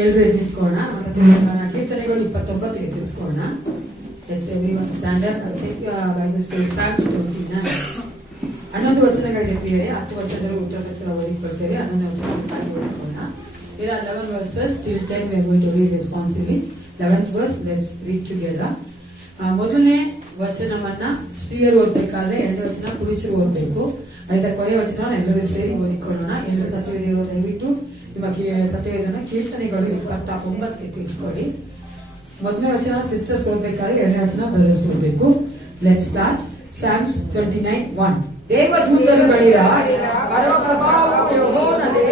ಎಲ್ಲರೂ ನಿಂತ್ಕೋಣ. ಕೀರ್ತನೆಗಳು 29ಗೆ ತಿಳಿಸ್ಕೋಣ. ಹನ್ನೊಂದು ವಚನಗಳಿಗೆ ಪ್ರಿಯರೇ, 10 ವಚನಗಳು ಉತ್ತರ ಓದಿಕೊಳ್ತೇವೆ. 11 ವಚನ ಓದಿಕೊಳ್ಳೋಣ. There are 11 verses till 10 we are going to read responsibly. 11th verse, let's read together. ಮೊದಲನೇ ವಚನವನ್ನ ಸ್ತ್ರೀಯರು ಓದಬೇಕಾದ್ರೆ, ಎರಡನೇ ವಚನ ಪುರುಷರು ಓದಬೇಕು. ಆಯ್ತಾ? ಕೊನೆಯ ವಚನ ಎಲ್ಲರೂ ಸೇರಿ ಓದಿಕೊಳ್ಳೋಣ. ಎಲ್ಲರೂ ಸತ್ಯವೇದಿಗಳು ದಯವಿಟ್ಟು ನಿಮ್ಮ ಸತ್ಯವೇದನ ಕೀರ್ತನೆಗಳು 29ಗೆ ತಿಳಿಸ್ಕೊಳ್ಳಿ. ಮೊದಲನೇ ವಚನ ಸಿಸ್ಟರ್ಸ್ ಓದಬೇಕಾದ್ರೆ, ಎರಡನೇ ವಚನ ಬ್ರದರ್ಸ್ ಓದಬೇಕು. Let's start. Psalms 29:1. ದೇವದೂತರುಗಳಿರ ಪರಮ ಪ್ರಭಾವವು ಯೆಹೋವನದೇ,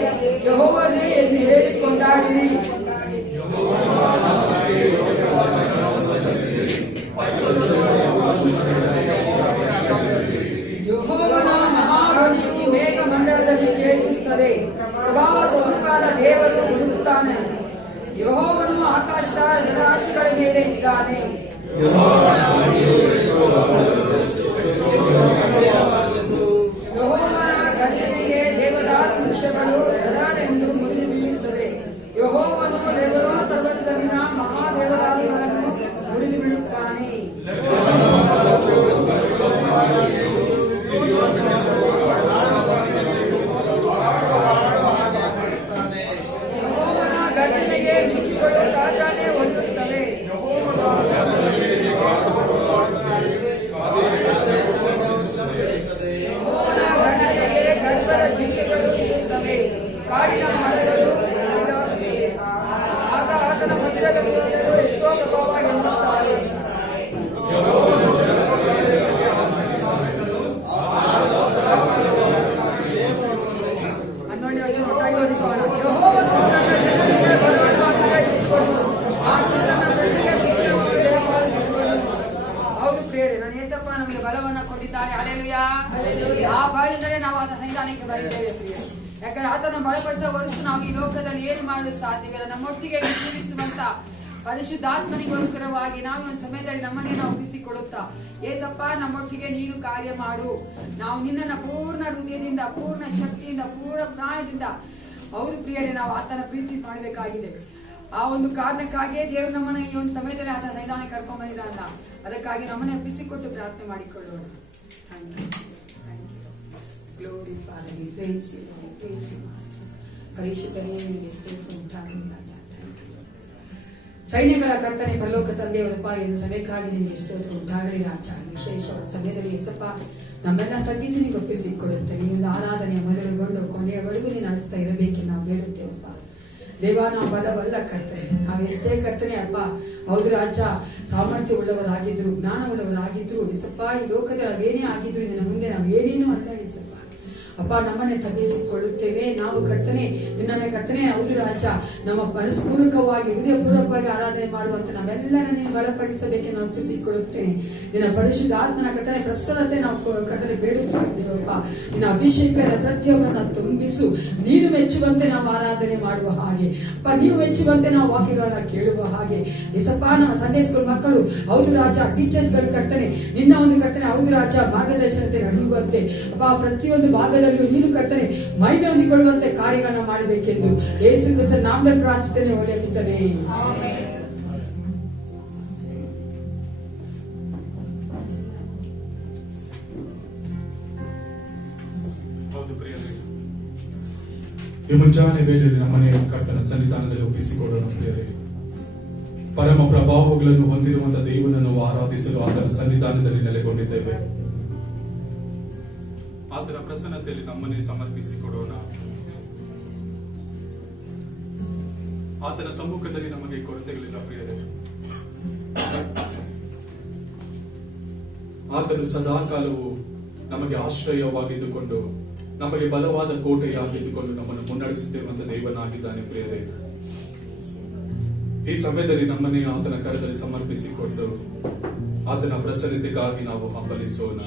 ಯೆಹೋವನೇ ಎಂದು ಹೇಳಿ ಕೊಂಡಾಡಿರಿ. ಯೆಹೋವನ ಮಹಾಧ್ವನಿಯು ಮೇಘಮಂಡಲದಲ್ಲಿ ಕೇಳಿಸುತ್ತದೆ. ಪ್ರಭಾವ ಸ್ವರೂಪದ ದೇವರು ಹುಡುಕುತ್ತಾನೆ. ಯೆಹೋವನು ಆಕಾಶದ ಜಲರಾಶಿಗಳ ಮೇಲೆ ಇದ್ದಾನೆ. ಯೆಹೋವನ ಗರ್ಜನೆಗೆ ದೇವದಾರ ವೃಕ್ಷಗಳು ಪ್ರಧಾನೆಂದು ಮುರಿದು ಬೀಳುತ್ತವೆ. ಯೆಹೋವನು ಲೆಬನೋನ್ ಪರ್ವತದಲ್ಲಿನ ಮಹಾದೇವದಾರುಗಳನ್ನು ಮುರಿದು ಬೀಳುತ್ತಾನೆ. ಯೆಹೋವನ ಗರ್ಜನೆಗೆ ಮಿಂಚುಗಳು ತಾಜಾನೆ ಒಡೆಯುತ್ತವೆ. ಜಿಂಕೆಗಳು ಇರುತ್ತವೆ. ಕಾಡಿನ ಮರಗಳು ಆಗ ಆತನ ಮಂದಿರಗಳು ಎಷ್ಟೋ ಪ್ರಭಾವ ಎನ್ನುತ್ತಾರೆ. ಹನ್ನೊಂದನೇ ವಚನ ಒಟ್ಟಾಗಿ ಓದಿಕೊಳ್ಳೋಣ. ಯೆಹೋವನು ನನ್ನ ಜನರಿಗೆ ಬಲವನ್ನು ಅನುಗ್ರಹಿಸುವನು. ಆತನು ನನ್ನ ಪ್ರಜೆಗೆ ಶಿಕ್ಷಣವನ್ನು ದಯಪಾಲಿಸುವನು. ಹೌದು ಪ್ರಿಯರೇ, ನನ್ನ ಯೇಸಪ್ಪ ನಮಗೆ ಬಲವನ್ನ ಕೊಟ್ಟಿದ್ದಾರೆ. ಹಲ್ಲೆಲೂಯಾ. ಆ ಬಲದಿಂದಲೇ ನಾವು ಆತನ ಸನ್ನಿಧಾನಕ್ಕೆ ಬರುತ್ತೇವೆ ಪ್ರಿಯರೇ. ಯಾಕಂದ್ರೆ ಆತನ ಬಲಪಡಿಸಿದ ಹೊರತು ನಾವು ಈ ಲೋಕದಲ್ಲಿ ಏನು ಮಾಡಲು ಸಾಧ್ಯವಿಲ್ಲ. ನಮ್ಮೊಟ್ಟಿಗೆ ಜೀವಿಸುವಂತ ಪರಿಶುದ್ಧಾತ್ಮನಿಗೋಸ್ಕರವಾಗಿ ನಾವು ಒಂದು ಸಮಯದಲ್ಲಿ ನಮ್ಮನ್ನೇ ನಾವು ಒಪ್ಪಿಸಿಕೊಡುತ್ತಾ, ಏಸಪ್ಪ ನಮ್ಮೊಟ್ಟಿಗೆ ನೀನು ಕಾರ್ಯ ಮಾಡು, ನಾವು ನಿನ್ನನ್ನು ಪೂರ್ಣ ಹೃದಯದಿಂದ, ಪೂರ್ಣ ಶಕ್ತಿಯಿಂದ, ಪೂರ್ಣ ಪ್ರಾಣದಿಂದ, ಹೌದು ಪ್ರಿಯರೇ, ನಾವು ಆತನ ಪ್ರೀತಿ ಮಾಡಬೇಕಾಗಿದೆ. ಆ ಒಂದು ಕಾರಣಕ್ಕಾಗಿಯೇ ದೇವರು ನಮ್ಮನ್ನ ಈ ಒಂದು ಸಮಯದಲ್ಲಿ ಆತನ ಸನ್ನಿಧಾನಕ್ಕೆ ಕರ್ಕೊಂಡ್ ಬಂದಿದ್ದಾನಲ್ಲ, ಅದಕ್ಕಾಗಿ ನಮ್ಮನ್ನೇ ಒಪ್ಪಿಸಿಕೊಟ್ಟು ಪ್ರಾರ್ಥನೆ ಮಾಡಿಕೊಳ್ಳೋಣ. Glory, Father, we praise you, Lord, we praise you, Master. ಪರಿಶುದ್ಧನೇ ನಿಮಗೆ ಸ್ತೋತ್ರ ಉಂಟಾಗಲಿ ರಾಜ. Thank you. ಸೈನ್ಯಗಳ ಕರ್ತನೆ ಪರಲೋಕ ತಂದೆಯವರಪ್ಪ, ಎಂದು ಸಮಯಕ್ಕಾಗಿ ನಿಮಗೆ ಸ್ತೋತ್ರ ಉಂಟಾಗಲಿ ರಾಜ. ವಿಶೇಷವಾದ ಸಮಯದಲ್ಲಿ ಎಸಪ್ಪ ನಮ್ಮೆಲ್ಲ ತಗ್ಗಿಸಿ ನೀವು ಒಪ್ಪಿಸಿಕೊಡುತ್ತೆ. ಈ ಒಂದು ಆರಾಧನೆಯ ಮೊದಲುಗೊಂಡು ಕೊನೆಯವರೆಗೂ ನೀನು ನಡೆಸ್ತಾ ಇರಬೇಕೆಂದು ನಾವು ಬೇಡುತ್ತೇವಪ್ಪ. ದೇವ, ನಾವು ಬಲವಲ್ಲ ಕರ್ತನೆ, ನಾವು ಎಷ್ಟೇ ಕರ್ತನೆ ಅಪ್ಪ, ಹೌದು ರಾಜ, ಸಾಮರ್ಥ್ಯ ಉಳ್ಳವರಾಗಿದ್ರು, ಜ್ಞಾನ ಉಳ್ಳವರಾಗಿದ್ರು ಎಸಪ್ಪ, ಈ ಲೋಕದ ನಾವೇನೇ ಆಗಿದ್ರು ನಿನ್ನ ಮುಂದೆ ನಾವೇನೇನೂ ಅಲ್ಲ ಎಸಪ್ಪ. ಅಪ್ಪ, ನಮ್ಮನ್ನೇ ತಗ್ಗಿಸಿಕೊಳ್ಳುತ್ತೇವೆ ನಾವು ಕರ್ತನೆ, ನಿನ್ನನ್ನೇ ಕರ್ತನೆ, ಹೌದು ರಾಜ, ನಮ್ಮ ಮನಸ್ಪೂರ್ವಕವಾಗಿ ಹೃದಯಪೂರ್ವಕವಾಗಿ ಆರಾಧನೆ ಮಾಡುವಂತ ನಾವೆಲ್ಲರ ನೀನು ಬಲಪಡಿಸಬೇಕೆಂದು ನಾವು ಒಪ್ಪಿಸಿಕೊಳ್ಳುತ್ತೇನೆ. ನಿನ್ನ ಪರಿಶುದ್ಧ ಆತ್ಮನ ಕರ್ತನೆ ಪ್ರಸನ್ನತೆ ನಾವು ಕರ್ತನೆ ಬೇಡುತ್ತಾ ಇದ್ದೇವಪ್ಪ. ನಿನ್ನ ಅಭಿಷೇಕ ಪ್ರತಿಯೊಬ್ಬರನ್ನ ತುಂಬಿಸು, ನೀನು ಮೆಚ್ಚುವಂತೆ ನಾವು ಆರಾಧನೆ ಮಾಡುವ ಹಾಗೆ ಅಪ್ಪ, ನೀವು ಮೆಚ್ಚುವಂತೆ ನಾವು ವಾಕ್ಯಗಳನ್ನ ಕೇಳುವ ಹಾಗೆ ಎಸಪ್ಪ, ನಮ್ಮ ಸಂಡೇ ಸ್ಕೂಲ್ ಮಕ್ಕಳು ಹೌದು ರಾಜ, ಟೀಚರ್ಸ್ ಗಳು ಕರ್ತನೆ ನಿನ್ನ ಒಂದು ಕರ್ತನೆ ಹೌದು ರಾಜ ಮಾರ್ಗದರ್ಶನತೆ ನಡೆಯುವಂತೆ ಅಪ್ಪ, ಪ್ರತಿಯೊಂದು ಭಾಗದಲ್ಲಿ ನೀನು ಕರ್ತನೆ ಮಹಿಮೆ ಹೊಂದಿಕೊಳ್ಳುವಂತೆ ಕಾರ್ಯಗಳನ್ನ ಮಾಡಬೇಕೆಂದು ಯೇಸು ಕ್ರಿಸ್ತನ ನಾಮದಲ್ಲಿ ಪ್ರಾರ್ಥಿಸುತ್ತೇನೆ. ಒಳ್ಳೆಯದಿದ್ದಾನೆ. ಹೌದು ಪ್ರಿಯರೇ, ಈ ಮುಂಜಾನೆ ವೇಳೆಯಲ್ಲಿ ನಮ್ಮನೆ ಕರ್ತನ ಸನ್ನಿಧಾನದಲ್ಲಿ ಒಪ್ಪಿಸಿಕೊಳ್ಳೋಣ ಪ್ರಿಯರೇ. ಪರಮ ಪ್ರಭಾವಗಳನ್ನು ಹೊಂದಿರುವಂತಹ ದೇವನನ್ನು ಆರಾಧಿಸಲು ಆತನ ಸನ್ನಿಧಾನದಲ್ಲಿ ನೆಲೆಗೊಂಡಿದ್ದೇವೆ. ಆತನ ಪ್ರಸನ್ನತೆಯಲ್ಲಿ ನಮ್ಮನ್ನೇ ಸಮರ್ಪಿಸಿಕೊಡೋಣ. ಆತನ ಸಮ್ಮುಖದಲ್ಲಿ ನಮಗೆ ಕೊರತೆಗಳಿಲ್ಲ ಪ್ರಿಯರೇ. ಆತನು ಸದಾಕಾಲವು ನಮಗೆ ಆಶ್ರಯವಾಗಿದ್ದುಕೊಂಡು, ನಮಗೆ ಬಲವಾದ ಕೋಟೆಯಾಗಿದ್ದುಕೊಂಡು ನಮ್ಮನ್ನು ಮುನ್ನಡೆಸುತ್ತಿರುವಂತಹ ದೇವನಾಗಿದ್ದಾನೆ ಪ್ರಿಯರೇ. ಈ ಸಮಯದಲ್ಲಿ ನಮ್ಮನ್ನೇ ಆತನ ಕರದಲ್ಲಿ ಸಮರ್ಪಿಸಿಕೊಂಡು ಆತನ ಪ್ರಸನ್ನತೆಗಾಗಿ ನಾವು ಹಂಬಲಿಸೋಣ.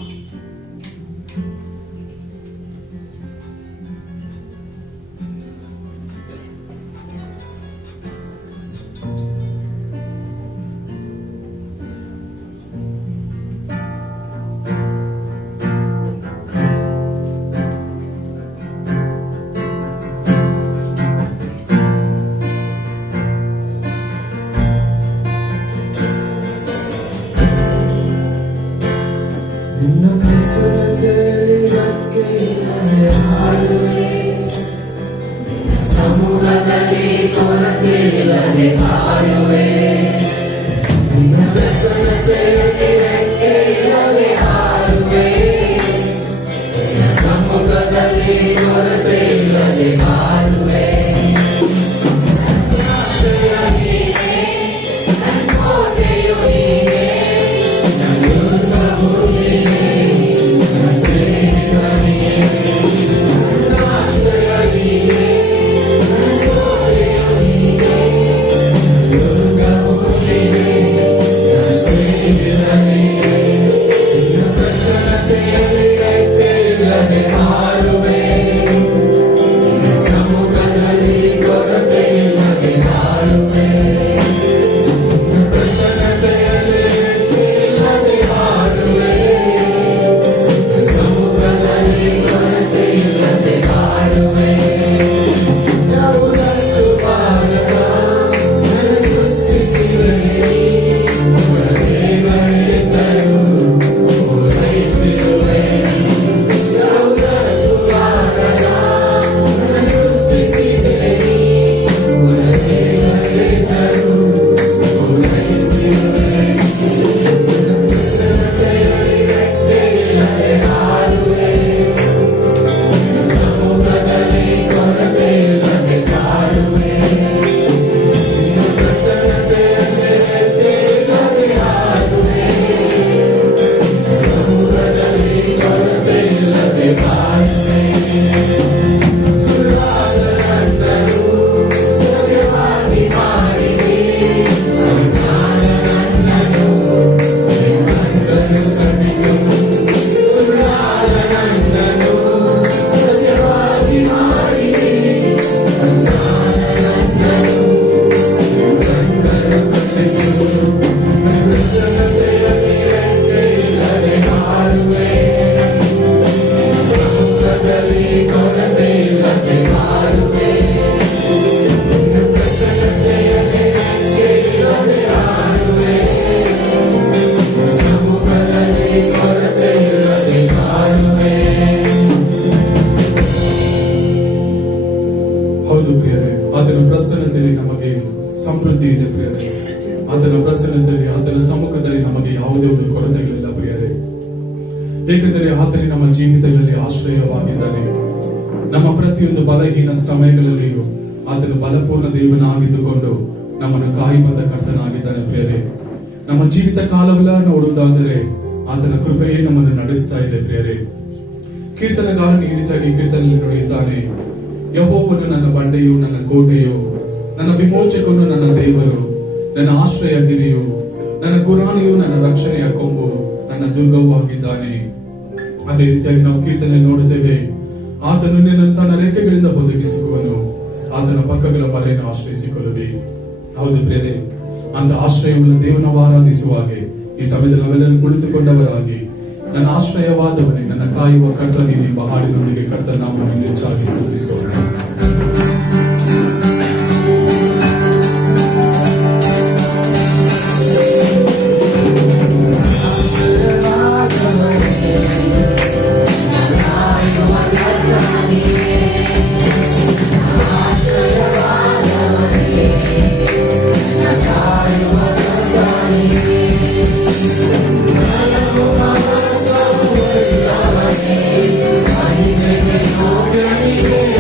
ಸಮೃದ್ಧಿ ಇದೆ ಪ್ರಿಯರೇ. ಆತನ ಪ್ರಸನ್ನತೆಯಲ್ಲಿ, ಆತನ ಸಮ್ಮುಖದಲ್ಲಿ ನಮಗೆ ಯಾವುದೇ ಒಂದು ಕೊರತೆಗಳಿಲ್ಲ ಪ್ರಿಯರೇ. ಏಕೆಂದರೆ ಆತನೇ ನಮ್ಮ ಜೀವಿತಗಳಲ್ಲಿ ಆಶ್ರಯವಾಗಿದ್ದಾನೆ. ನಮ್ಮ ಪ್ರತಿಯೊಂದು ಬಲಹೀನ ಸಮಯಗಳಲ್ಲಿಯೂ ಆತನು ಬಲಪೂರ್ಣ ದೇವನಾಗಿದ್ದುಕೊಂಡು ನಮ್ಮನ್ನು ಕಾಯುವಂತ ಕರ್ತನಾಗಿದ್ದಾನೆ ಪ್ರಿಯರೇ. ನಮ್ಮ ಜೀವಿತ ಕಾಲವೆಲ್ಲ ನೋಡುವುದಾದರೆ ಆತನ ಕೃಪೆಯೇ ನಮ್ಮನ್ನು ನಡೆಸ್ತಾ ಇದೆ ಪ್ರಿಯರೇ. ಕೀರ್ತನಗಾರನು ಈ ರೀತಿಯಾಗಿ ಕೀರ್ತನೆಯಲ್ಲಿ ನುಡಿಯುತ್ತಾನೆ, ಯೆಹೋವನು ನನ್ನ ಬಂಡೆಯು, ನನ್ನ ಕೋಟೆಯು, ನನ್ನ ವಿಮೋಚಕನು, ನನ್ನ ದೇವರು, ನನ್ನ ಆಶ್ರಯ ಗಿರಿಯು, ನನ್ನ ಗುರಾಣಿಯು, ನನ್ನ ರಕ್ಷಣೆಯ ಕೊಂಬು, ನನ್ನ ದುರ್ಗವೂ ಆಗಿದ್ದಾನೆ. ಅದೇ ರೀತಿಯಾಗಿ ನಾವು ಕೀರ್ತನೆ ನೋಡುತ್ತೇವೆ, ಆತನು ನಿನ್ನನ್ನು ತನ್ನ ರೆಕ್ಕೆಗಳಿಂದ ಒದಗಿಸುವನು, ಆತನ ಪಕ್ಕಗಳ ಬಲೆಯನ್ನು ಆಶ್ರಯಿಸಿಕೊಳ್ಳುವೆ. ಹೌದು ಪ್ರಿಯರೇ, ಅಂತ ಆಶ್ರಯವನ್ನು ದೇವನನ್ನು ಆರಾಧಿಸುವಾಗೆ ಈ ಸಮಯದಲ್ಲಿ ನಾವೆಲ್ಲರೂ ಕುಳಿತುಕೊಂಡವರಾಗಿ, ನನ್ನ ಆಶ್ರಯವಾದವನೇ, ನನ್ನ ಕಾಯುವ ಕರ್ತನೇ ಎಂಬ ಹಾಡಿನೊಂದಿಗೆ ಕರ್ತನ ನಾಮವನ್ನು ಹೆಚ್ಚಾಗಿ ಸ್ತುತಿಸೋಣ. Yeah.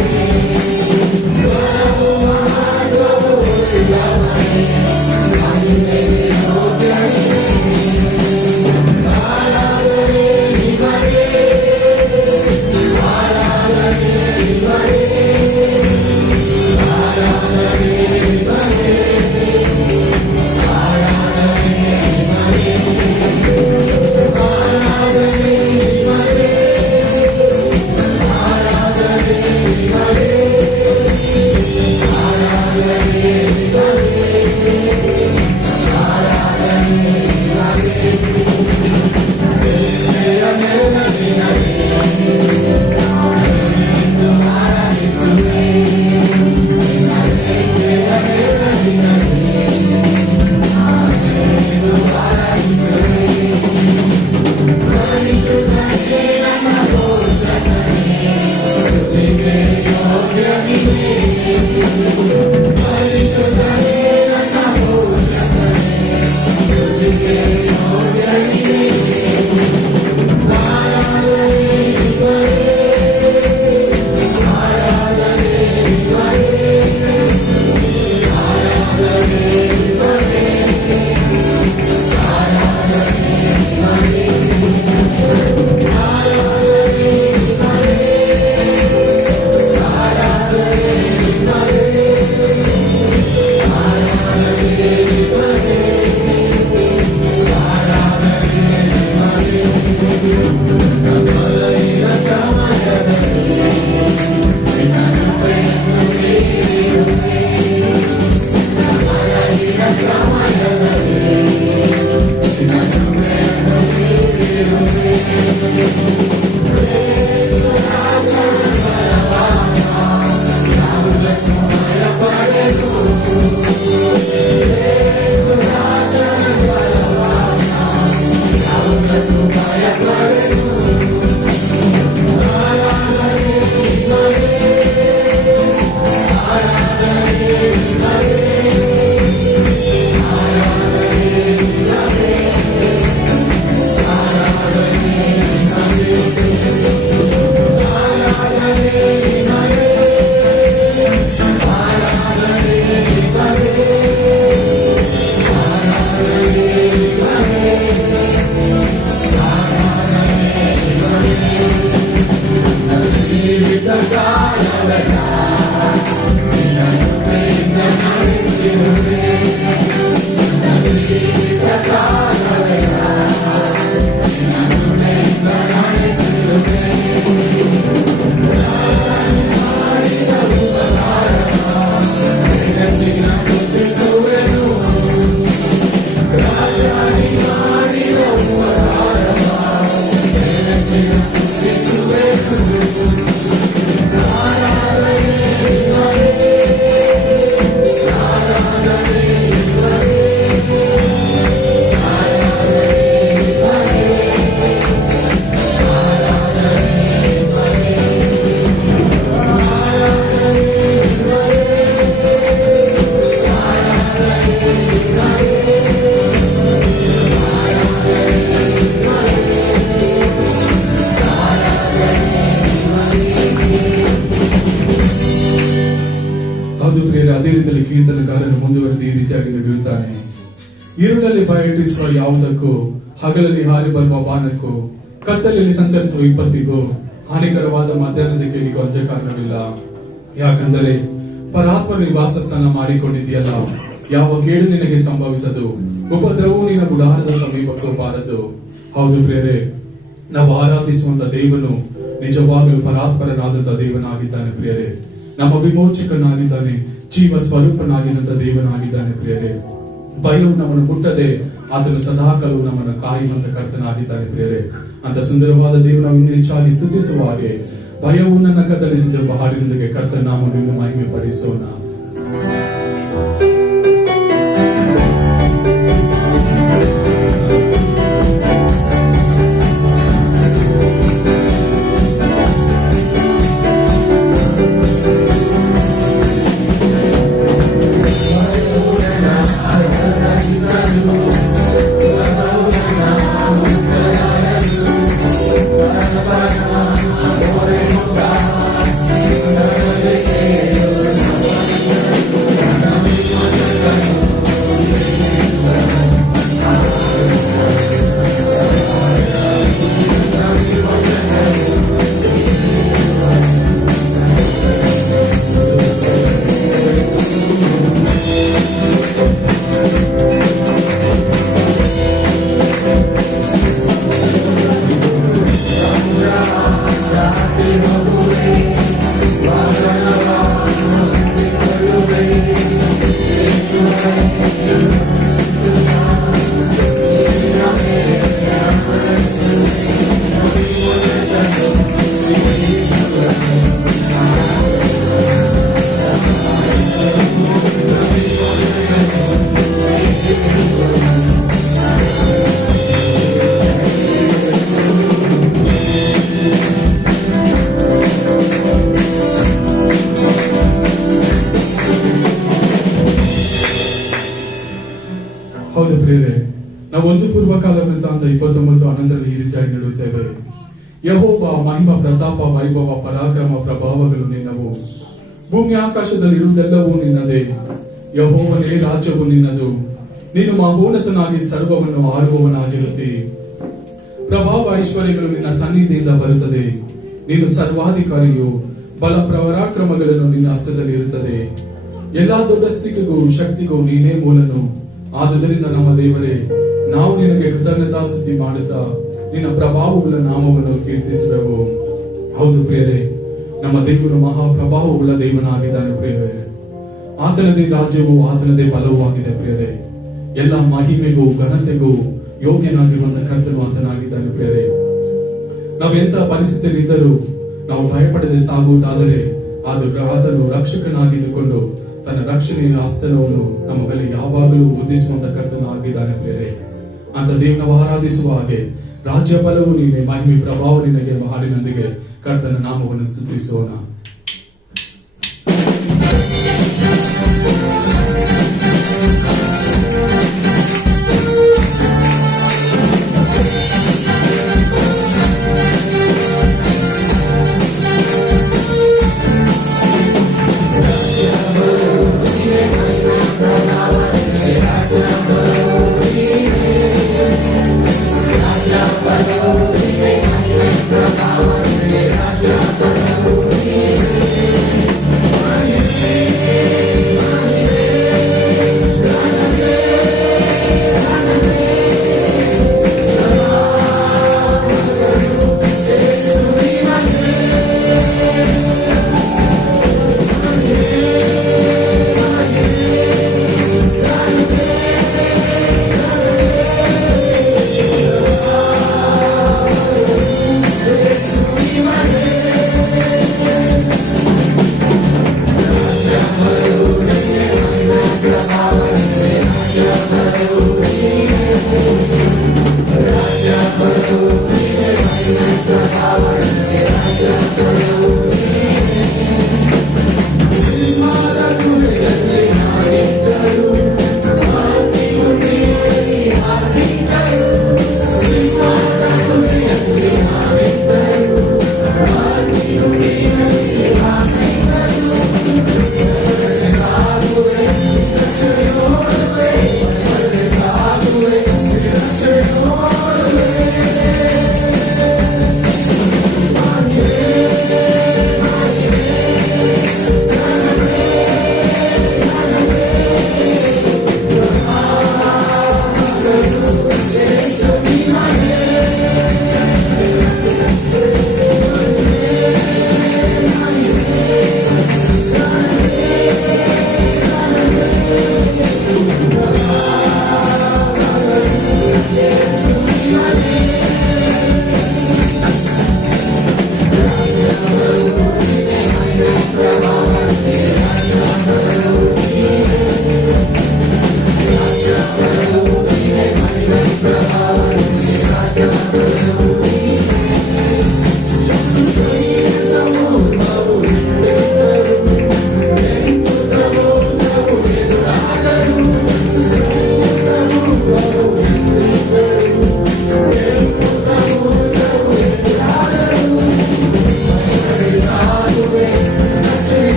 ಹೌದು ಪ್ರಿಯರೇ, ಅದೇ ರೀತಿಯಲ್ಲಿ ಕೀರ್ತನಕಾರನು ಮುಂದುವರೆದು ಈ ರೀತಿಯಾಗಿ ನಡೆಯುತ್ತಾನೆ. ഇരുಳಲ್ಲಿ ಬಾಯಿಟ್ಟಿಸುವ ಯಾವುದಕ್ಕೂ, ಹಗಲಲ್ಲಿ ಹಾರಿ ಬರುವ ಬಾಣಕ್ಕೂ, ಕತ್ತಲೆಯಲ್ಲಿ ಸಂಚರಿಸುವ ವಿಪತ್ತಿಗೂ, ಹಾನಿಕರವಾದ ಮಧ್ಯಾಹ್ನದ ಕೇಳಿಗೂ ಅಂಜಕಾರಣವಿಲ್ಲ. ಯಾಕಂದರೆ ಪರಾತ್ಮನ ನಿವಾಸಸ್ಥಾನ ಮಾಡಿಕೊಂಡಿದೆಯಲ್ಲ, ಯಾವ ಕೇಡು ನಿನಗೆ ಸಂಭವಿಸದು, ಉಪದ್ರವವು ನಿನ್ನ ಗುಡಾರದ ಸಮೀಪಕ್ಕೂ ಬಾರದು. ಹೌದು ಪ್ರಿಯರೇ, ನಾವು ಆರಾಧಿಸುವಂತ ದೇವನು ನಿಜವಾಗಲೂ ಪರಾತ್ಪರನಾದಂತ ದೇವನಾಗಿದ್ದಾನೆ ಪ್ರಿಯರೇ. ನಮ್ಮ ವಿಮೋಚಕನಾಗಿದ್ದಾನೆ, ಜೀವ ಸ್ವರೂಪನಾಗಿದ್ದಂತ ದೇವನಾಗಿದ್ದಾನೆ ಪ್ರಿಯರೇ. ಭಯವು ನಮ್ಮನ್ನು ಮುಟ್ಟದೆ ಆತನು ಸದಾಕಾಲವು ನಮ್ಮನ್ನು ಕಾಯುವಂತ ಕರ್ತನಾಗಿದ್ದಾನೆ ಪ್ರಿಯರೇ. ಅಂತ ಸುಂದರವಾದ ದೇವನ ಹೆಚ್ಚಾಗಿ ಸ್ತುತಿಸುವ ಹಾಗೆ, ಭಯವು ನನ್ನ ಕತ್ತರಿಸಿದ ಹಾಡಿನೊಂದಿಗೆ ಕರ್ತನ ನಾಮವನ್ನು ಮಹಿಮೆ ಪಡಿಸೋಣ. ಹೌದು ಪ್ರಿಯರೇ, ನಾವು 1 ಪೂರ್ವಕಾಲ ವೃತ್ತಾಂತ 29:11 ಈ ರೀತಿಯಾಗಿ ಹೇಳುತ್ತೇವೆ. ಯೆಹೋವ ಮಹಿಮಾ ಪ್ರತಾಪ ವೈಭವ ಪರಾಕ್ರಮ ಪ್ರಭಾವಗಳು ನಿನ್ನವು, ಭೂಮಿ ಆಕಾಶದಲ್ಲಿ ಇರುವುದೆಲ್ಲವೂ ನಿನ್ನದೇ. ಯೆಹೋವನೇ ರಾಜ್ಯವು ನಿನ್ನದು, ನೀನು ಮಹೋನ್ನತನಾಗಿ ಸರ್ವವನ್ನು ಆಳುವವನಾಗಿರುತ್ತಿ. ಪ್ರಭಾವ ಐಶ್ವರ್ಯಗಳು ನಿನ್ನ ಸನ್ನಿಧಿಯಿಂದ ಬರುತ್ತದೆ. ನೀನು ಸರ್ವಾಧಿಕಾರಿಯು, ಬಲ ಪರಾಕ್ರಮಗಳನ್ನು ನಿನ್ನ ಹಸ್ತದಲ್ಲಿ ಇರುತ್ತದೆ. ಎಲ್ಲಾ ದೊಡ್ಡಸ್ತಿಗೂ ಶಕ್ತಿಗೂ ನೀನೇ ಮೂಲನು. ಆದುದರಿಂದ ನಮ್ಮ ದೇವರೇ, ನಾವು ನಿನಗೆ ಕೃತಜ್ಞತಾಸ್ತುತಿ ಮಾಡುತ್ತಾ ನಿನ್ನ ಪ್ರಭಾವವುಳ್ಳ ನಾಮವನ್ನು ಕೀರ್ತಿಸುವೆವು. ಹೌದು ಪ್ರಿಯರೇ, ನಮ್ಮ ದೇವರು ಮಹಾಪ್ರಭಾವವುಳ್ಳ ದೇವನಾಗಿದ್ದಾನೆ ಪ್ರಿಯರೇ. ಆತನದೇ ರಾಜ್ಯವು ಆತನದೇ ಬಲವೂ ಆಗಿದೆ ಪ್ರಿಯರೇ. ಎಲ್ಲ ಮಹಿಮೆಗೂ ಘನತೆಗೂ ಯೋಗ್ಯನಾಗಿರುವಂತಹ ಕರ್ತನು ಆತನಾಗಿದ್ದಾನೆ ಪ್ರಿಯರೇ. ನಾವೆಂತ ಪರಿಸ್ಥಿತಿಯಲ್ಲಿ ಇದ್ದರೂ ನಾವು ಭಯಪಡದೆ ಸಾಗುವುದಾದರೆ ಆತನು ರಕ್ಷಕನಾಗಿದ್ದುಕೊಂಡು ತನ್ನ ರಕ್ಷಣೆಯ ಹಸ್ತನವನ್ನು ನಮ್ಮ ಮೇಲೆ ಯಾವಾಗಲೂ ಉದ್ದಿಸುವಂತ ಕರ್ತನ ಆಗಿದ್ದಾನೆ ಪ್ರಿಯರೇ. ಅಂತ ದೇವನ ಆರಾಧಿಸುವ ಹಾಗೆ, ರಾಜ್ಯ ಬಲವು ನೀನೆ, ಮಹಿಮೆ ಪ್ರಭಾವ ನಿನಗೆ ಹಾಡಿನೊಂದಿಗೆ ಕರ್ತನ ನಾಮವನ್ನು ಸ್ತುತಿಸೋಣ. Raja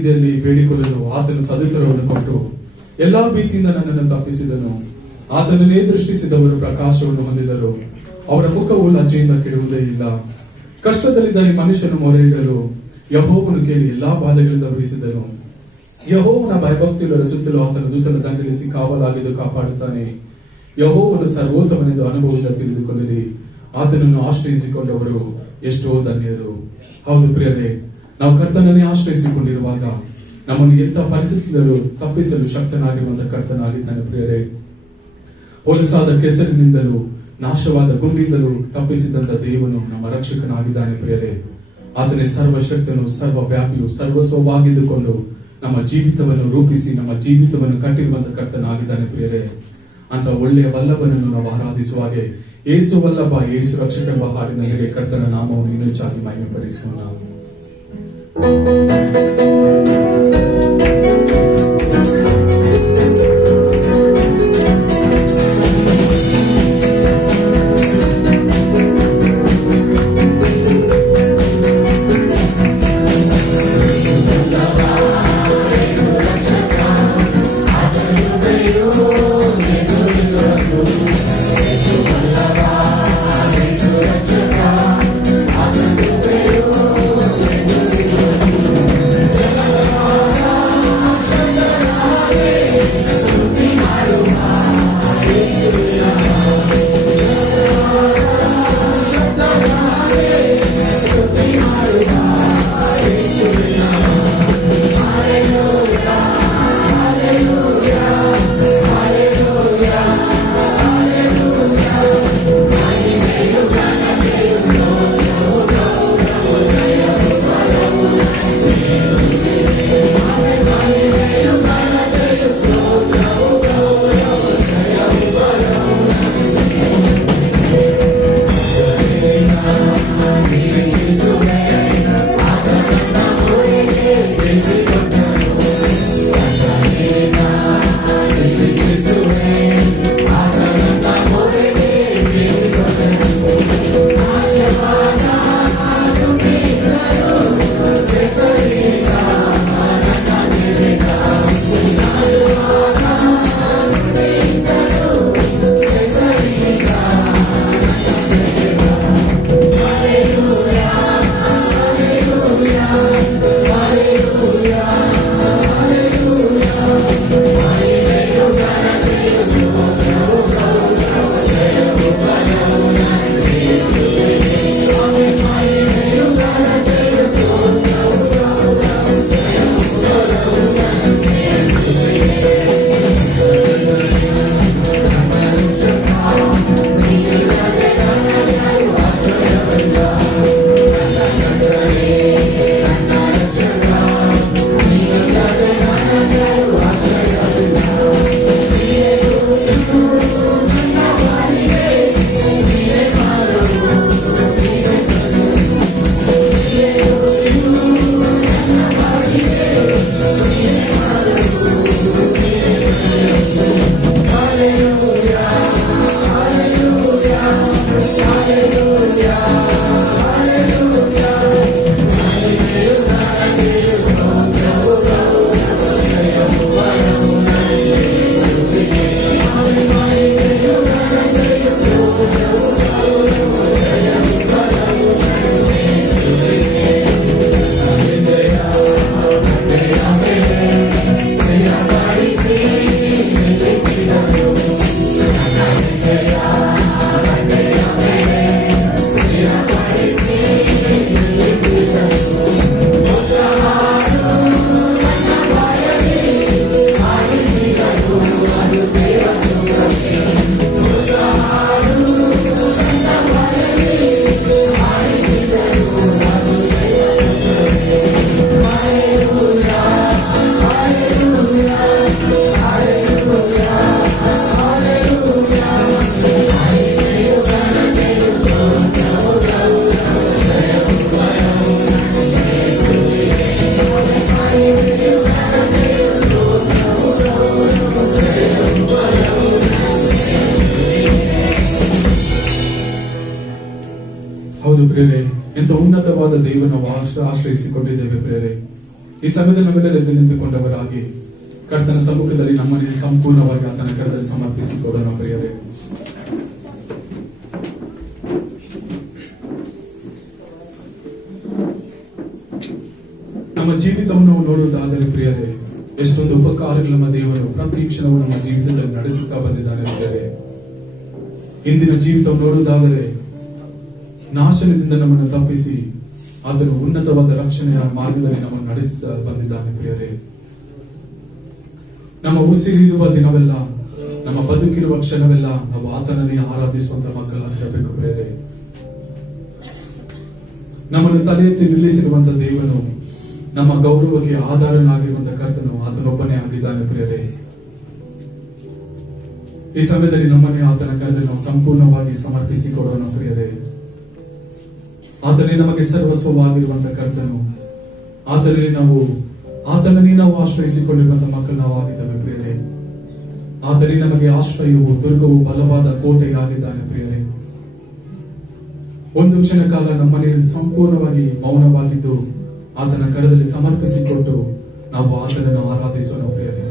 ಸನ್ನಿಧಿಯಲ್ಲಿ ಬೇಡಿಕೊಳ್ಳಲು ಆತನು ಸದುತ್ತರವನ್ನು ಕೊಟ್ಟು ಎಲ್ಲಾ ಭೀತಿಯಿಂದ ನನ್ನನ್ನು ತಪ್ಪಿಸಿದನು. ಆತನನ್ನೇ ದೃಷ್ಟಿಸಿದವರು ಪ್ರಕಾಶವನ್ನು ಹೊಂದಿದರು, ಅವರ ಮುಖವು ಲಜ್ಜೆಯಿಂದ ಕೆಡುವುದೇ ಇಲ್ಲ. ಕಷ್ಟದಲ್ಲಿದ್ದ ಈ ಮನುಷ್ಯನು ಮೊರೆ ಇಡಲು ಯೆಹೋವನು ಕೇಳಿ ಎಲ್ಲಾ ಬಾಧೆಗಳಿಂದ ಬಿಡಿಸಿದನು. ಯೆಹೋವನ ಭಯಭಕ್ತಿಯುಳ್ಳವರ ಸುತ್ತಲೂ ಆತನ ದೂತನ ದಂಡಲಿಸಿ ಕಾವಲಾಗಿದ್ದು ಕಾಪಾಡುತ್ತಾನೆ. ಯೆಹೋವನು ಸರ್ವೋತ್ತಮನೆಂದು ಅನುಭವದಿಂದ ತಿಳಿದುಕೊಳ್ಳಿರಿ, ಆತನನ್ನು ಆಶ್ರಯಿಸಿಕೊಂಡವರು ಎಷ್ಟೋ ಧನ್ಯರು. ಹೌದು ಪ್ರಿಯರೇ, ನಾವು ಕರ್ತನನ್ನೇ ಆಶ್ರಯಿಸಿಕೊಂಡಿರುವಾಗ ನಮ್ಮನ್ನು ಎಂತ ಪರಿಸ್ಥಿತಿಗಳು ತಪ್ಪಿಸಲು ಶಕ್ತನಾಗಿರುವಂತಹ ಕರ್ತನಾಗಿದ್ದಾನೆ. ಪ್ರಿಯರೇ, ಹೊಲಸಾದ ಕೆಸರಿನಿಂದಲೂ ನಾಶವಾದ ಗುಂಡಿಯಿಂದಲೂ ತಪ್ಪಿಸಿದಂತ ದೇವನು ನಮ್ಮ ರಕ್ಷಕನಾಗಿದ್ದಾನೆ. ಪ್ರಿಯರೇ, ಆತನೇ ಸರ್ವಶಕ್ತನು, ಸರ್ವವ್ಯಾಪಿಯು, ಸರ್ವಸ್ವವಾಗಿದ್ದುಕೊಂಡು ನಮ್ಮ ಜೀವಿತವನ್ನು ರೂಪಿಸಿ ನಮ್ಮ ಜೀವಿತವನ್ನು ಕಟ್ಟಿರುವಂತಹ ಕರ್ತನಾಗಿದ್ದಾನೆ. ಪ್ರಿಯರೇ, ಅಂತ ಒಳ್ಳೆಯ ವಲ್ಲಭನನ್ನು ನಾವು ಆರಾಧಿಸುವಾಗೆ ಏಸು ವಲ್ಲಭ, ಏಸು ರಕ್ಷಕ ಎಂಬ ಹಾಡಿನಲ್ಲಿ ಕರ್ತನ ನಾಮವನ್ನು ಇನ್ನೂ ಹೆಚ್ಚಾಗಿ ಮಹಿಮೆಪಡಿಸೋಣ. ಹೌದು ಪ್ರೇರೆ, ಎಂತ ಉನ್ನತವಾದ ದೇವನ ಆಶ್ರಯಿಸಿಕೊಂಡಿದ್ದೇವೆ ಪ್ರೇರೆ. ಈ ಸಮಯದಲ್ಲಿ ನಮ್ಮೆಲ್ಲರೂ ಎದ್ದು ನಿಂತುಕೊಂಡವರಾಗಿ ಕರ್ತನ ಸಮ್ಮುಖದಲ್ಲಿ ನಮ್ಮನ್ನು ಸಂಪೂರ್ಣವಾಗಿ ಆತನ ಕರದಲ್ಲಿ ಸಮರ್ಪಿಸಿಕೊಡೋಣ ಪ್ರಿಯರೇ. ನಮ್ಮ ಜೀವಿತವನ್ನು ನೋಡುವುದಾದರೆ ಪ್ರಿಯರೇ, ಎಷ್ಟೊಂದು ಉಪಕಾರಗಳು ನಮ್ಮ ದೇವರು ಪ್ರತಿ ಕ್ಷಣವೂ ನಮ್ಮ ಜೀವಿತದಲ್ಲಿ ನಡೆಸುತ್ತಾ ಬಂದಿದ್ದಾನೆ ಪ್ರಿಯರೇ. ಇಂದಿನ ಜೀವಿತವನ್ನು ನೋಡುವುದಾದರೆ ನಾಶನದಿಂದ ನಮ್ಮನ್ನು ತಪ್ಪಿಸಿ ಆತನು ಉನ್ನತವಾದ ರಕ್ಷಣೆಯ ಮಾರ್ಗದಲ್ಲಿ ನಮ್ಮನ್ನು ನಡೆಸುತ್ತಾ ಬಂದಿದ್ದಾನೆ ಪ್ರಿಯರೇ. ನಮ್ಮ ಉಸಿರಿರುವ ದಿನವೆಲ್ಲ, ನಮ್ಮ ಬದುಕಿರುವ ಕ್ಷಣವೆಲ್ಲ ನಾವು ಆತನನ್ನೇ ಆರಾಧಿಸುವಂತ ಮಕ್ಕಳಾಗಿರಬೇಕು ಪ್ರಿಯರೇ. ನಮ್ಮನ್ನು ತಲೆ ಎತ್ತಿ ನಿಲ್ಲಿಸಿರುವಂತ ದೇವನು, ನಮ್ಮ ಗೌರವಕ್ಕೆ ಆಧಾರನಾಗಿರುವಂತ ಕರ್ತನು ಆತನೊಬ್ಬನೇ ಆಗಿದ್ದಾನೆ ಪ್ರಿಯರೇ. ಈ ಸಮಯದಲ್ಲಿ ನಮ್ಮನ್ನೇ ಆತನ ಕರೆದು ನಾವು ಸಂಪೂರ್ಣವಾಗಿ ಸಮರ್ಪಿಸಿಕೊಡೋಣ ಪ್ರಿಯರೇ. ಆತನೇ ನಮಗೆ ಸರ್ವಸ್ವವಾಗಿರುವಂತ ಕರ್ತನು, ಆತನನ್ನೇ ನಾವು ಆಶ್ರಯಿಸಿಕೊಂಡಿರುವಂತ ಮಕ್ಕಳು ನಾವು ಆಗಿದ್ದೇವೆ ಪ್ರಿಯರೇ. ಆತನೇ ನಮಗೆ ಆಶ್ರಯವು, ದುರ್ಗವು, ಬಲವಾದ ಕೋಟೆಯಾಗಿದ್ದಾನೆ ಪ್ರಿಯರೇ. ಒಂದು ಕ್ಷಣ ಕಾಲ ನಮ್ಮನೆ ಸಂಪೂರ್ಣವಾಗಿ ಮೌನವಾಗಿದ್ದು ಆತನ ಕರದಲ್ಲಿ ಸಮರ್ಪಿಸಿಕೊಟ್ಟು ನಾವು ಆತನನ್ನು ಆರಾಧಿಸೋಣ ಪ್ರಿಯರೇ.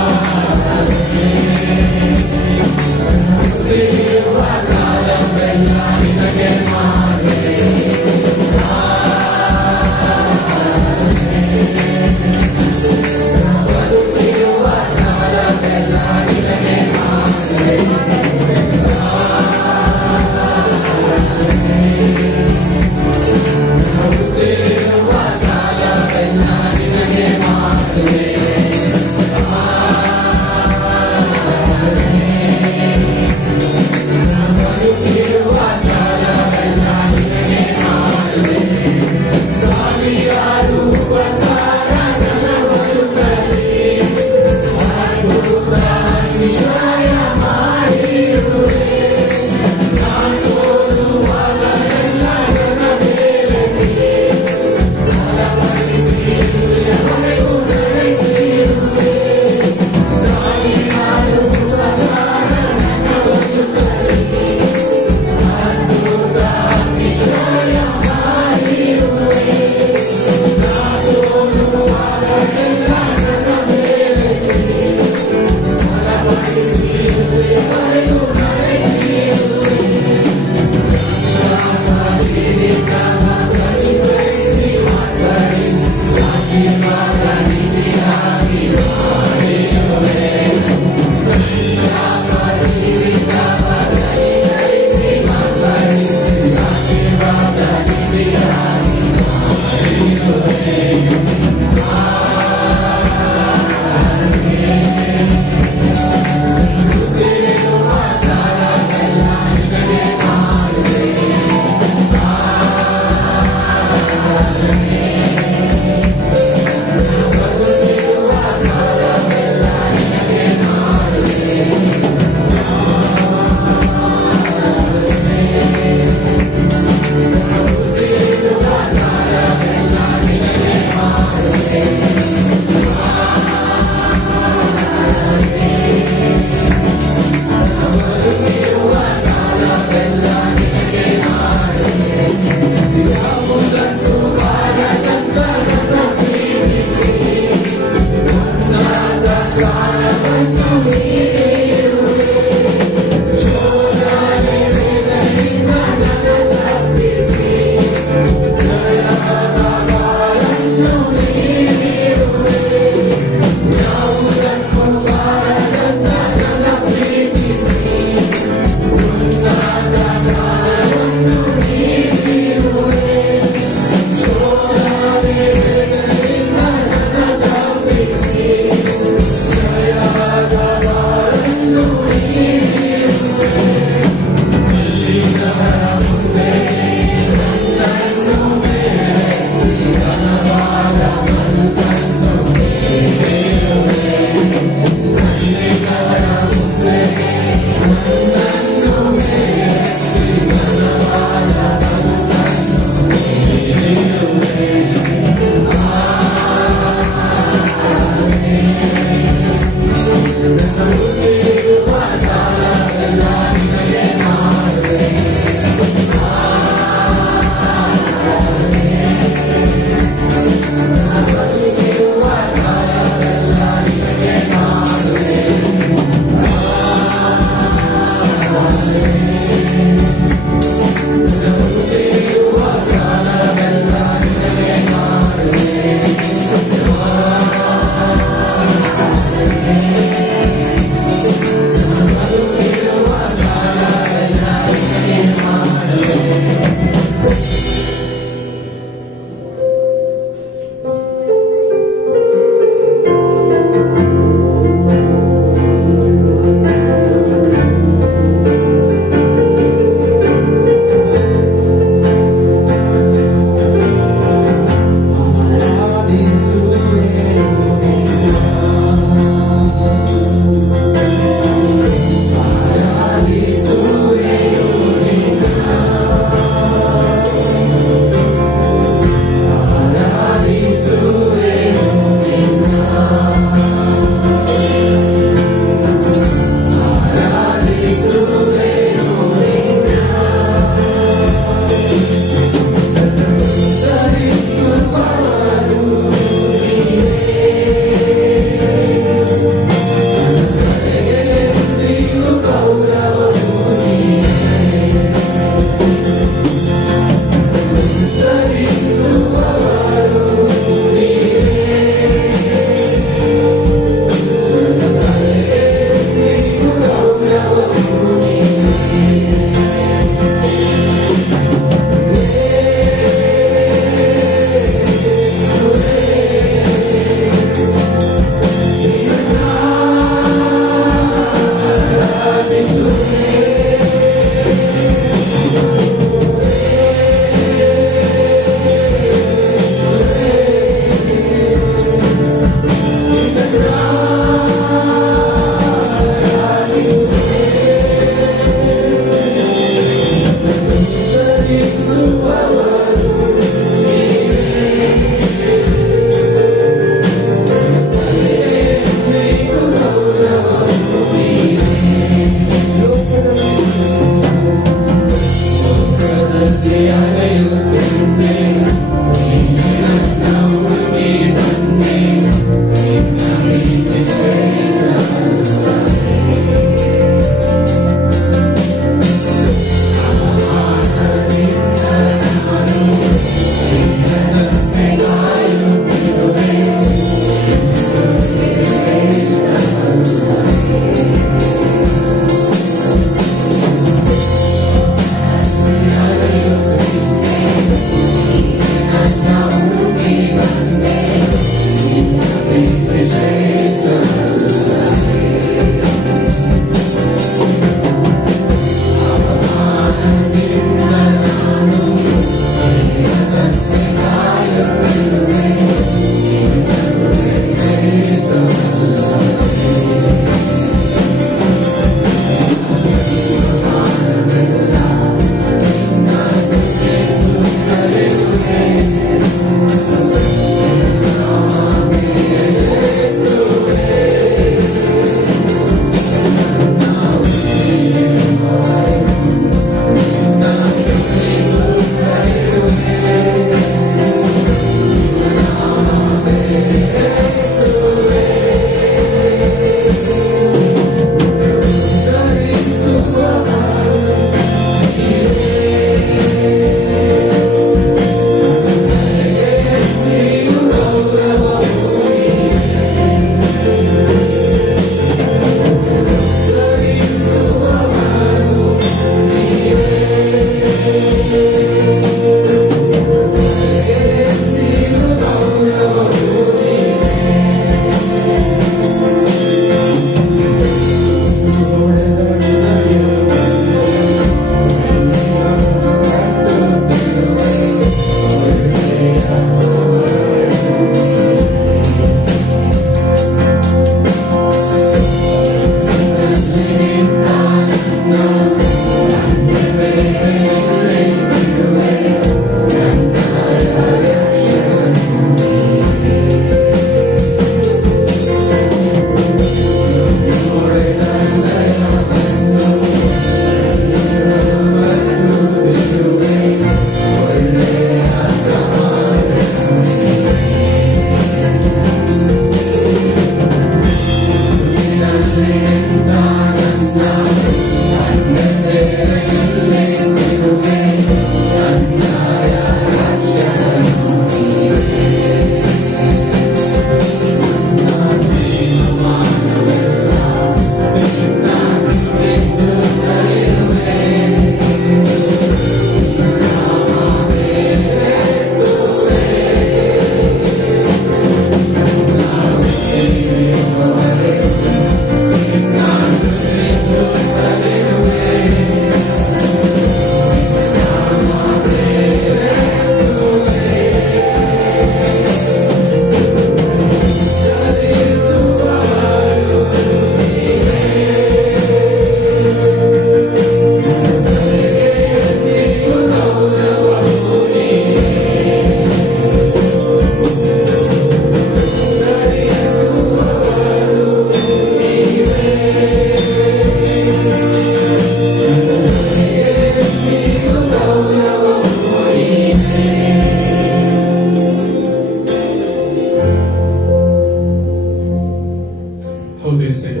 ಹೌದು ಏಸಯ್ಯ.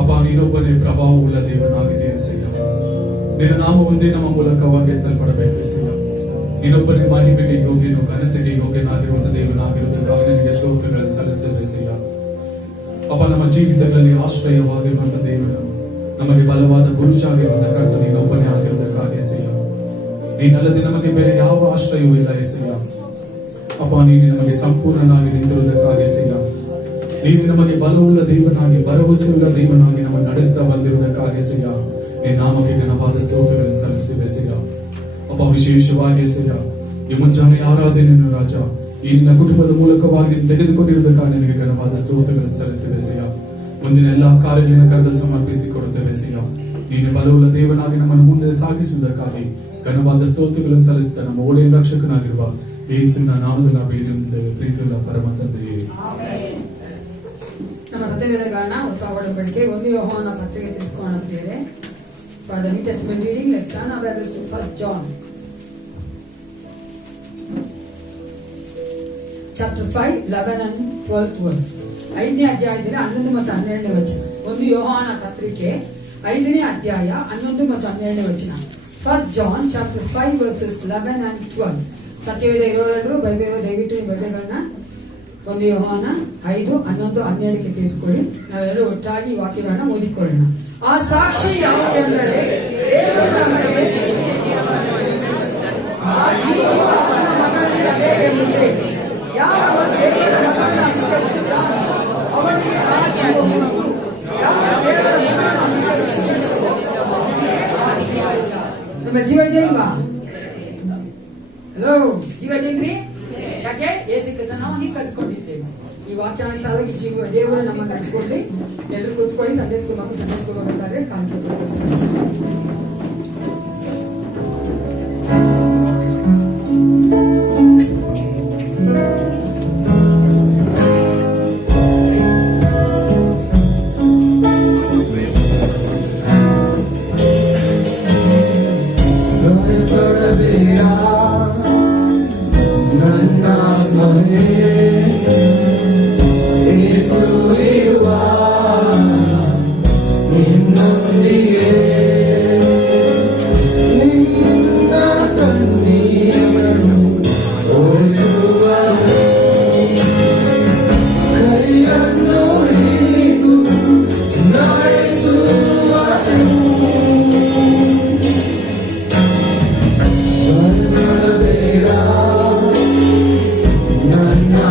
ಅಪ್ಪ, ನೀನೊಬ್ಬನೇ ಪ್ರಭಾವವುಳ್ಳ ದೇವನಾಗಿದೆ ಏಸಯ್ಯ. ನಿನ್ನ ನಾಮ ಒಂದೇ ನಮ್ಮ ಮೂಲಕವಾಗಿ ಎತ್ತಲ್ಪಡಬೇಕು ಏಸಯ್ಯ. ನೀನೊಬ್ಬನೇ ಮಹಿಮೆಗೆ ಯೋಗ್ಯನು, ಘನತೆಗೆ ಯೋಗ್ಯನಾಗಿರುವಂತ ದೇವನಾಗಿರುವುದಕ್ಕಾಗಿ ನಿನಗೆ ಸ್ತೋತ್ರಗಳನ್ನು ಸಲ್ಲಿಸ್ತೇವೆ ಏಸಯ್ಯ. ಅಪ್ಪ, ನಮ್ಮ ಜೀವಿತಗಳಲ್ಲಿ ಆಶ್ರಯವಾಗಿರುವಂತ ದೇವರು, ನಮಗೆ ಬಲವಾದ ಗುರುಜಾಗಿರುವಂತ ಕರ್ತನು ನೀನೊಬ್ಬನೇ ಆಗಿರುವುದಕ್ಕಾಗಿ ಏಸಯ್ಯ. ನೀನಲ್ಲದೆ ನಮಗೆ ಬೇರೆ ಯಾವ ಆಶ್ರಯವೂ ಇಲ್ಲ ಏಸಯ್ಯ. ಅಪ್ಪ, ನೀನು ನಮಗೆ ಸಂಪೂರ್ಣನಾಗಿ ನಿಂತಿರುವುದಕ್ಕಾಗಿ ಏಸಯ್ಯ. ನೀನು ನಮಗೆ ಬಲವುಳ್ಳ ದೇವನಾಗಿ, ಭರವಸೆಯುಳ್ಳ ದೇವನಾಗಿ ನಮ್ಮನ್ನು ನಡೆಸ್ತಾ ಬಂದಿರುವುದಕ್ಕಾಗಿ ಏಸಯ್ಯ, ನಿನ್ನ ನಾಮಕ್ಕೆ ಘನವಾದ ಸ್ತೋತ್ರಗಳನ್ನು ಸಲ್ಲಿಸ್ತೇವೆ ಏಸಯ್ಯ. ಅಪ್ಪ, ವಿಶೇಷವಾಗಿ ಏಸಯ್ಯ, ಈ ಮುಂಜಾನೆ ಆರಾಧನೆಯನ್ನು ರಾಜ ಈ ನಿನ್ನ ಕುಟುಂಬದ ಮೂಲಕವಾಗಿ ನೀನು ತೆಗೆದುಕೊಂಡಿರುವುದಕ್ಕಾಗಿ ನಿನಗೆ ಘನವಾದ ಸ್ತೋತ್ರಗಳನ್ನು ಸಲ್ಲಿಸ್ತೇವೆ ಏಸಯ್ಯ. ಮುಂದಿನ ಎಲ್ಲಾ ಕಾರ್ಯಗಳನ್ನು ಕರೆದಲ್ಲಿ ಸಮರ್ಪಿಸಿಕೊಡುತ್ತೇವೆ ಏಸಯ್ಯ. ನೀನು ಬಲವುಳ್ಳ ದೇವನಾಗಿ ನಮ್ಮನ್ನು ಮುಂದೆ ಸಾಗಿಸುವುದಕ್ಕಾಗಿ ಘನವಾದ ಸ್ತೋತ್ರಗಳನ್ನು ಸಲ್ಲಿಸಿದ ನಮ್ಮ ಒಳ್ಳೆಯ ರಕ್ಷಕನಾಗಿರುವ ಯೇಸುವಿನ ನಾಮದಲ್ಲಿ ನಾವು ಬೇಡಿ ಹೊಂದಿದ್ದೇವೆ. ಪ್ರೀತಿಯುಳ್ಳ ಪರಮ ತಂದೆಯೇ. ನಮ್ಮ ಸತ್ಯವೇದಗಳನ್ನ ಹೊಸ ಒಡಂಬಡಿಕೆ 1 ಯೋಹಾನ ಪತ್ರಿಕೆ ತಿಳಿಸ್ಕೊಳ್ಳೋಣ ಪ್ರಿಯರೇ. For the New Testament reading, let's turn our Bibles to 1 John chapter 5, 11 and 12th verse. 5ನೇ ಅಧ್ಯಾಯದಲ್ಲಿ 11 ಮತ್ತು 12ನೇ ವಚನ. 1 ಯೋಹಾನ ಪತ್ರಿಕೆ 5ನೇ ಅಧ್ಯಾಯ 11 ಮತ್ತು 12ನೇ ವಚನ. 1 John chapter 5 verses 11 and 12. Satyaveda ಇರೋರೆಲ್ಲರೂ Bible ದಯವಿಟ್ಟು ಈ ಬೈಬಲ್ಗಳನ್ನ 1 ಯೋಹಾನ 5, 11, 12ಕ್ಕೆ ತಿಳಿಸ್ಕೊಳ್ಳಿ. ನಾವೆಲ್ಲರೂ ಒಟ್ಟಾಗಿ ವಾಕ್ಯಗಳನ್ನ ಓದಿಕೊಳ್ಳೋಣ. ಆ ಸಾಕ್ಷಿ ಯಾವುದೆಂದರೆ ದೇವರು ನಮಗೆ ಆ ಜೀವವು ಅವನ ಮಗನಲ್ಲಿ ಅಡಗಿರುತ್ತದೆ. ಯಾವ ದೇವರ ಮಗನನ್ನು ಅಂಗೀಕರಿಸುತ್ತಾನೋ ಅವನಿಗೆ ಆ ಜೀವವು ಉಂಟು. ಯಾವ ದೇವರ ಮಗನನ್ನು ಅಂಗೀಕರಿಸುತ್ತಾನೋ ಅವನಿಗೆ ಆ ಜೀವ ಇಲ್ಲ. ನಮ್ಮ ಜೀವ ಇದೆಯಾ ಇಲ್ವಾ? ಹಲೋ, ಜೀವ ಇದೆಯೇನ್ರಿ? ಯಾಕೆ? ಯೇಸು ಕ್ರಿಸ್ತನ ನಾವು ಅಂಗೀಕರಿಸಿಕೊಂಡಿದ್ದೇವೆ. ಈ ವಾಕ್ಯಾನುಸಾರವಾಗಿ ಜೀವ ದೇವರು ನಮ್ಮನ್ನು ಹಂಚಿಕೊಳ್ಳಿ. ಎಲ್ಲರೂ ಕೂತ್ಕೊಳ್ಳಿ. ಸಂಡೇ ಸ್ಕೂಲ್ ಮಕ್ಕಳು ಸಂಡೇ ಸ್ಕೂಲ್ ಹೋಗ್ಬೇಕಾದ್ರೆ ನನ್ನ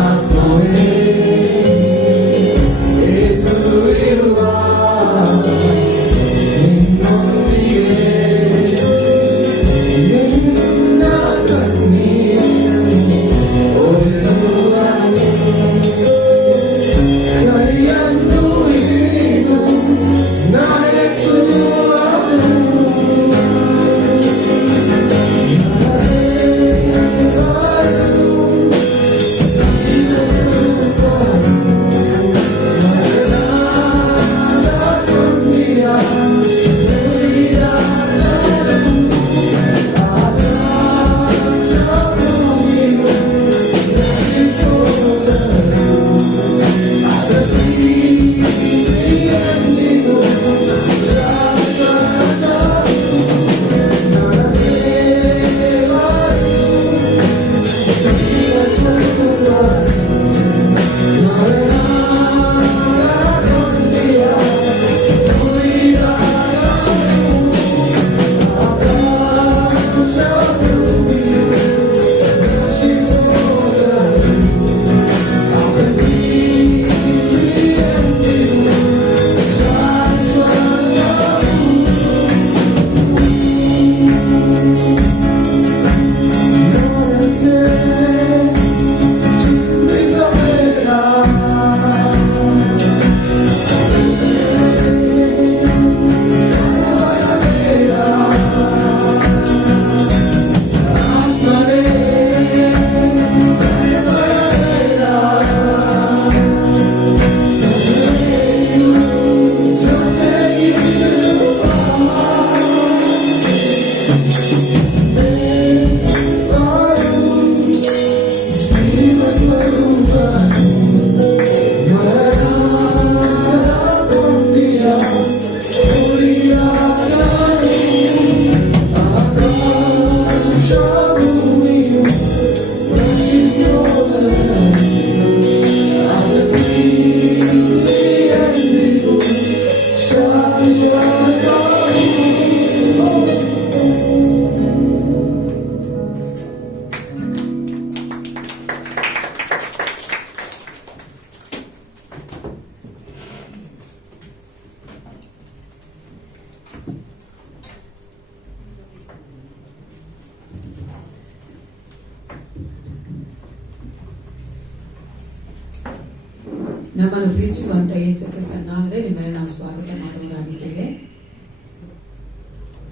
ನಮ್ಮನ್ನು ಪ್ರೀತಿಸುವಂತ ಯೇಸು ಕ್ರಿಸ್ತನ ನಾಮದಲ್ಲಿ ನಿಮ್ಮನ್ನು ನಾವು ಸ್ವಾಗತ ಮಾಡುವುದಾಗಿದ್ದೇವೆ.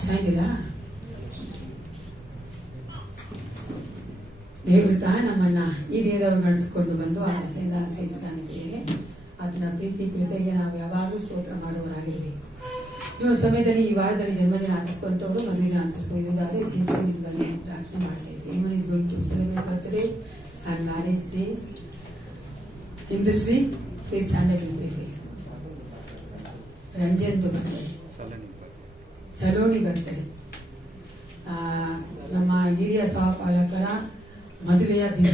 ಚೆನ್ನಾಗಿದ್ದೀರಾ? ದೇವರು ತಾ ನಮ್ಮನ್ನ ಈ ದೇವರು ನಡೆಸಿಕೊಂಡು ಬಂದು ಆ ದಸೆಯಿಂದ ಆಚರಿಸಿದ್ದಾನಿದ್ದೇವೆ. ಅದನ್ನ ಪ್ರೀತಿ ಕೃಪೆಗೆ ನಾವು ಯಾವಾಗಲೂ ಸ್ತೋತ್ರ ಮಾಡುವವರಾಗಿರ್ಬೇಕು. ನೀವು ಸಮಯದಲ್ಲಿ ಈ ವಾರದಲ್ಲಿ ಜನ್ಮದಿನ ಆಚರಿಸುವಂತವರು ಮದುವೆನ ಆಚರಿಸಿಕೊಂಡಿದ್ದಾರೆ. ನಿಮ್ಮಲ್ಲಿ ಪ್ರಾರ್ಥನೆ ಮಾಡ್ತೇವೆ. Anyone is going to celebrate birthday and marriage days in this week, please stand up and pray. Ranjan ಬರ್ತದೆ, ಸಲೋನಿ ಬರ್ತದೆ. ನಮ್ಮ ಹಿರಿಯ ಸಹಪಾಲಕರ ಮದುವೆಯ ದಿನ,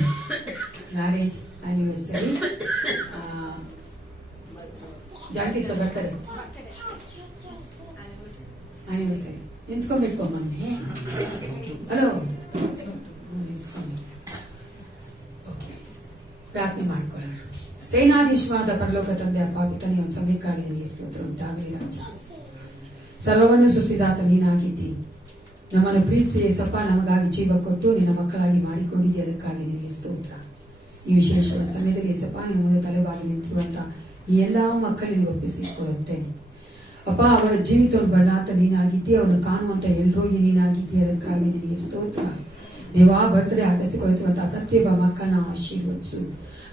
ಮ್ಯಾರೇಜ್ ಆನಿವರ್ಸರಿ. ಜಾನಕಿ ಸರ್ ಬರ್ತಾರೆ. ಆನಿವರ್ಸರಿ ನಿಂತ್ಕೊಬೇಕು ಮೊನ್ನೆ. ಹಲೋ, ಪ್ರಾರ್ಥನೆ ಮಾಡ್ಕೊಳ್ಳೋಣ. ಸೇನಾಧೀಶವಾದ ಪರಲೋಕ ತಂದೆ ಅಪ್ಪ ಪಿತನೇ, ಒಂದು ಸಮಯಕ್ಕಾಗಿ ನನಗೆ ಸ್ತೋತ್ರ ಉಂಟಾಗಲಿ. ರಾಜ, ಸರ್ವವನ್ನು ಸೃಷ್ಟಿದಾತ ನೀನಾಗಿದ್ದಿ. ನಮ್ಮನ್ನು ಪ್ರೀತಿಸಿ ಯೇಸಪ್ಪ ನಮಗಾಗಿ ಜೀವ ಕೊಟ್ಟು ನಿನ್ನ ಮಕ್ಕಳಾಗಿ ಮಾಡಿಕೊಂಡಿದ್ದಿ. ಅದಕ್ಕಾಗಿ ನಿನಗೆ ಸ್ತೋತ್ರ. ಈ ವಿಶೇಷವಾದ ಸಮಯದಲ್ಲಿ ಯೇಸಪ್ಪ ನಿನ್ನ ಮುಂದೆ ತಲೆಬಾಗಿ ನಿಂತಿರುವಂತ ಈ ಎಲ್ಲಾ ಮಕ್ಕಳಿಗೆ ಒಪ್ಪಿಸಿಕೊಳ್ಳುತ್ತೇನೆ ಅಪ್ಪ. ಅವರ ಜೀವಿತವನ್ನು ಬಣ್ಣಾತ ನೀನಾಗಿದ್ದಿ. ಅವನು ಕಾಣುವಂತ ಎಲ್ಲರೂ ನೀನಾಗಿದ್ದಿ. ಅದಕ್ಕಾಗಿ ನಿನಗೆ ಸ್ತೋತ್ರ. ದೇವಾ, ಬರ್ತ್ಡೇ ಆಚರಿಸಿಕೊಳ್ಳುತ್ತಿರುವಂತಹ ಪ್ರತಿಯೊಬ್ಬ ಮಕ್ಕಳನ್ನ ಆಶೀರ್ವದಿಸು.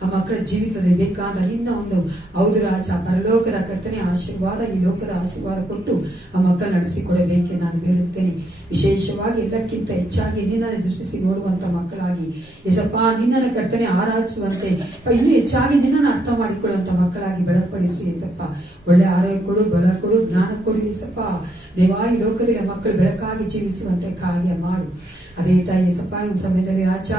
ಆ ಮಕ್ಕಳ ಜೀವಿತದಲ್ಲಿ ಬೇಕಾದ ನಿನ್ನ ಒಂದು ಹೌದು ರಾಜ, ಪರಲೋಕದ ಕರ್ತನೆ ಆಶೀರ್ವಾದ, ಈ ಲೋಕದ ಆಶೀರ್ವಾದ ಕೊಟ್ಟು ಆ ಮಕ್ಕಳು ನಡೆಸಿಕೊಡಬೇಕೆ ನಾನು ಬೇಡುತ್ತೇನೆ. ವಿಶೇಷವಾಗಿ ಎಲ್ಲಕ್ಕಿಂತ ಹೆಚ್ಚಾಗಿ ನಿನ್ನನ್ನು ದೃಷ್ಟಿಸಿ ನೋಡುವಂತ ಮಕ್ಕಳಾಗಿ ಯೇಸಪ್ಪ, ನಿನ್ನನ್ನು ಕರ್ತನೆ ಆರಾಧಿಸುವಂತೆ, ಇನ್ನೂ ಹೆಚ್ಚಾಗಿ ನಿನ್ನನ್ನು ಅರ್ಥ ಮಾಡಿಕೊಳ್ಳುವಂತ ಮಕ್ಕಳಾಗಿ ಬಲಪಡಿಸಿ ಯೇಸಪ್ಪ. ಒಳ್ಳೆ ಆರೋಗ್ಯ ಕೊಡು, ಬಲ ಕೊಡು, ಜ್ಞಾನ ಕೊಡು ಯೇಸಪ್ಪ. ದೇವಾ, ಈ ಲೋಕದಲ್ಲಿ ಮಕ್ಕಳು ಬೆಳಕಾಗಿ ಜೀವಿಸುವಂತೆ ಕಾರ್ಯ ಮಾಡು. ಅದೇ ತಾಯಿ ಯೇಸಪ್ಪ, ಈ ಸಮಯದಲ್ಲಿ ರಾಜ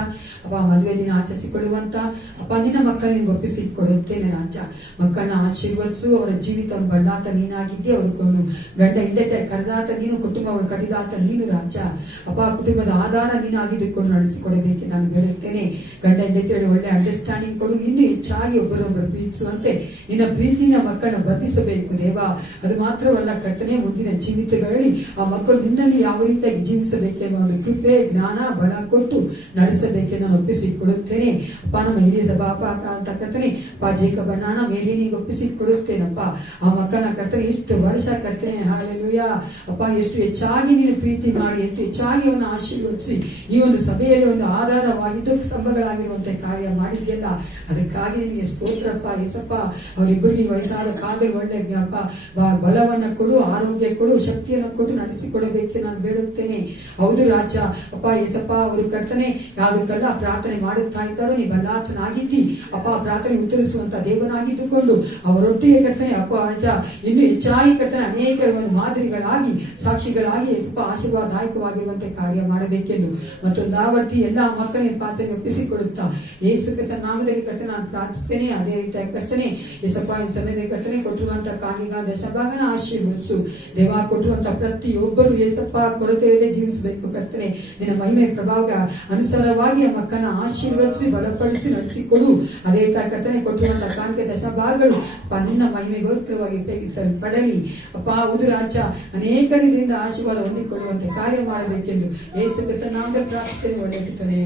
ಅಪ್ಪ ಮದುವೆ ದಿನ ಆಚರಿಸಿಕೊಳ್ಳುವಂತ ಅಪ್ಪ ನಿನ್ನ ಮಕ್ಕಳನ್ನು ಒಪ್ಪಿಸಿಕೊಡುತ್ತೇನೆ ರಾಜ. ಮಕ್ಕಳನ್ನ ಆಶೀರ್ವದಿಸು. ಅವರ ಜೀವಿತವನ್ನು ಬಣ್ಣಾತ ನೀನಾಗಿದ್ದೆ. ಅವ್ರಿಗೊಂದು ಗಂಡ ಹಿಂದೆ ಕರೆದಾತ ನೀನು, ಕುಟುಂಬವನ್ನು ಕಡಿದಾತ ನೀನು ರಾಜ. ಅಪ್ಪ, ಕುಟುಂಬದ ಆಧಾರ ನೀನಾಗಿದ್ದುಕೊಂಡು ನಡೆಸಿಕೊಡಬೇಕು ನಾನು ಬೇಡುತ್ತೇನೆ. ಗಂಡ ಹೆಂಡತಿಯಲ್ಲಿ ಒಳ್ಳೆ ಅಂಡರ್ಸ್ಟ್ಯಾಂಡಿಂಗ್ ಕೊಡು. ಇನ್ನೂ ಹೆಚ್ಚಾಗಿ ಒಬ್ಬರೊಬ್ಬರು ಪ್ರೀತಿಸುವಂತೆ ನಿನ್ನ ಪ್ರೀತಿನ ಮಕ್ಕಳನ್ನ ಬಂಧಿಸಬೇಕು ದೇವ. ಅದು ಮಾತ್ರವಲ್ಲ ಕರ್ತನೆ, ಮುಂದಿನ ಜೀವಿತಗಳಲ್ಲಿ ಆ ಮಕ್ಕಳು ನಿನ್ನಲ್ಲಿ ಯಾವ ರೀತಿಯಾಗಿ ಜೀವಿಸಬೇಕೆಂಬ ಒಂದು ಕೃಪೆ, ಜ್ಞಾನ, ಬಲ ಕೊಟ್ಟು ನಡೆಸಬೇಕೆ ನಾನು ಒಪ್ಪಿಸಿಕೊಡುತ್ತೇನೆ ಅಪ್ಪ. ನಮ್ಮ ಹಿರಿಯ ಸಭಾಪ ಅಂತ ಕರ್ತನೆ ಅಪ್ಪ ಜೇಕಬ್ ಅಣ್ಣನ ಮೇಲೆ ನೀನು ಒಪ್ಪಿಸಿಕೊಡುತ್ತೇನಪ್ಪ. ಆ ಮಕ್ಕಳನ್ನ ಕರ್ತನೆ ಎಷ್ಟು ವರ್ಷ ಕರ್ತನೆ ಹಾಲೆಲೂಯ ಅಪ್ಪ, ಎಷ್ಟು ಹೆಚ್ಚಾಗಿ ನೀನು ಪ್ರೀತಿ ಮಾಡಿ, ಎಷ್ಟು ಹೆಚ್ಚಾಗಿ ಅವನ್ನ ಆಶೀರ್ವದಿಸಿ ಈ ಒಂದು ಸಭೆಯಲ್ಲಿ ಒಂದು ಆಧಾರವಾಗಿದ್ದು ಸ್ತಂಭಗಳಾಗಿರುವಂತೆ ಕಾರ್ಯ ಮಾಡಿದ್ಯಲ್ಲ, ಅದಕ್ಕಾಗಿ ನಿನಗೆ ಸ್ತೋತ್ರಪ್ಪ ಯೇಸಪ್ಪ. ಅವರಿಬ್ಬರಿಗೆ ವಯಸ್ಸಾದ ಕಾಲದಲ್ಲಿ ಒಳ್ಳೆ ಬಲವನ್ನ ಕೊಡು, ಆರೋಗ್ಯ ಕೊಡು, ಶಕ್ತಿಯನ್ನು ಕೊಟ್ಟು ನಡೆಸಿಕೊಡಬೇಕೆ ನಾನು ಬೇಡುತ್ತೇನೆ. ಹೌದು ರಾಜ ಅಪ್ಪ ಯೇಸಪ್ಪ, ಅವರು ಕರ್ತನೆ ಯಾವುದಕ್ಕೆಲ್ಲ ಪ್ರಾರ್ಥನೆ ಮಾಡುತ್ತಾ ಇದ್ದಾರೋ ನೀ ಬಲ್ಲಾತನಾಗಿದ್ದಿ ಅಪ್ಪ. ಪ್ರಾರ್ಥನೆ ಉತ್ತರಿಸುವಂತ ದೇವನಾಗಿದ್ದುಕೊಂಡು ಅವರೊಟ್ಟಿಗೆ ಕರ್ತನೆ ಅಪ್ಪ ರಾಜ ಇನ್ನು ಹೆಚ್ಚಾಗಿ ಕರ್ತನೆ ಅನೇಕ ಒಂದು ಮಾದರಿಗಳಾಗಿ, ಸಾಕ್ಷಿಗಳಾಗಿ ಯೇಸಪ್ಪ ಆಶೀರ್ವಾದದಾಯಕವಾಗಿರುವಂತೆ ಕಾರ್ಯ ಮಾಡಬೇಕೆಂದು ಮತ್ತೊಂದು ಆವರ್ತಿ ಎಲ್ಲ ಮಕ್ಕಳಿನ ಪಾತ್ರೆ ಒಪ್ಪಿಸಿಕೊಡುತ್ತಾ ಯೇಸು ಕ್ರಿಸ್ತನ ನಾಮದಲ್ಲಿ ಕರ್ತನೆ ನಾನು ಪ್ರಾರ್ಥಿಸ್ತೇನೆ. ಅದೇ ರೀತಿಯಾಗಿ ಕರ್ತನೆ ಯೇಸಪ್ಪ ಈ ಸಮಯದಲ್ಲಿ ಕರ್ತನೆ ಕೊಟ್ಟುವಂತ ಕಾಣಿಗ ದಶಭಾಗನ ಆಶೀರ್ವದಿಸು ದೇವ. ಕೊಟ್ಟುವಂತ ಪ್ರತಿಯೊಬ್ಬರು ಯೇಸಪ್ಪ ಕೊರತೆಯಲ್ಲೇ ಜೀವಿಸಬೇಕು ಕರ್ತನೆ. ನಿನ್ನ ಮಹಿಮೆ ಪ್ರಭಾವ ಅನುಸಾರವಾಗಿ ಆ ಮಕ್ಕಳನ್ನ ಆಶೀರ್ವದಿಸಿ ಬಲಪಡಿಸಿ ನಡೆಸಿಕೊಡು. ಅದೇ ರೀತಿ ಕರ್ತನೆ ಕೊಟ್ಟುವಂತ ಕಾಣಿಕೆ ದಶಭಾಗಗಳು ನಿನ್ನ ಮಹಿಮೆಗೋಸ್ಕರವಾಗಿ ಉಪಯೋಗಿಸಲ್ಪಡಲಿ ಅಪ್ಪ. ಹೌದು ರಾಜ, ಅನೇಕ ರೀತಿಯಿಂದ ಆಶೀರ್ವಾದ ಹೊಂದಿಕೊಳ್ಳುವಂತೆ ಕಾರ್ಯ ಮಾಡಬೇಕೆಂದು ಯೇಸು ಕ್ರಿಸ್ತನ ನಾಮದಲ್ಲಿ ಪ್ರಾರ್ಥನೆ ಒಳ್ಳೆಯುತ್ತದೆ.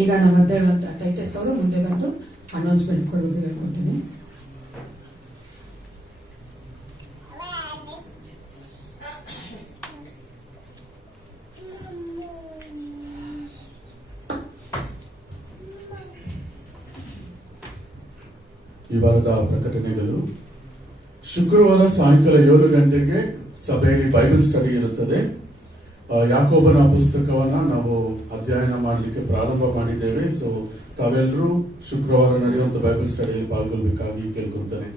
ಈಗ ನಮ್ಮ ಮಧ್ಯೆ ಇರುವಂತ ಟೈಟಸ್ ಅವರು ಮುಂದೆ ಬಂದು ಅನೌನ್ಸ್ಮೆಂಟ್ ಕೊಡೋದು ಹೇಳ್ಕೊತೀನಿ. ಈ ವಾರದ ಪ್ರಕಟಣೆಗಳು ಶುಕ್ರವಾರ ಸಾಯಂಕಾಲ 7 ಗಂಟೆಗೆ ಸಭೆಯಲ್ಲಿ ಬೈಬಲ್ ಸ್ಟಡಿ ಇರುತ್ತದೆ. ಯಾಕೋಬನ ಪುಸ್ತಕವನ್ನ ನಾವು ಅಧ್ಯಯನ ಮಾಡಲಿಕ್ಕೆ ಪ್ರಾರಂಭ ಮಾಡಿದ್ದೇವೆ. ಸೊ ತಾವೆಲ್ಲರೂ ಶುಕ್ರವಾರ ನಡೆಯುವಂತ ಬೈಬಲ್ ಸ್ಟಡಿಯಲ್ಲಿ ಪಾಲ್ಗೊಳ್ಬೇಕಾಗಿ ಕೇಳ್ಕೊಳ್ತೇನೆ.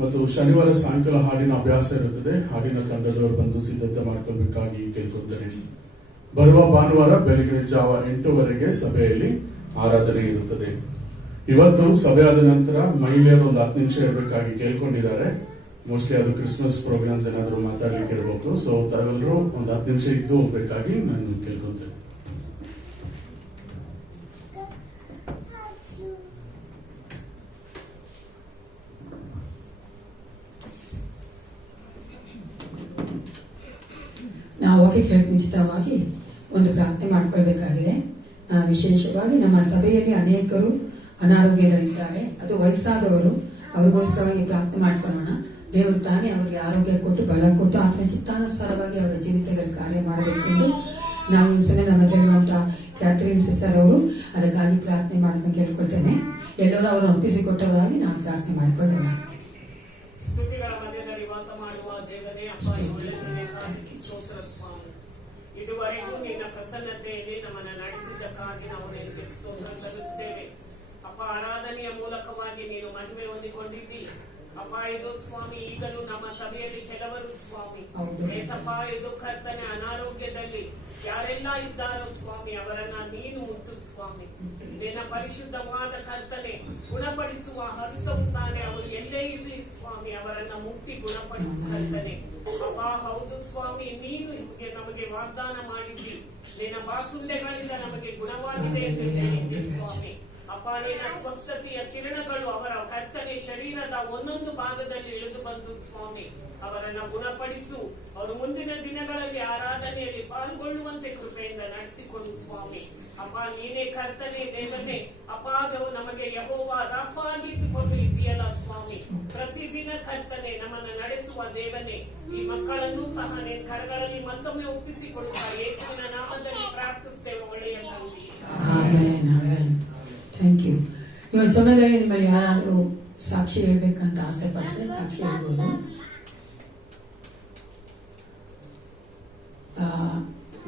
ಮತ್ತು ಶನಿವಾರ ಸಾಯಂಕಾಲ ಹಾಡಿನ ಅಭ್ಯಾಸ ಇರುತ್ತದೆ. ಹಾಡಿನ ತಂಡದವರು ಬಂದು ಸಿದ್ಧತೆ ಮಾಡ್ಕೊಳ್ಬೇಕಾಗಿ ಕೇಳ್ಕೊಳ್ತೇನೆ. ಬರುವ ಭಾನುವಾರ ಬೆಳಗಿನ ಜಾವ 8 ಸಭೆಯಲ್ಲಿ ಆರಾಧನೆ ಇರುತ್ತದೆ. ಇವತ್ತು ಸಭೆ ಆದ ನಂತರ ಮಹಿಳೆಯರು ಒಂದು 10 ನಿಮಿಷ ಇರಬೇಕಾಗಿ ಕೇಳ್ಕೊಂಡಿದ್ದಾರೆ. ಮೋಸ್ಟ್ಲಿ ಅದು ಕ್ರಿಸ್ಮಸ್ ಪ್ರೋಗ್ರಾಮ್ಸ್ ಏನಾದ್ರು ಮಾತಾಡ್ಲಿಕ್ಕೆ ಇರಬೇಕು. ಸೊ ತಾವೆಲ್ಲರೂ ಒಂದು 10 ನಿಮಿಷ ಇದ್ದು ಹೋಗ್ಬೇಕಾಗಿ ನಾನು ಕೇಳ್ಕೊಂತೇನೆ. ನಾವು ಹೋಗಿ ಮುಂಚಿತವಾಗಿ ಒಂದು ಪ್ರಾರ್ಥನೆ ಮಾಡ್ಕೊಳ್ಬೇಕಾಗಿದೆ. ವಿಶೇಷವಾಗಿ ನಮ್ಮ ಸಭೆಯಲ್ಲಿ ಅನೇಕರು ಅನಾರೋಗ್ಯದಲ್ಲಿದ್ದಾರೆ. ಅದು ವಯಸ್ಸಾದವರು, ಅವ್ರಿಗೋಸ್ಕರವಾಗಿ ಪ್ರಾರ್ಥನೆ ಮಾಡ್ಕೊಳ್ಳೋಣ. ದೇವರು ತಾನೇ ಅವರಿಗೆ ಆರೋಗ್ಯ ಕೊಟ್ಟು ಬಲ ಕೊಟ್ಟು ಆತ್ಮ ಚಿತ್ತಾನುಸಾರವಾಗಿ ಅವರ ಜೀವಿತದಲ್ಲಿ ಕಾರ್ಯ ಮಾಡಬೇಕೆಂದು ನಾವು ಈ ಸಲ ನಮ್ಮ ಮಧ್ಯಲ್ಲಿರುವಂತಹ ಕ್ಯಾಥರಿನ್ ಸಿಸ್ಟರ್ ಅವರು ಅದಕ್ಕಾಗಿ ಪ್ರಾರ್ಥನೆ ಮಾಡೋದನ್ನ ಕೇಳ್ಕೊಳ್ತೇನೆ. ಎಲ್ಲರೂ ಅವರು ಒಪ್ಪಿಸಿಕೊಟ್ಟವರಾಗಿ ನಾವು ಪ್ರಾರ್ಥನೆ ಮಾಡಿಕೊಳ್ಳೋಣ. ಇದುವರೆಗೂ ನಿನ್ನ ಪ್ರಸನ್ನತೆಯಲ್ಲಿ ನಮ್ಮನ್ನು ನಡೆಸಿದ್ದಕ್ಕಾಗಿ ನಾವು ನಿನಗೆ ಸ್ತೋತ್ರ ಸಲ್ಲಿಸುತ್ತೇವೆ. ಅಪ್ಪ, ಆರಾಧನೆಯ ಮೂಲಕವಾಗಿ ನೀನು ಮಹಿಮೆ ಹೊಂದಿಕೊಂಡಿದ್ದಿ. ಅಪ್ಪ, ಇದು ಸ್ವಾಮಿ ಈಗಲೂ ನಮ್ಮ ಸಭೆಯಲ್ಲಿ ಕೆಲವರು ಸ್ವಾಮಿ ಏಕಪ್ಪ ಇದು ಕರ್ತನೆ ಅನಾರೋಗ್ಯದಲ್ಲಿ ಯಾರೆಲ್ಲ ಇದ್ದಾರೋ ಸ್ವಾಮಿ ಅವರನ್ನ ನೀನು ಮುಟ್ಟು ಸ್ವಾಮಿ. ನಿನ್ನ ಪರಿಶುದ್ಧವಾದ ಕರ್ತನೆ ಗುಣಪಡಿಸುವ ಹಸ್ತವು ತಾನೆ ಅವರು ಎಲ್ಲೇ ಇರಲಿ ಸ್ವಾಮಿ ಅವರನ್ನ ಮುಟ್ಟಿ ಗುಣಪಡಿಸುವ ಕರ್ತನೆ. ಅಪ್ಪ, ಹೌದು ಸ್ವಾಮಿ, ನೀನು ನಮಗೆ ವಾಗ್ದಾನ ಮಾಡಿದ್ದಿ. ನಿನ್ನ ಬಾಸುಂಡೆಗಳಿಂದ ನಮಗೆ ಗುಣವಾಗಿದೆ ಎಂದು ಹೇಳಿದ್ದಿ ಸ್ವಾಮಿ. ಅಪ್ಪ, ನಿನ್ನ ಸ್ವಸ್ಥತೆಯ ಕಿರಣಗಳು ಅವರ ಕರ್ತನೆ ಶರೀರದ ಒಂದೊಂದು ಭಾಗದಲ್ಲಿ ಇಳಿದು ಬಂದು ಸ್ವಾಮಿ ಅವರನ್ನ ಗುಣಪಡಿಸು. ಅವರು ಮುಂದಿನ ದಿನಗಳಲ್ಲಿ ಆರಾಧನೆಯಲ್ಲಿ ಪಾಲ್ಗೊಳ್ಳುವಂತೆ ಕೃಪೆಯಿಂದ ನಡೆಸಿಕೊಡು ಸ್ವಾಮಿ. ಅಪ್ಪ, ನೀನೇ ಕರ್ತನೆ ದೇವನೇ. ಅಪ್ಪ, ಅದು ನಮಗೆ ಯೆಹೋವ ರಾಫ ಆಗಿದ್ದುಕೊಂಡು ಇದೆಯಲ್ಲ ಸ್ವಾಮಿ. ಪ್ರತಿದಿನ ಕರ್ತನೆ ನಮ್ಮನ್ನು ನಡೆಸುವ ದೇವನೇ. ಈ ಮಕ್ಕಳನ್ನು ಸಹ ನಿನ್ನ ಕರಗಳಲ್ಲಿ ಮತ್ತೊಮ್ಮೆ ಒಪ್ಪಿಸಿಕೊಡುತ್ತಾ ಯೇಸುವಿನ ನಾಮದಲ್ಲಿ ಪ್ರಾರ್ಥಿಸ್ತೇವೆ. ಒಳ್ಳೆಯ ತಂದೆ. Thank you. ಇವಾಗ ಸಮಯದಲ್ಲಿ ನಿಮ್ಮಲ್ಲಿ ಯಾರಾದರೂ ಸಾಕ್ಷಿ ಹೇಳ್ಬೇಕಂತ ಆಸೆ ಪಟ್ಟರೆ ಸಾಕ್ಷಿ ಹೇಳ್ಬೋದು.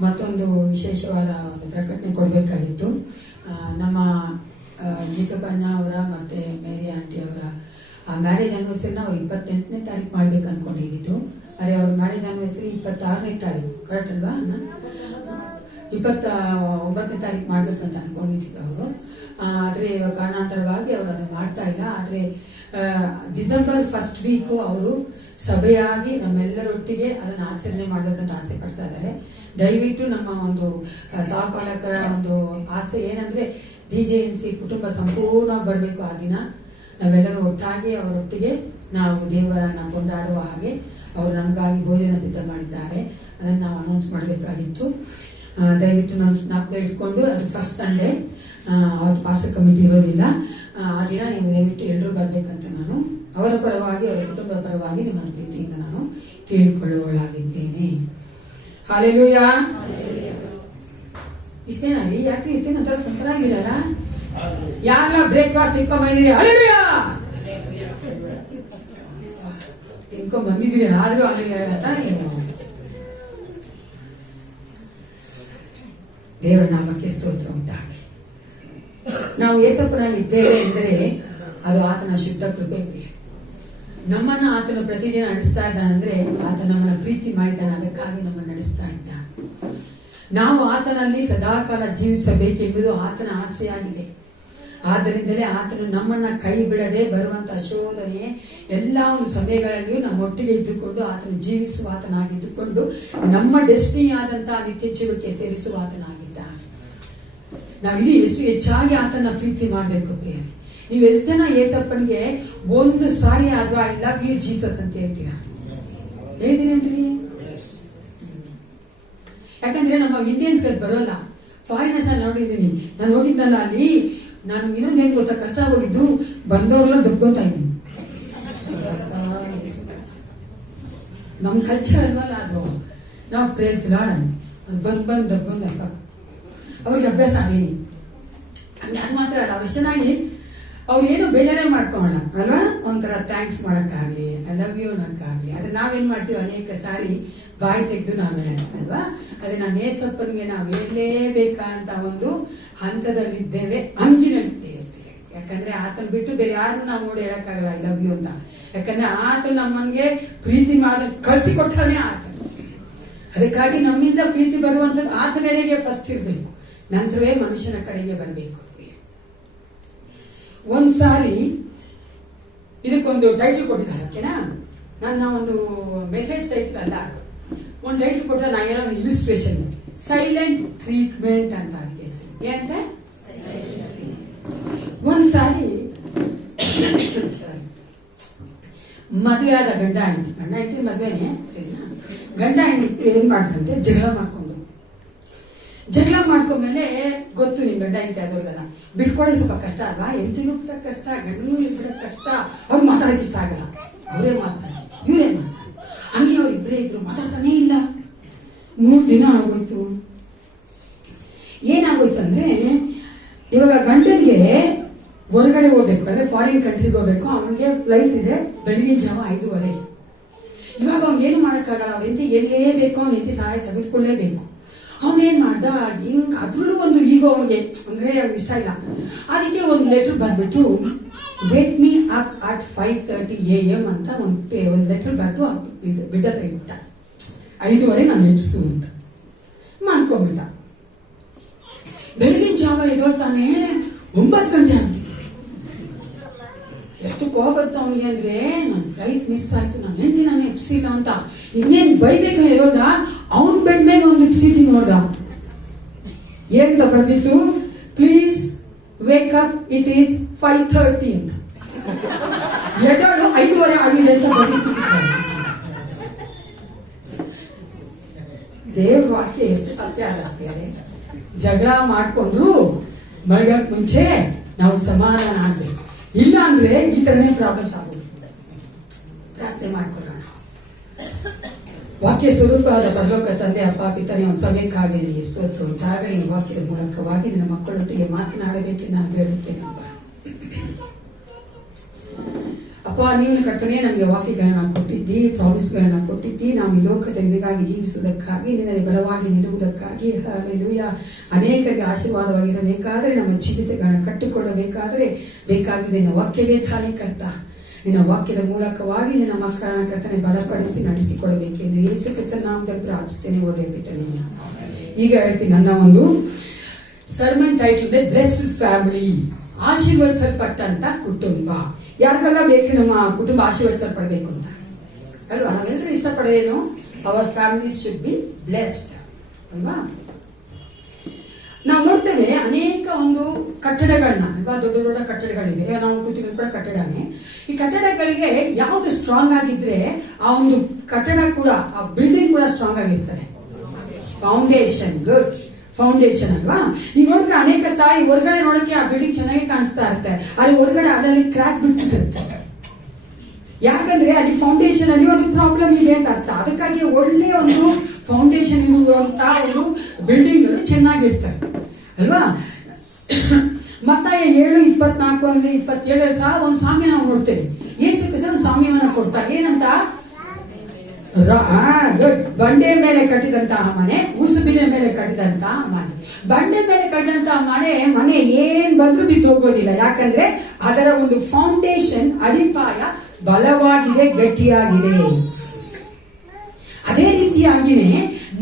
ಮತ್ತೊಂದು ವಿಶೇಷವಾದ ಒಂದು ಪ್ರಕಟಣೆ ಕೊಡಬೇಕಾಗಿತ್ತು. ನಮ್ಮ ಜಿಕಪ್ಪಣ್ಣ ಅವರ ಮತ್ತೆ ಮೇರಿ ಆಂಟಿ ಅವರ ಮ್ಯಾರೇಜ್ ಆನಿವರ್ಸರಿನ ಅವ್ರು 28ನೇ ತಾರೀಕು ಮಾಡ್ಬೇಕು ಅನ್ಕೊಂಡಿದ್ದು. ಅದೇ ಅವ್ರ ಮ್ಯಾರೇಜ್ ಆನಿವರ್ಸರಿ 26ನೇ ತಾರೀಕು, ಕರೆಕ್ಟ್ ಅಲ್ವಾ? 29ನೇ ತಾರೀಕು ಮಾಡ್ಬೇಕಂತ ಅನ್ಕೊಂಡಿದ್ದು ಅವರು. ಆದ್ರೆ ಕಾರಣಾಂತರವಾಗಿ ಅವರು ಅದನ್ನು ಮಾಡ್ತಾ ಇಲ್ಲ. ಆದ್ರೆ ಡಿಸೆಂಬರ್ 1st ವೀಕ್ ಅವರು ಸಭೆಯಾಗಿ ನಮ್ಮೆಲ್ಲರೊಟ್ಟಿಗೆ ಅದನ್ನು ಆಚರಣೆ ಮಾಡ್ಬೇಕಂತ ಆಸೆ ಪಡ್ತಾ ಇದ್ದಾರೆ. ದಯವಿಟ್ಟು ನಮ್ಮ ಒಂದು ಸಹಪಾಲಕರ ಒಂದು ಆಸೆ ಏನಂದ್ರೆ DJNC ಕುಟುಂಬ ಸಂಪೂರ್ಣ ಬರಬೇಕು. ಆ ದಿನ ನಾವೆಲ್ಲರೂ ಒಟ್ಟಾಗಿ ಅವರೊಟ್ಟಿಗೆ ನಾವು ದೇವರನ್ನ ಕೊಂಡಾಡುವ ಹಾಗೆ ಅವರು ನಮಗಾಗಿ ಭೋಜನ ಸಿದ್ಧ ಮಾಡಿದ್ದಾರೆ. ಅದನ್ನು ನಾವು ಅನೌನ್ಸ್ ಮಾಡಬೇಕಾಗಿತ್ತು. ದಯವಿಟ್ಟು ನಾವು ಜ್ಞಾಪಕ ಇಟ್ಕೊಂಡು ಅದು ಫಸ್ಟ್ ಸಂಡೇ, ಅವತ್ತು ಪಾಸ್ಟರ್ ಕಮಿಟಿ ಇರೋದಿಲ್ಲ. ಆ ದಿನ ನೀವು ದಯವಿಟ್ಟು ಎಲ್ಲರೂ ಬರ್ಬೇಕಂತ ನಾನು ಅವರ ಪರವಾಗಿ ಅವರ ಕುಟುಂಬದ ಪರವಾಗಿ ನಿಮ್ಮ ಪ್ರೀತಿಯಿಂದ ನಾನು ಕೇಳಿಕೊಳ್ಳುವಳಾಗಿದ್ದೇನೆ. ಹಾಲೆಲೂಯಾ. ಇಷ್ಟೇನಾ ರೀ? ಯಾಕೆ ಇಷ್ಟೇನು ಒಂಥರ ಸಂತರಾಗಿರಲ್ಲ? ಯಾರೆಲ್ಲ ಬ್ರೇಕ್ಫಾಸ್ಟ್ ತಿನ್ಕೊಂಡ್ ಬಂದಿರಿ? ಹಾಲೆಲೂಯಾ ತಿನ್ಕೊಂಡ್ ಬಂದಿದ್ದೀರಿ, ಆದ್ರೂ ಹಾಲೆಲೂಯಾ ನೀವು. ದೇವರ ನಾಮಕ್ಕೆ ಸ್ತೋತ್ರ ಉಂಟಾಗಲಿ. ನಾವು ಯೇಸಪ್ಪನಲ್ಲಿ ಇದ್ದೇವೆ ಎಂದರೆ ಅದು ಆತನ ಶುದ್ಧ ಕೃಪೆ. ನಮ್ಮನ್ನ ಆತನು ಪ್ರತಿದಿನ ನಡೆಸ್ತಾ ಇದ್ದಾನಂದ್ರೆ ಆತ ನಮ್ಮನ್ನ ಪ್ರೀತಿ ಮಾಡಿದ್ದಾನೆ, ಅದಕ್ಕಾಗಿ ನಮ್ಮನ್ನು ನಡೆಸ್ತಾ ಇದ್ದಾನೆ. ನಾವು ಆತನಲ್ಲಿ ಸದಾಕಾಲ ಜೀವಿಸಬೇಕೆಂಬುದು ಆತನ ಆಸೆಯಾಗಿದೆ. ಆದ್ದರಿಂದಲೇ ಆತನು ನಮ್ಮನ್ನ ಕೈ ಬಿಡದೆ ಬರುವಂತಹ ಶೋಧನೆ ಎಲ್ಲಾ ಒಂದು ಸಮಯಗಳಲ್ಲಿಯೂ ನಮ್ಮೊಟ್ಟಿಗೆ ಇದ್ದುಕೊಂಡು ಆತನು ಜೀವಿಸುವ ಆತನಾಗಿದ್ದುಕೊಂಡು ನಮ್ಮ ಡೆಸ್ಟಿನಿ ಆದಂತಹ ನಿತ್ಯ ಜೀವಕ್ಕೆ ಸೇರಿಸುವ ಆತನಾಗಿದ್ದಾನೆ. ನಾವಿಲ್ಲಿ ಎಷ್ಟು ಹೆಚ್ಚಾಗಿ ಆತನ ಪ್ರೀತಿ ಮಾಡಬೇಕು ಪ್ರಿಯರೇ. ನೀವು ಎಷ್ಟು ಜನ ಯೇಸಪ್ಪನಿಗೆ ಒಂದು ಸಾರಿ ಆದ್ರೂ ಐ ಲವ್ ಯು ಜೀಸಸ್ ಅಂತ ಹೇಳ್ತೀರಾ? ಹೇಳ್ತೀರೇನ್ರಿ? ಯಾಕಂದ್ರೆ ನಮ್ಮ ಇಂಡಿಯನ್ಸ್ ಬರೋಲ್ಲ. ಫಾರಿನರ್ಸ್ ನೋಡಿದ್ದೀನಿ, ನಾನು ನೋಡಿದ್ದಲ್ಲ ಅಲ್ಲಿ. ನಾನು ಇನ್ನೊಂದು ಏನ್ ಗೊತ್ತಾ ಕಷ್ಟ ಆಗೋಗಿದ್ದು, ಬಂದವರೆಲ್ಲ ದೊಡ್ಡೋತಾ ಇದ್ದೀನಿ. ನಮ್ ಕಲ್ಚರ್ ಅಲ್ವಲ್ಲ ಅದು. ನಾವು ಪ್ರೇಸ್ ಬಂದ್ ದೊಡ್ಡಪ್ಪ ಅವ್ರಿಗೆ ಅಭ್ಯಾಸ ಆಗೀನಿ. ಹಂಗೆ ಅದು ಮಾತ್ರ ಅಲ್ಲ, ಅವ್ರು ಚೆನ್ನಾಗಿ ಅವ್ರು ಏನು ಬೇಜಾರೇ ಮಾಡ್ಕೊಳ್ಳೋಣ ಅಲ್ವಾ? ಒಂಥರ ಥ್ಯಾಂಕ್ಸ್ ಮಾಡಕ್ಕಾಗ್ಲಿ, ಐ ಲವ್ ಯು ಅನ್ನಕ್ಕಾಗ್ಲಿ. ಅದೇ ನಾವೇನ್ ಮಾಡ್ತೀವಿ ಅನೇಕ ಸಾರಿ ಬಾಯಿ ತೆಗೆದು ನಾವೇ ಅಲ್ವಾ? ಅದೇ ನಮ್ಮ ಯೇಸಪ್ಪನಿಗೆ ನಾವು ಹೇಳಲೇಬೇಕಂತ ಒಂದು ಹಂತದಲ್ಲಿದ್ದೇವೆ, ಅಂಗಿನಲ್ಲಿದ್ದೇವೆ. ಯಾಕಂದ್ರೆ ಆತನ ಬಿಟ್ಟು ಬೇರೆ ಯಾರನ್ನು ನಾವು ನೋಡಿ ಹೇಳಕ್ಕಾಗಲ್ಲ ಐ ಲವ್ ಯು ಅಂತ. ಯಾಕಂದ್ರೆ ಆತ ನಮ್ಮನ್ಗೆ ಪ್ರೀತಿ ಮಾಡೋದು ಕಳ್ಸಿಕೊಟ್ಟವನೇ ಆತ. ಅದಕ್ಕಾಗಿ ನಮ್ಮಿಂದ ಪ್ರೀತಿ ಬರುವಂತದ್ದು ಆತನೆಡೆಗೆ ಫಸ್ಟ್ ಇರ್ಬೇಕು, ನಂತರವೇ ಮನುಷ್ಯನ ಕಡೆಗೆ ಬರಬೇಕು. ಒಂದ್ಸಾರಿ ಇದಕ್ಕೊಂದು ಟೈಟಲ್ ಕೊಟ್ಟಿದ್ದಾರೆ. ಓಕೆನಾ? ನನ್ನ ಒಂದು ಮೆಸೇಜ್ ಟೈಟಲ್ ಅಲ್ಲ, ಒಂದು ಟೈಟಲ್ ಕೊಟ್ಟರೆ ನಾ ಹೇಳೋ ಇಲಿಸ್ಟ್ರೇಷನ್ ಸೈಲೆಂಟ್ ಟ್ರೀಟ್ಮೆಂಟ್ ಅಂತ. ಅದಕ್ಕೆ ಏನಂತ? ಒಂದ್ಸಾರಿ ಮದುವೆ ಆದ ಗಂಡ ಹೆಂಡತಿ ಮದುವೆನೆ ಸರಿನಾ? ಗಂಡ ಹೆಂಡತಿ ಏನ್ ಮಾಡ್ತಂತೆ, ಜಗಳ ಮಾಡ್ಕೊಂಡು ಜಗಳ ಮಾಡ್ಕೊಂಡ್ಮೇಲೆ ಗೊತ್ತು ನಿಮ್ ಗಂಡ ಇಂತ ಅದವ್ರಿಗೆಲ್ಲ ಬಿಟ್ಕೊಳ್ಳೋದು ಸ್ವಲ್ಪ ಕಷ್ಟ ಅಲ್ವಾ, ಎಂಟಿನೂ ಬಿಡಕ್ ಕಷ್ಟ, ಗಂಡನೂ ಬಿಡಕ್ ಕಷ್ಟ, ಅವ್ರು ಮಾತಾಡಕ್ ಇಷ್ಟ ಆಗಲ್ಲ, ಅವರೇ ಮಾತಾಡ ಇವರೇ ಮಾತಾಡ, ಹಂಗೆ ಅವ್ರು ಇಬ್ಬರೇ ಇದ್ರು ಮಾತಾಡ್ತಾನೇ ಇಲ್ಲ. 3 ದಿನ ಆಗೋಯ್ತು. ಏನಾಗೋಯ್ತು ಅಂದ್ರೆ ಇವಾಗ ಗಂಡನ್ಗೆ ಹೊರಗಡೆ ಹೋಗ್ಬೇಕು ಅಂದ್ರೆ ಫಾರಿನ್ ಕಂಟ್ರಿಗೆ ಹೋಗ್ಬೇಕು, ಅವನಿಗೆ ಫ್ಲೈಟ್ ಇದೆ ಬೆಳಗಿನ ಜಾವ 5:30. ಇವಾಗ ಅವ್ನು ಏನು ಮಾಡಕ್ಕಾಗಲ್ಲ, ಅವ್ರ ಎಲ್ಲೇ ಬೇಕು ಅವ್ನ ಸಹಾಯ ತೆಗೆದುಕೊಳ್ಳೇಬೇಕು. ಅವನೇನ್ ಮಾಡ್ದ, ಹಿಂಗ್ ಅದ್ರಲ್ಲೂ ಒಂದು ಈಗ ಅವನಿಗೆ ಅಂದ್ರೆ ಇಷ್ಟ ಇಲ್ಲ, ಅದಕ್ಕೆ ಒಂದು ಲೆಟರ್ ಬರ್ಬಿಟ್ಟು wake me up at 5:30 AM ಅಂತ ಒಂದು ಲೆಟರ್ ಬರ್ದು ಬಿಟ್ಟ ಹತ್ರ ಇಟ್ಟ. 5:30 ನಾನು ಎಬ್ಸು ಅಂತ ಮಾಡ್ಕೊಂಡ್ಬಿಟ್ಟ. ಬೆಳಗಿನ ಜಾವ ಎದೋಳ್ತಾನೆ 9 ಗಂಟೆ ಆಗ್ಬಿಟ್ಟು. ಎಷ್ಟು ಕೋಪ ಬರ್ತ ಅವನಿಗೆ ಅಂದ್ರೆ ನನ್ ಫ್ಲೈಟ್ ಮಿಸ್ ಆಯ್ತು, ನಾನು ಹೆಂಡತಿ ನಾನು ಎಪ್ಸಿಲ್ಲ ಅಂತ ಇನ್ನೇನ್ ಬೈಬೇಕು ಹೇಳೋದ. ಅವನ್ ಬೆಡ್ ಮೇಲೆ ಒಂದು ಚೀಟಿ ನೋಡ್ದ, ಏನ್ ಬರ್ದಿತ್ತು, please wake up it is 5:30 ಅಂತ. ಎಡೋಳು 5:30 ಆಗಿದೆ ಅಂತ ಬರ್ದಿತ್ತು. ದೇವ್ರ ವಾಕ್ಯ ಎಷ್ಟು ಸತ್ಯ ಆಗತ್ತೆ. ಜಗಳ ಮಾಡ್ಕೊಂಡ್ರು ಮಲಗಕ್ ಮುಂಚೆ ನಾವು ಸಮಾಧಾನ ಆಗ್ಬೇಕು, ಇಲ್ಲ ಅಂದ್ರೆ ಈ ತರನೇ ಪ್ರಾಬ್ಲಮ್ಸ್ ಆಗೋದು. ಪ್ರಾರ್ಥನೆ ಮಾಡ್ಕೊಳ್ಳೋಣ. ವಾಕ್ಯ ಸ್ವರೂಪವಾದ ಪರಲೋಕ ತಂದೆ ಅಪ್ಪ ಪಿತನೇ ಒಂದು ಸಮಯಕ್ಕಾಗಿ ಸ್ತೋತ್ರ ಉಂಟಾಗ ಈ ವಾಕ್ಯದ ಮೂಲಕವಾಗಿ ನಿನ್ನ ಮಕ್ಕಳೊಟ್ಟಿಗೆ ಮಾತನಾಡಬೇಕೆಂದು ನಾನು ಬೇಡುತ್ತೇನೆ ಅಪ್ಪ. ನೀವು ಕರ್ತನೆ ನಮಗೆ ವಾಕ್ಯಗಳನ್ನ ಕೊಟ್ಟಿದ್ದಿ, ಪ್ರಾಮಿಸ್ಗಳನ್ನ ಕೊಟ್ಟಿದ್ದಿ. ನಾವು ಈ ಲೋಕದಲ್ಲಿ ನಿನಗಾಗಿ ಜೀವಿಸುವುದಕ್ಕಾಗಿ, ನಿನ್ನಲ್ಲಿ ಬಲವಾಗಿ ನಿಲ್ಲುವುದಕ್ಕಾಗಿ. ಹಲ್ಲೆಲೂಯಾ. ಅನೇಕರಿಗೆ ಆಶೀರ್ವಾದವಾಗಿರಬೇಕಾದ್ರೆ, ನಮ್ಮ ಜೀವಿತಗಳನ್ನ ಕಟ್ಟಿಕೊಳ್ಳಬೇಕಾದ್ರೆ ಬೇಕಾಗಿದೆ ನಿನ್ನ ವಾಕ್ಯವೇ ತಾನೇ ಕರ್ತ. ನಿನ್ನ ವಾಕ್ಯದ ಮೂಲಕವಾಗಿ ನಿನ್ನ ಮಕ್ಕಳನ್ನ ಕರ್ತನೆ ಬಲಪಡಿಸಿ ನಡೆಸಿಕೊಡಬೇಕೆಂದು ಯೇಸು ಕ್ರಿಸ್ತನ ನಾಮದಲ್ಲಿ ಪ್ರಾರ್ಥಿಸುತ್ತೇನೆ. ಓದಿರ್ತೀನಿ. ಈಗ ಹೇಳ್ತೀನಿ, ನನ್ನ ಒಂದು ಸರ್ಮನ್ ಟೈಟಲ್ ಇದೆ ಬ್ಲೆಸ್ಡ್ ಫ್ಯಾಮಿಲಿ, ಆಶೀರ್ವದಿಸಲ್ಪಟ್ಟಂತ ಕುಟುಂಬ. ಯಾರಿಗೆಲ್ಲ ಬೇಕು ನಮ್ಮ ಕುಟುಂಬ ಆಶೀರ್ವದಿಸಲ್ಪಡಬೇಕು ಅಂತ ಅಲ್ವಾ? ನಾವೆಲ್ಲರೂ ಇಷ್ಟಪಡೋದೇನು, our family should be blessed ಅಲ್ವಾ? ನಾವು ನೋಡ್ತೇವೆ ಅನೇಕ ಒಂದು ಕಟ್ಟಡಗಳನ್ನ ಅಲ್ವಾ, ದೊಡ್ಡ ದೊಡ್ಡ ಕಟ್ಟಡಗಳಿವೆ, ನಾವು ಕೂತಿದ್ರು ಕೂಡ ಕಟ್ಟಡನೇ. ಈ ಕಟ್ಟಡಗಳಿಗೆ ಯಾವ್ದು ಸ್ಟ್ರಾಂಗ್ ಆಗಿದ್ರೆ ಆ ಒಂದು ಕಟ್ಟಡ ಕೂಡ, ಆ ಬಿಲ್ಡಿಂಗ್ ಕೂಡ ಸ್ಟ್ರಾಂಗ್ ಆಗಿರ್ತಾರೆ. ಫೌಂಡೇಶನ್, ಗುಡ್ ಫೌಂಡೇಶನ್ ಅಲ್ವಾ? ಈಗ ನೋಡಿದ್ರೆ ಅನೇಕ ಸಾರಿ ಹೊರಗಡೆ ನೋಡಕ್ಕೆ ಆ ಬಿಲ್ಡಿಂಗ್ ಚೆನ್ನಾಗಿ ಕಾಣಿಸ್ತಾ ಇರುತ್ತೆ, ಅಲ್ಲಿ ಹೊರಗಡೆ ಅದರಲ್ಲಿ ಕ್ರ್ಯಾಕ್ ಬಿಟ್ಟಿರುತ್ತೆ. ಯಾಕಂದ್ರೆ ಅಲ್ಲಿ ಫೌಂಡೇಶನ್ ಅಲ್ಲಿ ಒಂದು ಪ್ರಾಬ್ಲಮ್ ಇದೆ ಅಂತ ಅರ್ಥ. ಅದಕ್ಕಾಗಿ ಒಳ್ಳೆ ಒಂದು ಫೌಂಡೇಶನ್ ಇರುವಂತ ಒಂದು ಬಿಲ್ಡಿಂಗ್ ಚೆನ್ನಾಗಿರ್ತವೆ ಅಲ್ವಾ? ಮತ್ತಾಯ 7:24 ಅಂದ್ರೆ 27 ಸಹ ಒಂದು ಸಾಮ್ಯ ನಾವು ನೋಡ್ತೇವೆ. ಯೇಸು ಕ್ರಿಸ್ತನು ಒಂದು ಸಾಮ್ಯವನ್ನ ಕೊಡ್ತಾರೆ. ಏನಂತ, ಬಂಡೆ ಮೇಲೆ ಕಟ್ಟಿದಂತಹ ಮನೆ, ಉಸುಬಿನ ಮೇಲೆ ಕಟ್ಟಿದಂತಹ ಮನೆ. ಬಂಡೆ ಮೇಲೆ ಕಟ್ಟಿದಂತಹ ಮನೆ ಏನ್ ಬಂದ್ರೂ ಬಿದ್ದು ಹೋಗೋದಿಲ್ಲ. ಯಾಕಂದ್ರೆ ಅದರ ಒಂದು ಫೌಂಡೇಶನ್, ಅಡಿಪಾಯ ಬಲವಾಗಿದೆ, ಗಟ್ಟಿಯಾಗಿದೆ. ಅದೇ ರೀತಿಯಾಗಿನೇ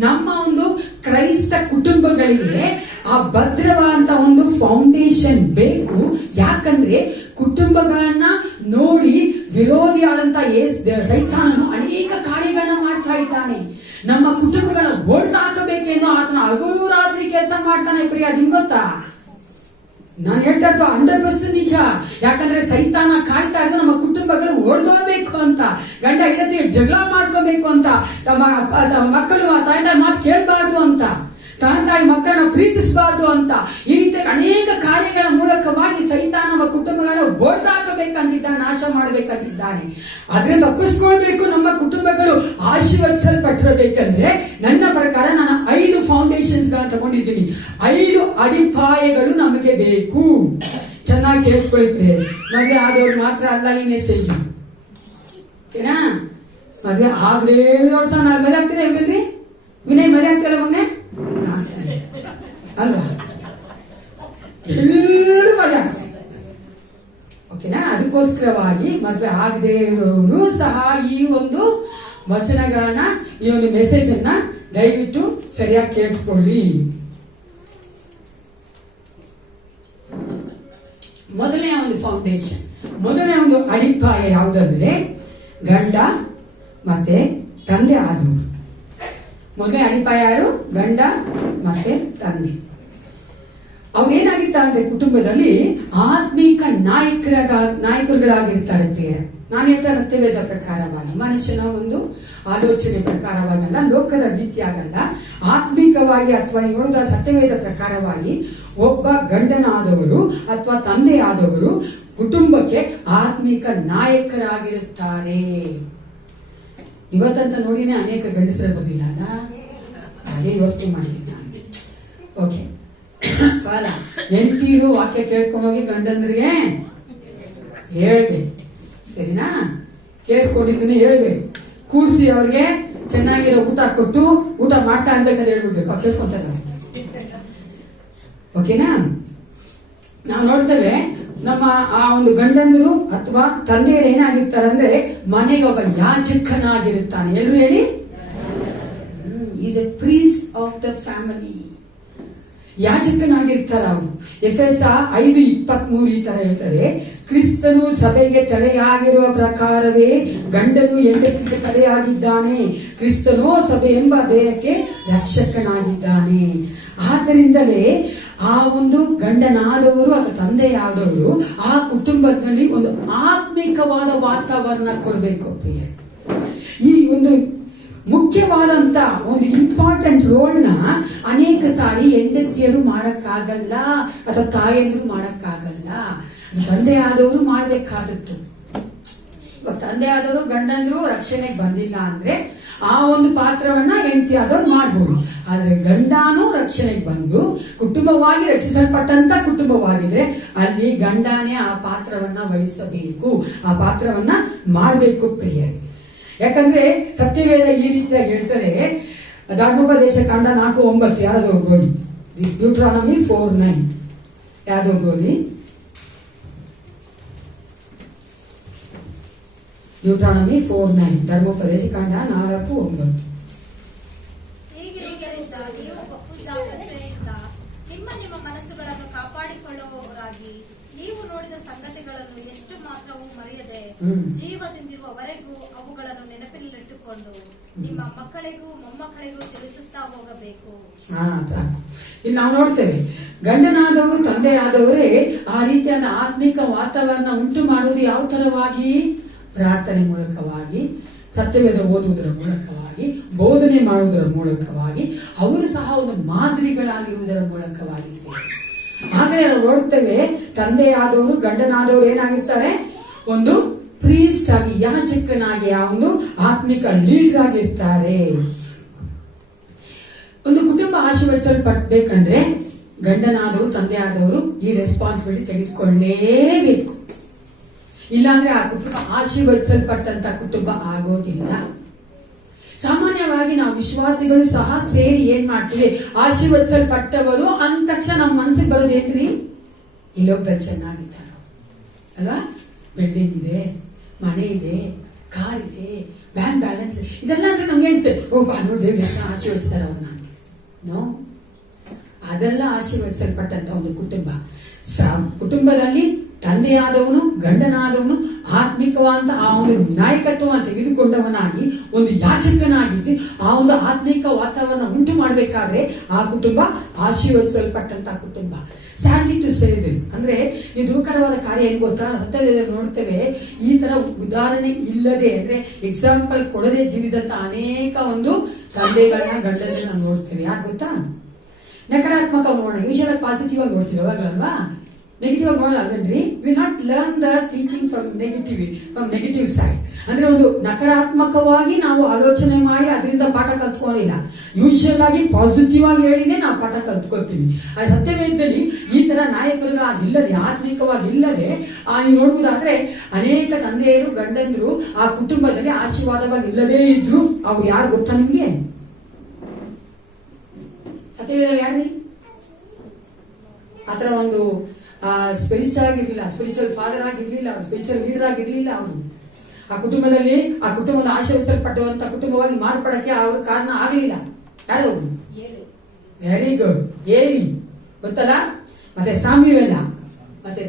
ನಮ್ಮ ಒಂದು ಕ್ರೈಸ್ತ ಕುಟುಂಬಗಳಿಗೆ ಆ ಭದ್ರವಾದಂತ ಒಂದು ಫೌಂಡೇಶನ್ ಬೇಕು. ಯಾಕಂದ್ರೆ ಕುಟುಂಬಗಳನ್ನ ನೋಡಿ ವಿರೋಧಿಯಾದಂತ ಸೈತಾನನು ಅನೇಕ ಕಾರ್ಯಗಳನ್ನ ಮಾಡ್ತಾ ಇದ್ದಾನೆ. ನಮ್ಮ ಕುಟುಂಬಗಳನ್ನ ಹೊರಟಾಕಬೇಕೆಂದು ಆತನ ಹಗಲು ಕೆಲಸ ಮಾಡ್ತಾನೆ. ಪ್ರಿಯ, ನಿಮ್ಗೆ ಗೊತ್ತಾ? ನಾನು ಹೇಳ್ತಾ ಇದ್ದು 100% ನಿಜ. ಯಾಕಂದ್ರೆ ಸೈತಾನ ಕಾಯ್ತಾ ಇದ್ದು ನಮ್ಮ ಕುಟುಂಬಗಳು ಹೊಡೆದೋಗ್ಬೇಕು ಅಂತ, ಗಂಡ ಹೆಂಡತಿ ಜಗಳ ಮಾಡ್ಕೋಬೇಕು ಅಂತ, ಮಕ್ಕಳು ತಾಯಿ ಮಾತು ಕೇಳಬಾರ್ದು ಅಂತ, ತಂದೆ ಮಕ್ಕಳನ್ನ ಪ್ರೀತಿಸಬಾರ್ದು ಅಂತ, ಈ ರೀತಿ ಅನೇಕ ಕಾರ್ಯಗಳ ಮೂಲಕವಾಗಿ ಸೈತಾನ ನಮ್ಮ ಕುಟುಂಬಗಳನ್ನ ಹೊರಟಾಕಬೇಕಂತಿದ್ದಾನೆ, ನಾಶ ಮಾಡಬೇಕಂತಿದ್ದಾನೆ. ಆದ್ರೆ ತಪ್ಪಿಸ್ಕೊಳ್ಬೇಕು, ನಮ್ಮ ಕುಟುಂಬಗಳು ಆಶೀರ್ವದಿಸಲ್ಪಟ್ಟಿರಬೇಕಂದ್ರೆ ನನ್ನ ಪ್ರಕಾರ ನಾನು 5 ಫೌಂಡೇಶನ್ ಗಳನ್ನ ತಗೊಂಡಿದ್ದೀನಿ. 5 ಅಡಿಪಾಯಗಳು ನಮಗೆ ಬೇಕು. ಚೆನ್ನಾಗಿ ಕೇಳಿಸ್ಕೊಳಿದ್ರೆ ಮದುವೆ ಆದವ್ರು ಮಾತ್ರ ಅಲ್ಲ ಈ ಮೆಸೇಜ್, ಓಕೆನಾ? ಮದುವೆ ಆಗ್ಲೇ ನಾನು ಮದುವೆ ಆಗ್ತೀರಾ ಏನ್ರಿ? ವಿನಯ್ ಮದುವೆ ಆಗ್ತಿರಲ್ಲ ಮೊನ್ನೆ ಅಲ್ವಾ? ಎಲ್ಲರೂ ಮದುವೆ ಆಗ್ತಾರೆ, ಓಕೆನಾ? ಅದಕ್ಕೋಸ್ಕರವಾಗಿ ಮದುವೆ ಆಗದೆ ಇರೋರು ಸಹ ಈ ಒಂದು ವಚನಗಳನ್ನ, ಈ ಒಂದು ಮೆಸೇಜ್ ಅನ್ನ ದಯವಿಟ್ಟು ಸರಿಯಾಗಿ ಕೇಳಿಸ್ಕೊಳ್ಳಿ. ಮೊದಲನೇ ಒಂದು ಫೌಂಡೇಶನ್, ಮೊದಲನೇ ಒಂದು ಅಡಿಪಾಯ ಯಾವುದಂದ್ರೆ ಗಂಡ ಮತ್ತೆ ತಂದೆ ಆದವರು. ಮೊದಲನೇ ಅಡಿಪಾಯ ಯಾರು? ಗಂಡ ಮತ್ತೆ ತಂದೆ. ಅವ್ರೇನಾಗಿರ್ತಾರೆ ಅಂದ್ರೆ ಕುಟುಂಬದಲ್ಲಿ ಆತ್ಮೀಕ ನಾಯಕರುಗಳಾಗಿರ್ತಾರೆ. ಪ್ರಿಯ, ನಾನು ಹೇಳ್ತಾ ಸತ್ಯವೇದ ಪ್ರಕಾರವಾಗಿ, ಮನುಷ್ಯನ ಒಂದು ಆಲೋಚನೆ ಪ್ರಕಾರವಾಗಲ್ಲ, ಲೋಕದ ರೀತಿಯಾಗಲ್ಲ, ಆತ್ಮಿಕವಾಗಿ ಅಥವಾ ಹೇಳೋದ ಸತ್ಯವೇದ ಪ್ರಕಾರವಾಗಿ ಒಬ್ಬ ಗಂಡನಾದವರು ಅಥವಾ ತಂದೆಯಾದವರು ಕುಟುಂಬಕ್ಕೆ ಆತ್ಮಿಕ ನಾಯಕರಾಗಿರುತ್ತಾರೆ. ಇವತ್ತಂತ ನೋಡಿನೇ ಅನೇಕ ಗಂಡಸರು ಬರಲಿಲ್ಲ ಅಲ್ಲ, ಹಾಗೆ ಯೋಚನೆ ಮಾಡಿದ್ದೀನಿ ನಾನು. ಓಕೆ, ಕಾಲ ಹೆಂಡತಿರು ವಾಕ್ಯ ಕೇಳ್ಕೊಂಡೋಗಿ ಗಂಡಂದ್ರಿಗೆ ಹೇಳ್ಬೇಕು, ಸರಿನಾ? ಕೇಳಿಸ್ಕೊಂಡಿದ್ದೀನಿ ಹೇಳ್ಬೇಕು, ಕೂರಿಸಿ ಅವ್ರಿಗೆ ಚೆನ್ನಾಗಿರೋ ಊಟ ಕೊಟ್ಟು ಊಟ ಮಾಡ್ತಾ ಅನ್ಬೇಕಾದ್ರೆ ಹೇಳ್ಬಿಡ್ಬೇಕು, ಅವ್ರು ಕೇಳಿಸ್ಕೊಂತಾರೆ. ಓಕೆನಾ? ನಾವು ನೋಡ್ತೇವೆ ನಮ್ಮ ಆ ಒಂದು ಗಂಡಂದರು ಅಥವಾ ತಂದೆಯರು ಏನಾಗಿರ್ತಾರೆ ಅಂದ್ರೆ ಮನೆಗೆ ಒಬ್ಬ ಯಾಜಕನಾಗಿರುತ್ತಾನೆ. ಎಲ್ಲರೂ ಹೇಳಿ, is a priest of the family. ಯಾಜಕನಾಗಿರ್ತಾರ ಅವರು. ಎಫೆಸ 5:23 ಈ ತರ ಹೇಳ್ತಾರೆ, ಕ್ರಿಸ್ತನು ಸಭೆಗೆ ತಲೆಯಾಗಿರುವ ಪ್ರಕಾರವೇ ಗಂಡನು ಹೆಂಡತಿಗೆ ತಲೆಯಾಗಿದ್ದಾನೆ, ಕ್ರಿಸ್ತನೋ ಸಭೆ ಎಂಬ ದೇಹಕ್ಕೆ ರಕ್ಷಕನಾಗಿದ್ದಾನೆ. ಆದ್ದರಿಂದಲೇ ಆ ಒಂದು ಗಂಡನಾದವರು ಅಥವಾ ತಂದೆಯಾದವರು ಆ ಕುಟುಂಬದಲ್ಲಿ ಒಂದು ಆತ್ಮಿಕವಾದ ವಾತಾವರಣ ಕೊಡಬೇಕು. ಈ ಒಂದು ಮುಖ್ಯವಾದಂತ ಒಂದು ಇಂಪಾರ್ಟೆಂಟ್ ರೋಲ್ನ ಅನೇಕ ಸಾರಿ ಹೆಂಡತಿಯರು ಮಾಡಕ್ಕಾಗಲ್ಲ ಅಥವಾ ತಾಯಂದ್ರು ಮಾಡಕ್ಕಾಗಲ್ಲ, ತಂದೆ ಆದವರು ಮಾಡ್ಬೇಕಾದದ್ದು. ಇವಾಗ ತಂದೆ ಆದವರು ಗಂಡಂದ್ರು ರಕ್ಷಣೆಗೆ ಬಂದಿಲ್ಲ ಅಂದ್ರೆ ಆ ಒಂದು ಪಾತ್ರವನ್ನ ಹೆಂಡತಿ ಆದವ್ರು ಮಾಡ್ಬೋದು. ಆದ್ರೆ ಗಂಡನೂ ರಕ್ಷಣೆಗೆ ಬಂದು ಕುಟುಂಬವಾಗಿ ರಕ್ಷಿಸಲ್ಪಟ್ಟಂತ ಕುಟುಂಬವಾಗಿದ್ರೆ ಅಲ್ಲಿ ಗಂಡನೇ ಆ ಪಾತ್ರವನ್ನ ವಹಿಸಬೇಕು, ಆ ಪಾತ್ರವನ್ನ ಮಾಡಬೇಕು ಪ್ರಿಯರೇ. ಯಾಕಂದ್ರೆ ಸತ್ಯವೇದ ಈ ರೀತಿಯಾಗಿ ಹೇಳ್ತಾರೆ, ಧರ್ಮೋಪದೇಶ ಕಾಂಡ 4:9 ಯಾವ್ದು ಹೋಗೋಲಿ, ಡ್ಯೂಟ್ರಾನಮಿ 4:9 ಯಾವ್ದು ಹೋಗೋಲಿ, ಡ್ಯೂಟ್ರಾನಮಿ 4:9 ಧರ್ಮೋಪದೇಶ ಕಾಂಡ 4:9. ಹೀಗಿರುವುದರಿಂದ ನೀವು ಬಹು ಜಾಗ್ರತೆಯಿಂದ ನಿಮ್ಮ ನಿಮ್ಮ ಮನಸ್ಸುಗಳನ್ನು ಕಾಪಾಡಿಕೊಳ್ಳುವವರಾಗಿ ನೀವು ನೋಡಿದ ಸಂಗತಿಗಳನ್ನು ಎಷ್ಟು ಮಾತ್ರವೂ ಮರೆಯದೆ ಜೀವದಿಂದಿರುವವರೆಗೂ ಅವುಗಳನ್ನು ನೆನಪಿನಲ್ಲಿಟ್ಟುಕೊಂಡು ನಿಮ್ಮ ಮಕ್ಕಳಿಗೂ ಮೊಮ್ಮಕ್ಕಳಿಗೂ ತಿಳಿಸುತ್ತಾ ಹೋಗಬೇಕು. ಇಲ್ಲಿ ನಾವು ನೋಡ್ತೇವೆ, ಗಂಡನಾದವರು ತಂದೆಯಾದವರೇ ಆ ರೀತಿಯಾದ ಆತ್ಮಿಕ ವಾತಾವರಣ ಉಂಟು ಮಾಡುವುದು ಯಾವ ತರವಾಗಿ? ಪ್ರಾರ್ಥನೆ ಮೂಲಕವಾಗಿ, ಸತ್ಯವೇದ ಓದುವುದರ ಮೂಲಕವಾಗಿ, ಬೋಧನೆ ಮಾಡುವುದರ ಮೂಲಕವಾಗಿ, ಅವರು ಸಹ ಒಂದು ಮಾದರಿಗಳಾಗಿರುವುದರ ಮೂಲಕವಾಗಿದೆ. ಹಾಗೆ ನಾವು ನೋಡ್ತೇವೆ, ತಂದೆಯಾದವರು ಗಂಡನಾದವರು ಏನಾಗಿರ್ತಾರೆ? ಒಂದು ಪ್ರೀಸ್ಟ್ ಆಗಿ, ಯಾಜಕನಾಗಿ, ಆ ಒಂದು ಆತ್ಮಿಕ ಲೀಡರ್ ಆಗಿರ್ತಾರೆ. ಒಂದು ಕುಟುಂಬ ಆಶೀರ್ವದಿಸಲ್ಪಡ್ಬೇಕಂದ್ರೆ ಗಂಡನಾದವರು ತಂದೆಯಾದವರು ಈ ರೆಸ್ಪಾನ್ಸಿಬಿಲಿಟಿ ತೆಗೆದುಕೊಳ್ಳಲೇಬೇಕು. ಇಲ್ಲಾಂದ್ರೆ ಆ ಕುಟುಂಬ ಆಶೀರ್ವದಿಸಲ್ಪಟ್ಟಂತ ಕುಟುಂಬ ಆಗೋದಿಲ್ಲ. ಸಾಮಾನ್ಯವಾಗಿ ನಾವು ವಿಶ್ವಾಸಿಗಳು ಸಹ ಸೇರಿ ಏನ್ ಮಾಡ್ತೀವಿ, ಆಶೀರ್ವದಿಸಲ್ಪಟ್ಟವರು ಅಂದ ತಕ್ಷಣ ನಮ್ಮ ಮನಸ್ಸಿಗೆ ಬರೋದೇನ್ರಿ? ಈ ಲೋಕದಲ್ಲಿ ಚೆನ್ನಾಗಿದ್ದಾರ ಅಲ್ವಾ, ಬಿಲ್ಡಿಂಗ್ ಇದೆ, ಮನೆ ಇದೆ, ಕಾರ್ ಇದೆ, ಬ್ಯಾಂಕ್ ಬ್ಯಾಲೆನ್ಸ್, ಇದೆಲ್ಲ ಅಂದ್ರೆ ನಮ್ಗೆ ಅನ್ಸ್ತೇವೆ, ದೇವ್ರ ಆಶೀರ್ವದಿಸ್ತಾರ ಅವ್ರನ್ನ. ನೋ, ಅದೆಲ್ಲ ಆಶೀರ್ವದಿಸಲ್ಪಟ್ಟಂತ ಒಂದು ಕುಟುಂಬ. ಕುಟುಂಬದಲ್ಲಿ ತಂದೆಯಾದವನು ಗಂಡನಾದವನು ಆತ್ಮಿಕವಾದ ಆ ಒಂದು ನಾಯಕತ್ವವನ್ನು ತೆಗೆದುಕೊಂಡವನಾಗಿ ಒಂದು ಯಾಜಕನಾಗಿದ್ದು ಆ ಒಂದು ಆತ್ಮಿಕ ವಾತಾವರಣ ಉಂಟು ಮಾಡಬೇಕಾದ್ರೆ ಆ ಕುಟುಂಬ ಆಶೀರ್ವದಿಸಲ್ಪಟ್ಟಂತ ಕುಟುಂಬ. ಸ್ಯಾಡ್ಲಿ ಟು ಸೇ ದಿಸ್, ಅಂದ್ರೆ ಈ ದುಃಖಕರವಾದ ಕಾರ್ಯ ಏನ್ ಗೊತ್ತಾ, ಸತ್ಯವೇದದಲ್ಲಿ ನೋಡ್ತೇವೆ, ಈ ತರ ಉದಾಹರಣೆ ಇಲ್ಲದೆ ಅಂದ್ರೆ ಎಕ್ಸಾಂಪಲ್ ಕೊಡದೆ ಜೀವಿದಂತ ಅನೇಕ ಒಂದು ತಂದೆಗಳನ್ನ ಗಂಡಗಳನ್ನ ನಾವು ನೋಡ್ತೇವೆ. ಯಾಕೆ ಗೊತ್ತಾ? ನಕಾರಾತ್ಮಕ ನೋಡೋಣ, ಯೂಶುವಲ್ ಪಾಸಿಟಿವ್ ಆಗಿ ನೋಡ್ತೀವಿ ಅವಾಗಲ್ವಾ, ನೆಗೆಟಿವ್ ಆಗಿ ನೋಡಲ್ಲ ಅಲ್ವೇನ್ರಿ? We not learn the teaching from negative side. ಅಂದ್ರೆ ಒಂದು ನಕಾರಾತ್ಮಕವಾಗಿ ನಾವು ಆಲೋಚನೆ ಮಾಡಿ ಅದರಿಂದ ಪಾಠ ಕಲ್ತ್ಕೊಳ್ಳೋದಿಲ್ಲ. ಯೂಶುವಲ್ ಆಗಿ ಪಾಸಿಟಿವ್ ಆಗಿ ಹೇಳಿನೇ ನಾವು ಪಾಠ ಕಲ್ತ್ಕೊಳ್ತೀವಿ. ಆ ಸತ್ಯವೇದದಲ್ಲಿ ಈ ತರ ನಾಯಕರುಗಳಾಗಿಲ್ಲದೆ, ಆತ್ಮಿಕವಾಗಿ ಇಲ್ಲದೆ ನೋಡುವುದಾದ್ರೆ ಅನೇಕ ತಂದೆಯರು ಗಂಡಂದ್ರು ಆ ಕುಟುಂಬದಲ್ಲಿ ಆಶೀರ್ವಾದವಾಗಿ ಇಲ್ಲದೇ ಇದ್ರು ಅವ್ರು ಯಾರು ಗೊತ್ತಾ ನಿಮ್ಗೆ? ಸತ್ಯವೇದ ಯಾರ್ರಿ? ಆತರ ಒಂದು ಸ್ಪಿರಿಚುವಲ್ ಆಗಿರ್ಲಿಲ್ಲ, ಸ್ಪಿರಿಚುವಲ್ ಫಾದರ್ ಆಗಿರ್ಲಿಲ್ಲ, ಅವರು ಸ್ಪಿರಿಚುವಲ್ ಲೀಡರ್ ಆಗಿರ್ಲಿಲ್ಲ. ಅವರು ಆ ಕುಟುಂಬದಲ್ಲಿ ಆ ಕುಟುಂಬದ ಆಶೀರ್ವದಿಸಲ್ಪಟ್ಟುವಂತ ಕುಟುಂಬವಾಗಿ ಮಾರ್ಪಡಕ್ಕೆ ಅವ್ರ ಕಾರಣ ಆಗ್ಲಿಲ್ಲ. ಯಾರು? ವೆರಿ ಗುಡ್, ಏಲಿ ಗೊತ್ತಲ್ಲ, ಮತ್ತೆ ಸಾಮ್ಯುವೇಲ, ಮತ್ತೆ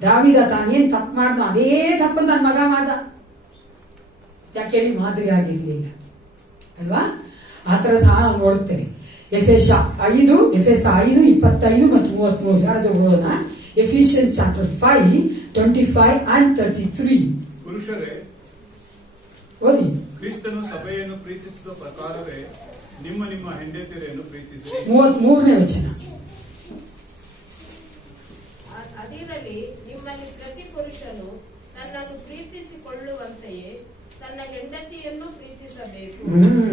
ದಾವಿದ ತಾನೇನ್ ತಪ್ಪು ಮಾಡ್ದ ಅದೇ ತಪ್ಪು ತನ್ನ ಮಗ ಮಾಡ್ದ. ಯಾಕೆ ಮಾದರಿ ಆಗಿರ್ಲಿಲ್ಲ ಅಲ್ವಾ? ಆತರ ಸಹ ನಾವು ನೋಡುತ್ತೇವೆ. ಎಫೆಸ 5:25 ಮತ್ತು 33 ಯಾರದು ಓದೋಣ? Ephesians chapter 5, 25 and 33. ಪುರುಷರೇ, ಓದಿ. ಕ್ರಿಸ್ತನು ಸಭೆಯನ್ನು ಪ್ರೀತಿಸಿದ ಪ್ರಕಾರವೇ ನಿಮ್ಮ ನಿಮ್ಮ ಹೆಂಡತಿಯರನ್ನು ಪ್ರೀತಿಸಿರಿ. 33ನೇ ವಚನ. ಅದಿರಲಿ, ನಿಮ್ಮಲ್ಲಿ ಪ್ರತಿ ಪುರುಷನು ತನ್ನನ್ನು ಪ್ರೀತಿಸಿಕೊಳ್ಳುವಂತೆಯೇ ತನ್ನ ಹೆಂಡತಿಯನ್ನು ಪ್ರೀತಿಸಬೇಕು.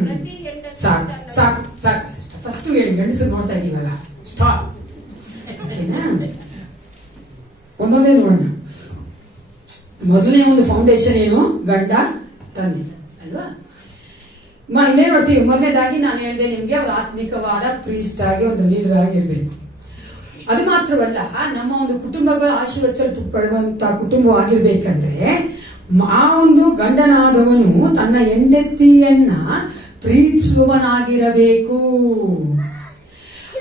ಪ್ರತಿ ಹೆಂಡತಿ ಸಾಕು ಫಸ್ಟ್ ಹೇಳಿ, ಗಂಡಸರು ನೋಡ್ತಾ ಇದೀವಲ್ಲ, ಸ್ಟಾಪ್. ಒಂದೊಂದೇ ನೋಡೋಣ. ಮೊದಲನೇ ಒಂದು ಫೌಂಡೇಶನ್ ಏನು? ಗಂಡ ತಂದೆ ಅಲ್ವಾ? ಇಲ್ಲೇ ನೋಡ್ತೀವಿ. ಮೊದಲನೇದಾಗಿ ನಾನು ಹೇಳಿದೆ ನಿಮ್ಗೆ, ಅವ್ರು ಆತ್ಮಿಕವಾದ ಪ್ರೀಸ್ಟ್ ಆಗಿ ಒಂದು ಲೀಡರ್ ಆಗಿ ಇರಬೇಕು. ಅದು ಮಾತ್ರವಲ್ಲ, ನಮ್ಮ ಒಂದು ಕುಟುಂಬಗಳು ಆಶೀರ್ವದಿಸಲ್ಪಡುವಂತ ಕುಟುಂಬವಾಗಿರ್ಬೇಕಂದ್ರೆ ಆ ಒಂದು ಗಂಡನಾದವನು ತನ್ನ ಹೆಂಡತಿಯನ್ನ ಪ್ರೀತಿಸುವನಾಗಿರಬೇಕು.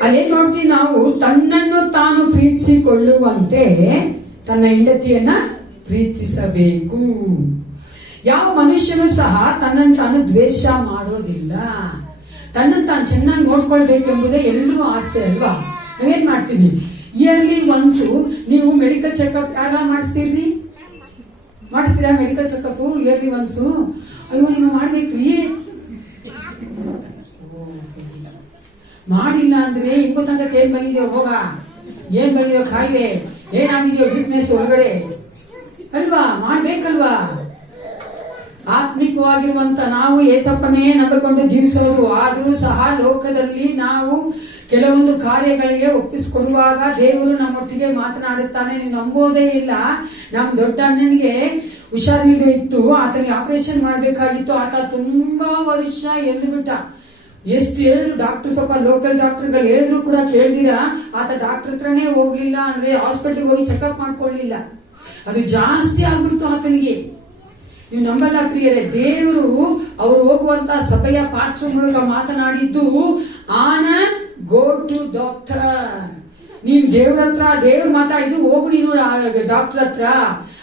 ಅಲ್ಲೇನ್ ನೋಡ್ತೀವಿ ನಾವು, ತನ್ನನ್ನು ತಾನು ಪ್ರೀತಿಸಿಕೊಳ್ಳುವಂತೆ ತನ್ನ ಹೆಂಡತಿಯನ್ನ ಪ್ರೀತಿಸಬೇಕು. ಯಾವ ಮನುಷ್ಯನು ಸಹ ತನ್ನನ್ನು ತಾನು ದ್ವೇಷ ಮಾಡೋದಿಲ್ಲ. ತನ್ನನ್ನು ತಾನು ಚೆನ್ನಾಗಿ ನೋಡ್ಕೊಳ್ಬೇಕೆಂಬುದೇ ಎಲ್ಲರೂ ಆಸೆ ಅಲ್ವಾ? ನಾವೇನ್ ಮಾಡ್ತೀವಿ, ಇಯರ್ಲಿ ಒನ್ಸ್ ನೀವು ಮೆಡಿಕಲ್ ಚೆಕಪ್ ಯಾರ ಮಾಡಿಸ್ತೀರಿ? ಮಾಡಿಸ್ತೀರಾ ಮೆಡಿಕಲ್ ಚೆಕಪ್ ಇಯರ್ಲಿ ಒನ್ಸು? ಅಯ್ಯೋ ನೀವು ಮಾಡ್ಬೇಕ್ರಿ. ಮಾಡಿಲ್ಲ ಅಂದ್ರೆ ಗೊತ್ತಾಗತ್ತೆ ಏನ್ ಬಂದಿದೆಯೋ ರೋಗ, ಏನ್ ಬಂದಿದೆಯೋ ಕಾಯಿಲೆ, ಏನಾಗಿದೆಯೋ ವೀಕ್ನೆಸ್ ಒಳಗಡೆ ಅಲ್ವಾ? ಮಾಡ್ಬೇಕಲ್ವಾ? ಆತ್ಮಿಕವಾಗಿರುವಂತ ನಾವು ಏಸಪ್ಪನೇ ನಂಬಿಕೊಂಡು ಜೀವಿಸೋದು. ಆದ್ರೂ ಸಹ ಲೋಕದಲ್ಲಿ ನಾವು ಕೆಲವೊಂದು ಕಾರ್ಯಗಳಿಗೆ ಒಪ್ಪಿಸಿಕೊಡುವಾಗ ದೇವರು ನಮ್ಮೊಟ್ಟಿಗೆ ಮಾತನಾಡುತ್ತಾನೆ. ನೀವು ನಂಬೋದೇ ಇಲ್ಲ, ನಮ್ ದೊಡ್ಡ ಅಣ್ಣನಿಗೆ ಹುಷಾರಿಲ್ಲದೆ ಇತ್ತು, ಆತನಿಗೆ ಆಪರೇಷನ್ ಮಾಡ್ಬೇಕಾಗಿತ್ತು. ಆತ ತುಂಬಾ ವರ್ಷ ಎದ್ದು ಬಿಟ್ಟ. ಎಷ್ಟು ಹೇಳಿದ್ರು ಡಾಕ್ಟರ್, ಸ್ವಲ್ಪ ಲೋಕಲ್ ಡಾಕ್ಟರ್ಗಳು ಹೇಳಿದ್ರು ಕೂಡ ಕೇಳ್ದಿರಾ ಆತ ಡಾಕ್ಟರ್ ಹತ್ರನೇ ಹೋಗ್ಲಿಲ್ಲ, ಅಂದ್ರೆ ಹಾಸ್ಪಿಟಲ್ಗೆ ಹೋಗಿ ಚೆಕಪ್ ಮಾಡ್ಕೊಳ್ಳಿಲ್ಲ. ಅದು ಜಾಸ್ತಿ ಆಗ್ಬಿಟ್ಟು ಆತನಿಗೆ. ನೀವು ನಂಬಲ್ಲ ಪ್ರಿಯರೇ, ದೇವರು ಅವರು ಹೋಗುವಂತ ಸಭೆಯ ಪಾಸ್ಟರ್ ಮೂಲಕ ಮಾತನಾಡಿದ್ದು, ಆನಂದ್ ಗೋ ಟು ಡಾಕ್ಟರ್. ನೀನ್ ದೇವ್ರ ಹತ್ರ, ದೇವ್ರು ಮಾತಾಡಿದ್ದು ಹೋಗು ನೀನು ಡಾಕ್ಟರ್ ಹತ್ರ.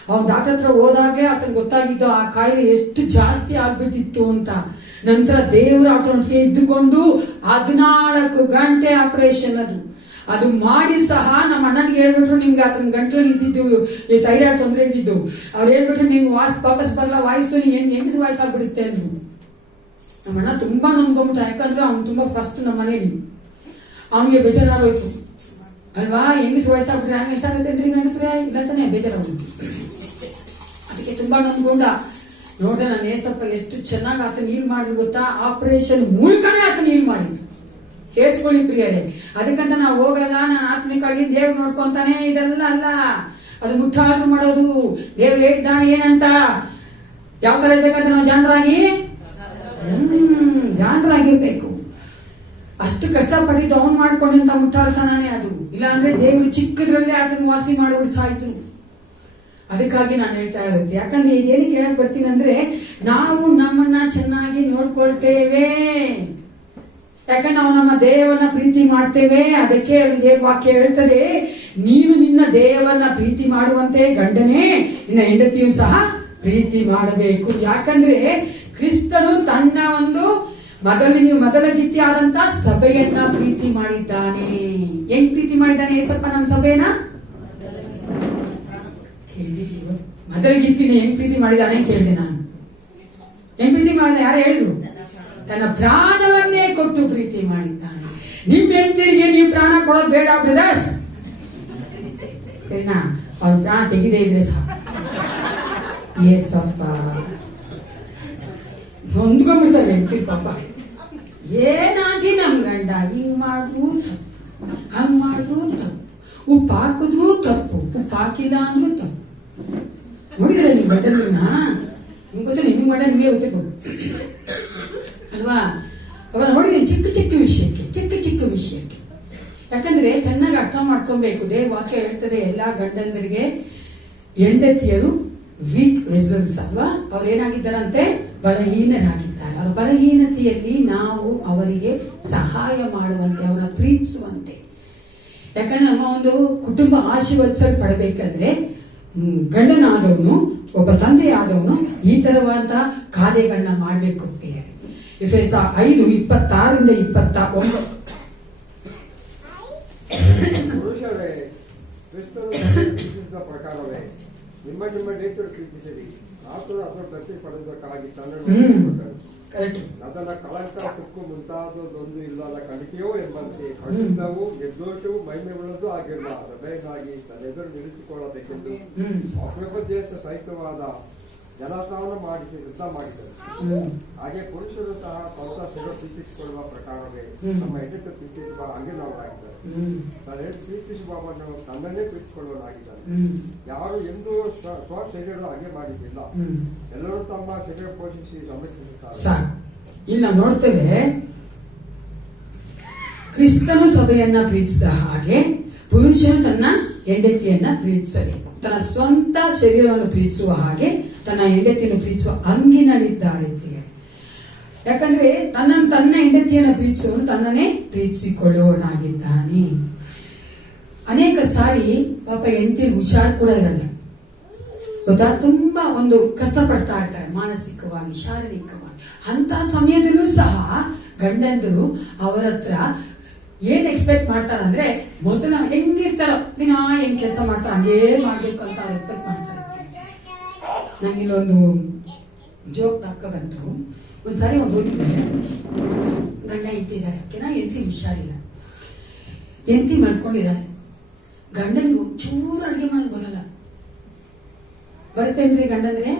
ಅವ್ನ ಡಾಕ್ಟರ್ ಹತ್ರ ಹೋದಾಗ್ಲೇ ಆತನ ಗೊತ್ತಾಗಿದ್ದು ಆ ಕಾಯಿಲೆ ಎಷ್ಟು ಜಾಸ್ತಿ ಆಗ್ಬಿಟ್ಟಿತ್ತು ಅಂತ. ನಂತರ ದೇವರ ಆಟೋಟಿಗೆ ಇದ್ದುಕೊಂಡು 14 ಗಂಟೆ ಆಪರೇಷನ್ ಅದು ಮಾಡಿ ಸಹ ನಮ್ಮ ಅಣ್ಣನಿಗೆ ಹೇಳ್ಬಿಟ್ರು, ನಿಮ್ಗೆ ಆತನ ಗಂಟಲಲ್ಲಿ ಇದ್ದಿದ್ದು ಥೈರಾಯ್ಡ್ ತೊಂದರೆ ಇದ್ದಿದ್ದು. ಅವ್ರು ಹೇಳ್ಬಿಟ್ರು, ನೀವು ವಾಪಸ್ ಬರಲ್ಲ, ವಾಯ್ಸು ಹೆಂಗಸ್ ವಾಯ್ಸ್ ಆಗ್ಬಿಡುತ್ತೆ ಅಂದ್ರು. ನಮ್ಮ ಅಣ್ಣ ತುಂಬಾ ನೊಂದ್ಕೊಂಡ್ಬಿಟ್ಟ. ಯಾಕಂದ್ರೆ ಅವ್ನು ತುಂಬಾ ಫಸ್ಟ್ ನಮ್ಮ ಮನೇಲಿ, ಅವನಿಗೆ ಬೇಜಾರಾಗೋಯ್ತು ಅಲ್ವಾ? ಹೆಂಗಸ್ ವಾಯ್ಸ್ ಆಗ್ಬಿಟ್ರೆ ಹಂಗ ಎಷ್ಟಾಗುತ್ತೆ ಅಂದ್ರೆ ಗಂಡಸ್ರೆ ಇಲ್ಲ ತಾನೆ, ಬೇಜಾರಾಗ. ಅದಕ್ಕೆ ತುಂಬಾ ನೊಂದ್ಕೊಂಡ. ನೋಡ್ರೆ ನಾನು ಏಸಪ್ಪ ಎಷ್ಟು ಚೆನ್ನಾಗಿ ಆತನ ಹೀಲ್ ಮಾಡಿದ್ರು ಗೊತ್ತಾ? ಆಪರೇಷನ್ ಮೂಲಕನೇ ಆತನ ಹೀಲ್ ಮಾಡಿದ್ರು. ಕೇಳಿಸ್ಕೊಳ್ಳಿ ಪ್ರಿಯರೇ, ಅದಕ್ಕಂತ ನಾವು ಹೋಗಲ್ಲ, ನಾನು ಆತ್ಮಿಕವಾಗಿ ದೇವ್ರು ನೋಡ್ಕೊಂತಾನೆ, ಇದೆಲ್ಲ ಅಲ್ಲ. ಅದು ಮುಟ್ಟಾಡ್ರು ಮಾಡೋದು. ದೇವ್ರು ಹೇಳ್ತಾನೆ ಏನಂತ, ಯಾವ ತರ ಇರ್ಬೇಕಂತ ನಾವು ಜಾಣರಾಗಿರ್ಬೇಕು. ಅಷ್ಟು ಕಷ್ಟಪಟ್ಟಿದ್ದು ಅವನ್ ಮಾಡ್ಕೊಂಡಂತ ಮುಟ್ಟಾಳ್ತಾನೆ ಅದು. ಇಲ್ಲ ಅಂದ್ರೆ ದೇವ್ರು ಚಿಕ್ಕದ್ರಲ್ಲೇ ಆತನ ವಾಸಿ ಮಾಡಿಬಿಡ್ತಾ ಇದ್ರು. ಅದಕ್ಕಾಗಿ ನಾನು ಹೇಳ್ತಾ ಇರುತ್ತೆ. ಯಾಕಂದ್ರೆ ಇದೇನಕ್ಕೆ ಹೇಳಕ್ ಬರ್ತೀನಿ ಅಂದ್ರೆ, ನಾವು ನಮ್ಮನ್ನ ಚೆನ್ನಾಗಿ ನೋಡ್ಕೊಳ್ತೇವೆ, ಯಾಕಂದ್ರೆ ನಾವು ನಮ್ಮ ದೇವರನ್ನ ಪ್ರೀತಿ ಮಾಡ್ತೇವೆ. ಅದಕ್ಕೆ ವಾಕ್ಯ ಹೇಳ್ತದೆ, ನೀನು ನಿನ್ನ ದೇವರನ್ನ ಪ್ರೀತಿ ಮಾಡುವಂತೆ ಗಂಡನೇ ನಿನ್ನ ಹೆಂಡತಿಯು ಸಹ ಪ್ರೀತಿ ಮಾಡಬೇಕು. ಯಾಕಂದ್ರೆ ಕ್ರಿಸ್ತನು ತನ್ನ ಒಂದು ಮೊದಲ ಗಿತ್ತಿ ಆದಂತ ಸಭೆಯನ್ನ ಪ್ರೀತಿ ಮಾಡಿದ್ದಾನೆ. ಹೆಂಗ್ ಪ್ರೀತಿ ಮಾಡಿದ್ದಾನೆ ಏಸಪ್ಪ ನಮ್ಮ ಸಭೆಯನ್ನ? ಮೊದಲ ಗಿತ್ತಿನ ಹೆಂಗ್ ಪ್ರೀತಿ ಮಾಡಿದ್ದಾನೆ ಕೇಳಿದೆ ನಾನು. ಹೆಂಗ್ ಪ್ರೀತಿ ಮಾಡಿದ? ಯಾರು ಹೇಳಿದ್ರು? ತನ್ನ ಪ್ರಾಣವನ್ನೇ ಕೊಟ್ಟು ಪ್ರೀತಿ ಮಾಡಿದ್ದಾನೆ. ನಿಮ್ ಹೆಂಡತಿಗೆ ನೀವು ಪ್ರಾಣ ಕೊಡೋದು ಬೇಡ ಬ್ರದರ್ಸ್, ಸರಿನಾ? ಅವ್ರ ಪ್ರಾಣ ತೆಗಿದೆ ಇದ್ರೆ ಸಾಕು. ಏಸಪ್ಪ ಹೊಂದ್ಕೊಂಡ್ಬಿಡ್ತಾರೆ ಹೆಂಡತಿ ಪಾಪ. ಏನಾಗಿ ನಮ್ ಗಂಡ ಹಿಂಗ್ ಮಾಡಿದ್ರು ತಪ್ಪು, ಹಂಗ್ ಮಾಡಿದ್ರು ತಪ್ಪು, ಉಪ್ಪು ಹಾಕಿದ್ರು ತಪ್ಪು, ಉಪ್ಪು ಹಾಕಿಲ್ಲ ಅಂದ್ರೂ ತಪ್ಪು. ನೋಡಿದ್ರೆ ನಿಮ್ ಗಂಡನ ನಿಮ್ಗೆ ಗೊತ್ತಿಲ್ಲ, ನಿಮ್ ಗಂಡ ನಿಮಗೆ ಗೊತ್ತಿರ್ಬೋದು ಅಲ್ವಾ? ಅವಾಗ ನೋಡಿದ್ರೆ ಚಿಕ್ಕ ವಿಷಯಕ್ಕೆ. ಯಾಕಂದ್ರೆ ಚೆನ್ನಾಗಿ ಅರ್ಥ ಮಾಡ್ಕೊಬೇಕು. ದೇವ ವಾಕ್ಯ ಹೇಳ್ತದೆ, ಎಲ್ಲಾ ಗಂಡಂದರಿಗೆ ಹೆಂಡತಿಯರು ವೀಕ್ ವೆಸಲ್ಸ್ ಅಲ್ವಾ? ಅವ್ರು ಏನಾಗಿದ್ದಾರಂತೆ? ಬಲಹೀನರಾಗಿದ್ದಾರೆ. ಅವರ ಬಲಹೀನತೆಯಲ್ಲಿ ನಾವು ಅವರಿಗೆ ಸಹಾಯ ಮಾಡುವಂತೆ, ಅವರನ್ನ ಪ್ರೀತಿಸುವಂತೆ. ಯಾಕಂದ್ರೆ ನಮ್ಮ ಒಂದು ಕುಟುಂಬ ಆಶೀರ್ವದಿಸಲ್ಪಡಬೇಕಂದ್ರೆ ಗಂಡನಾದವನು, ಒಬ್ಬ ತಂದೆಯಾದವನು ಈ ತರವಾದ ಕಾರ್ಯಗಳನ್ನ ಮಾಡಬೇಕು. ಎಫೆಸ 5:26-29. ಪುರುಷರೇ, ಕ್ರಿಸ್ತನು ತನ್ನನ್ನು ಪ್ರೀತಿಸಿದ ಪ್ರಕಾರವೇ ನಿಮ್ಮ ಹೆಂಡತಿಯನ್ನು ಪ್ರೀತಿಸಿರಿ. ಆತನು ಅದರ ಪ್ರತಿ ಪಡೆದಕ್ಕಾಗಿ ತನ್ನನ್ನು ಕೊಟ್ಟನು. ಅದನ್ನ ಕಳಂಕ, ಸುಕ್ಕು ಮುಂತಾದದೊಂದು ಇಲ್ಲದ ಕಣಿಕೆಯೋ ಎಂಬಂತೆ ಖಂಡಿತವೂ ನಿರ್ದೋಷವೂ ಮಹಿಮೆಯುಳ್ಳದ್ದು ಆಗಿರುವ ಹೃದಯನಾಗಿ ತನ್ನೆದುರು ನಿಲ್ಲಿಸಿಕೊಳ್ಳಬೇಕೆಂದು ಅಪ್ರಪದೇಶ ಸಹಿತವಾದ ಜಲಸ್ನಾನ ಮಾಡಿಸಿ ಯುದ್ಧ ಮಾಡಿದರು. ಹಾಗೆ ಪುರುಷರು ಸಹ ಸ್ವಂತ ಶರೀರ ಪ್ರೀತಿಸಿಕೊಳ್ಳುವ ಪ್ರಕಾರವೇ ನಮ್ಮ ಹೆಂಡತಿ ಪ್ರೀತಿಸುವ ಹಾಗೆ ನಾವು ಆಗಿದ್ದಾರೆ. ತನ್ನ ಹೆಂಡತಿ ಪ್ರೀತಿಸುವವನು ತನ್ನನ್ನೇ ಪ್ರೀತಿಸಿಕೊಳ್ಳುವನಾಗಿದ್ದಾನೆ. ಯಾರು ಎಂದೂ ಸ್ವ ಶರೀರ ಹಾಗೆ ಮಾಡಿದ್ದಿಲ್ಲ. ಎಲ್ಲರೂ ತಮ್ಮ ಶರೀರ ಪೋಷಿಸಿ ಸಂರಕ್ಷಿಸುತ್ತಾರೆ. ಇಲ್ಲ ನೋಡ್ತೇವೆ, ಕ್ರಿಸ್ತನು ಸಭೆಯನ್ನ ಪ್ರೀತಿಸಿದ ಹಾಗೆ ಪುರುಷನು ತನ್ನ ಹೆಂಡತಿಯನ್ನ ಪ್ರೀತಿಸಬೇಕು. ತನ್ನ ಸ್ವಂತ ಶರೀರವನ್ನು ಪ್ರೀತಿಸುವ ಹಾಗೆ ತನ್ನ ಹೆಂಡತಿಯನ್ನು ಪ್ರೀತಿಸುವ ಹಂಗಿನಲ್ಲಿದ್ದಾರೆ. ಯಾಕಂದ್ರೆ ತನ್ನ ಹೆಂಡತಿಯನ್ನು ಪ್ರೀತಿಸುವನು ತನ್ನನ್ನೇ ಪ್ರೀತಿಸಿಕೊಳ್ಳುವನಾಗಿದ್ದಾನೆ. ಅನೇಕ ಸಾರಿ ಪಾಪ ಹೆಂಡತಿ ಹುಷಾರ್ ಕೂಡ ಇರಲ್ಲ ಗೊತ್ತಾ, ತುಂಬಾ ಒಂದು ಕಷ್ಟಪಡ್ತಾ ಇರ್ತಾರೆ ಮಾನಸಿಕವಾಗಿ, ಶಾರೀರಿಕವಾಗಿ. ಅಂತ ಸಮಯದಲ್ಲೂ ಸಹ ಗಂಡಂದರು ಅವರ ಹತ್ರ ಏನ್ ಎಕ್ಸ್ಪೆಕ್ಟ್ ಮಾಡ್ತಾರ ಅಂದ್ರೆ, ಮೊದಲ ಹೆಂಗಿರ್ತಾರ ದಿನ ಹೆಂಗ್ ಕೆಲಸ ಮಾಡ್ತಾರ ಹಂಗೇ ಮಾಡ್ಬೇಕು ಅಂತ ಎಕ್ಸ್ಪೆಕ್ಟ್ ಮಾಡ್ತಾರೆ. ನಂಗೆ ಇಲ್ಲೊಂದು ಜೋಕ್ ನಾಕ ಬಂತು. ಒಂದ್ಸಾರಿ ಒಂದು ಹೋಗಿದ್ದೆ, ಗಂಡ ಹೆಂಡ್ತಿದ್ದಾರೆ, ಓಕೆನಾ, ಹೆಂಡ್ತಿ ಹುಷಾರಿಲ್ಲ, ಹೆಂಡ್ತಿ ಮಾಡ್ಕೊಂಡಿದ್ದಾರೆ. ಗಂಡನ್ಗೂ ಚೂರು ಅಡುಗೆ ಮಾಡಕ್ ಬರಲ್ಲ. ಬರ್ತೇನ್ರಿ ಗಂಡಂದ್ರೆ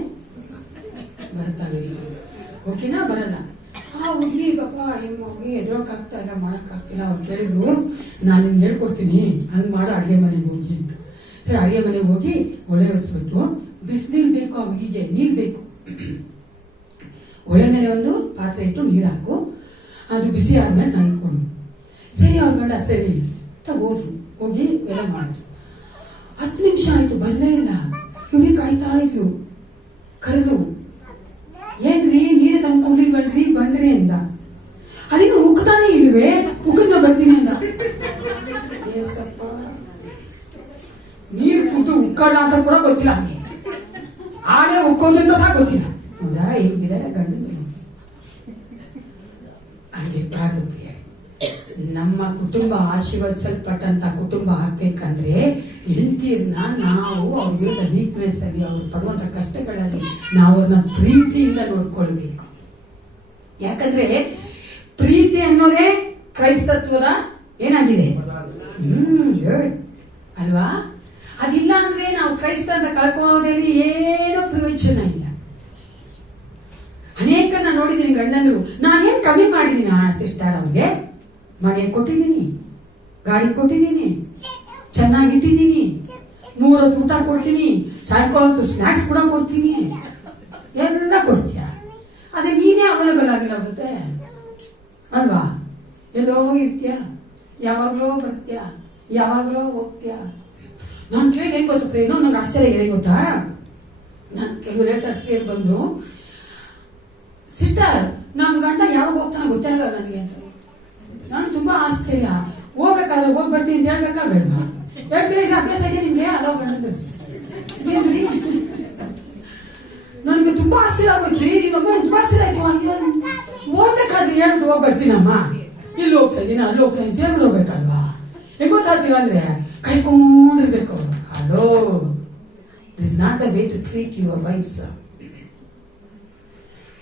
ಬರ್ತಾವೆ, ಓಕೆನಾ, ಬರಲ್ಲ. ಆ ಹುಡುಗಿ ಪಾಪ ಹೆಣ್ಣಿ ಎದುರೋಕ್ ಆಗ್ತಾ ಇಲ್ಲ, ಮಾಡಕ್ ಆಗ್ತಿಲ್ಲ. ಅವ್ರು ಕೇಳಿದ್ರು, ನಾನು ನಿಮ್ಗೆ ಹೇಳ್ಕೊಡ್ತೀನಿ, ಹಂಗ್ ಮಾಡೋ ಅಡುಗೆ ಮನೆಗೆ ಹೋಗಿ ಅಂತ. ಸರಿ, ಅಡುಗೆ ಮನೆಗೆ ಹೋಗಿ ಒಲೆ ಹೊರಿಸ್ಬಿಟ್ಟು ಬಿಸಿನೀರು ಬೇಕು, ಆ ಹುಡುಗಿಗೆ ನೀರು ಬೇಕು. ಒಲೆ ಮೇಲೆ ಒಂದು ಪಾತ್ರೆ ಇಟ್ಟು ನೀರು ಹಾಕು, ಅದು ಬಿಸಿ ಆದ್ಮೇಲೆ ತಂದ್ಕೊಂಡು. ಸರಿ, ಅವ್ರ ಗಂಡ ಸರಿ ಅಂತ ಹೋದ್ರು. ಹೋಗಿ ಎಲ್ಲ ಮಾಡಿದ್ರು. 10 ನಿಮಿಷ ಆಯ್ತು, ಬರಲೇ ಇಲ್ಲ. ಹುಡುಗಿ ಕಾಯ್ತಾ ಇದ್ಲು. ಕರೆದು, ಏನ್ರಿ ನೀರೇ ತಂದ್ಕೊಂಡಿಲ್ವಲ್ರಿ, ಬಂದ್ರಿ ಅಂದ. ಅದೇನು ಉಕ್ಕತಾನೆ ಇಲ್ವೇ, ಉಕ್ಕದ್ನ ಬರ್ತೀನಿ ಅಂದ. ನೀರು ಕೂತು ಉಕ್ಕಡ ಅಂತ ಕೂಡ ಗೊತ್ತಿಲ್ಲ, ಆನೆ ಉಕ್ಕೋದು ಅಂತ ಸಹ ಗೊತ್ತಿಲ್ಲ. ಹೌದಾ, ಹೇಗಿದೆ ಗಂಡು ಹಂಗಿರ್ಬಾರ್ದು. ನಮ್ಮ ಕುಟುಂಬ ಆಶೀರ್ವದಿಸಲ್ಪಟ್ಟಂತ ಕುಟುಂಬ ಆಗ್ಬೇಕಂದ್ರೆ ಹೆಂಡತಿಯನ್ನ ನಾವು ಅವ್ರ ವಿರುದ್ಧ ವೀಕ್ನೆಸ್ ಅಲ್ಲಿ, ಅವ್ರು ಪಡುವಂತ ಕಷ್ಟಗಳಲ್ಲಿ ನಾವು ಅವ್ರನ್ನ ಪ್ರೀತಿಯಿಂದ ನೋಡ್ಕೊಳ್ಬೇಕು. ಯಾಕಂದ್ರೆ ಪ್ರೀತಿ ಅನ್ನೋದೇ ಕ್ರೈಸ್ತತ್ವದ ಏನಾಗಿದೆ, ಅಲ್ವಾ? ಅದಿಲ್ಲ ಅಂದ್ರೆ ನಾವು ಕ್ರೈಸ್ತ ಅಂತ ಕಳ್ಕೊಳ್ಳೋದ್ರಲ್ಲಿ ಏನೋ ಪ್ರಯೋಜನ ಇಲ್ಲ. ಅನೇಕ ನಾನು ನೋಡಿದ್ದೀನಿ ಗಂಡಂದ್ರು, ನಾನೇನ್ ಕಮ್ಮಿ ಮಾಡಿದೀನಿ ಸಿಸ್ಟರ್, ಅವ್ರಿಗೆ ಮನೆ ಕೊಟ್ಟಿದ್ದೀನಿ, ಗಾಡಿ ಕೊಟ್ಟಿದ್ದೀನಿ, ಚೆನ್ನಾಗಿ ಇಟ್ಟಿದ್ದೀನಿ, 3 ಹೊತ್ತು ಊಟ ಕೊಡ್ತೀನಿ, ಸಾಯಂಕಾಲ ಹೊತ್ತು ಸ್ನಾಕ್ಸ್ ಕೂಡ ಕೊಡ್ತೀನಿ, ಎಲ್ಲ ಕೊಡ್ತೀಯ. ಅದೇ ನೀನೇ ಅವೈಲೇಬಲ್ ಆಗಿಲ್ಲ ಆಗುತ್ತೆ ಅಲ್ವಾ? ಎಲ್ಲೋ ಇರ್ತೀಯ, ಯಾವಾಗ್ಲೋ ಬರ್ತೀಯ, ಯಾವಾಗ್ಲೋ ಹೋಗ್ತೀಯ. ನಾನು ಕೇಳಿ ಏನ್ ಗೊತ್ತ ಪ್ರೇಮ, ನಂಗೆ ಆಶ್ಚರ್ಯ ಏನ್ ಗೊತ್ತಾ, ನಾನು ಕೆಲವರು ಹೇಳ್ತಾರೆ ಬಂದು, ಸಿಸ್ಟರ್ ನಮ್ ಗಂಡ ಯಾವಾಗ ಹೋಗ್ತಾನೆ ಗೊತ್ತೇ ಆಗಲ್ಲ ನನಗೆ ಅಂತ. ನಾನು ತುಂಬಾ ಆಶ್ಚರ್ಯ. ಹೋಗ್ಬೇಕಾದ್ರೆ ಹೋಗಿ ಬರ್ತೀನಿ ಅಂತ ಹೇಳ್ಬೇಕಾ ಬೇಡವಾ? ಹೇಳ್ತೀರಿ, ಅಭ್ಯಾಸ ಇದೆ ನಿಮ್ಗೆ ಅಲೋ ಗಂಡ ಏನ್ರಿ? ನನಗೆ ತುಂಬಾ ಆಶ್ಚರ್ಯ ಆಗೋದ್ರಿ, ನಿಮ್ಮಮ್ಮ ತುಂಬಾ ಆಶ್ಚರ್ಯ ಆಯ್ತು. ಹೋಗ್ಬೇಕಾದ್ರೆ ಹೇಳ್ಬಿಟ್ಟು ಹೋಗಿ ಬರ್ತೀನಮ್ಮ, ಇಲ್ಲಿ ಹೋಗ್ತಾ ಇದೀನಿ, ಅಲ್ಲಿ ಹೋಗ್ತಾ ಇದೀನಿ ಹೇಳ್ಬಿಟ್ಟು ಹೋಗ್ಬೇಕಲ್ವಾ? ಹೆಂಗ್ ಗೊತ್ತಾಗ್ತೀವ ಅಂದ್ರೆ ಕೈಕೊಂಡಿರ್ಬೇಕು ಅವರು. Hello, this not the way to treat your wifes.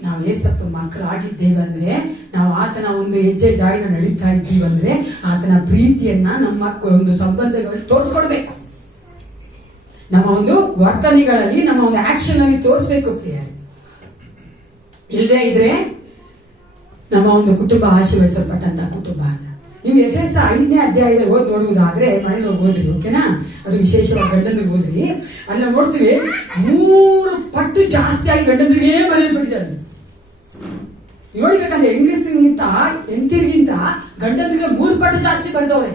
ನಾವು ಏಸಪ್ಪ ಮಕ್ಕಳಾಗಿದ್ದೇವಂದ್ರೆ, ನಾವು ಆತನ ಒಂದು ಹೆಜ್ಜೆ ದಾರಿನ ನಡೀತಾ ಇದ್ದೀವಂದ್ರೆ, ಆತನ ಪ್ರೀತಿಯನ್ನ ನಮ್ಮ ಒಂದು ಸಂಬಂಧಗಳಲ್ಲಿ ತೋರಿಸ್ಕೊಡ್ಬೇಕು. ನಮ್ಮ ಒಂದು ವರ್ತನೆಗಳಲ್ಲಿ, ನಮ್ಮ ಒಂದು ಆಕ್ಷನ್ ಅಲ್ಲಿ ತೋರಿಸ್ಬೇಕು ಪ್ರಿಯ. ಇಲ್ಲದೆ ಇದ್ರೆ ನಮ್ಮ ಒಂದು ಕುಟುಂಬ ಆಶೀರ್ವದಿಸಲ್ಪಟ್ಟಂತ ಕುಟುಂಬ ಅಲ್ಲ. ನೀವು ಎಫೆಸ 5ನೇ ಅಧ್ಯಾಯದಲ್ಲಿ ಓದಿ ನೋಡುವುದಾದ್ರೆ ಮನೇಲಿ ಓದ್ರಿ, ಓಕೆನಾ? ಅದು ವಿಶೇಷವಾಗಿ ಗಂಡಂದ್ರಿಗೆ ಓದ್ರಿ. ಅಲ್ಲ ನೋಡ್ತೀವಿ 3 ಪಟ್ಟು ಜಾಸ್ತಿ ಆಗಿ ಗಂಡಂದ್ರಿಗೆ ಮನೇಲಿ ಬಿಟ್ಟಿದ್ದಾರೆ. ನೋಡ್ಬೇಕಂದ್ರೆ ಹೆಂಗಸಿಗಿಂತ ಹೆಂಡತಿರಿಗಿಂತ ಗಂಡಂದ್ರಿಗೆ 3 ಪಟ್ಟು ಜಾಸ್ತಿ ಬಂದವ್ರೆ.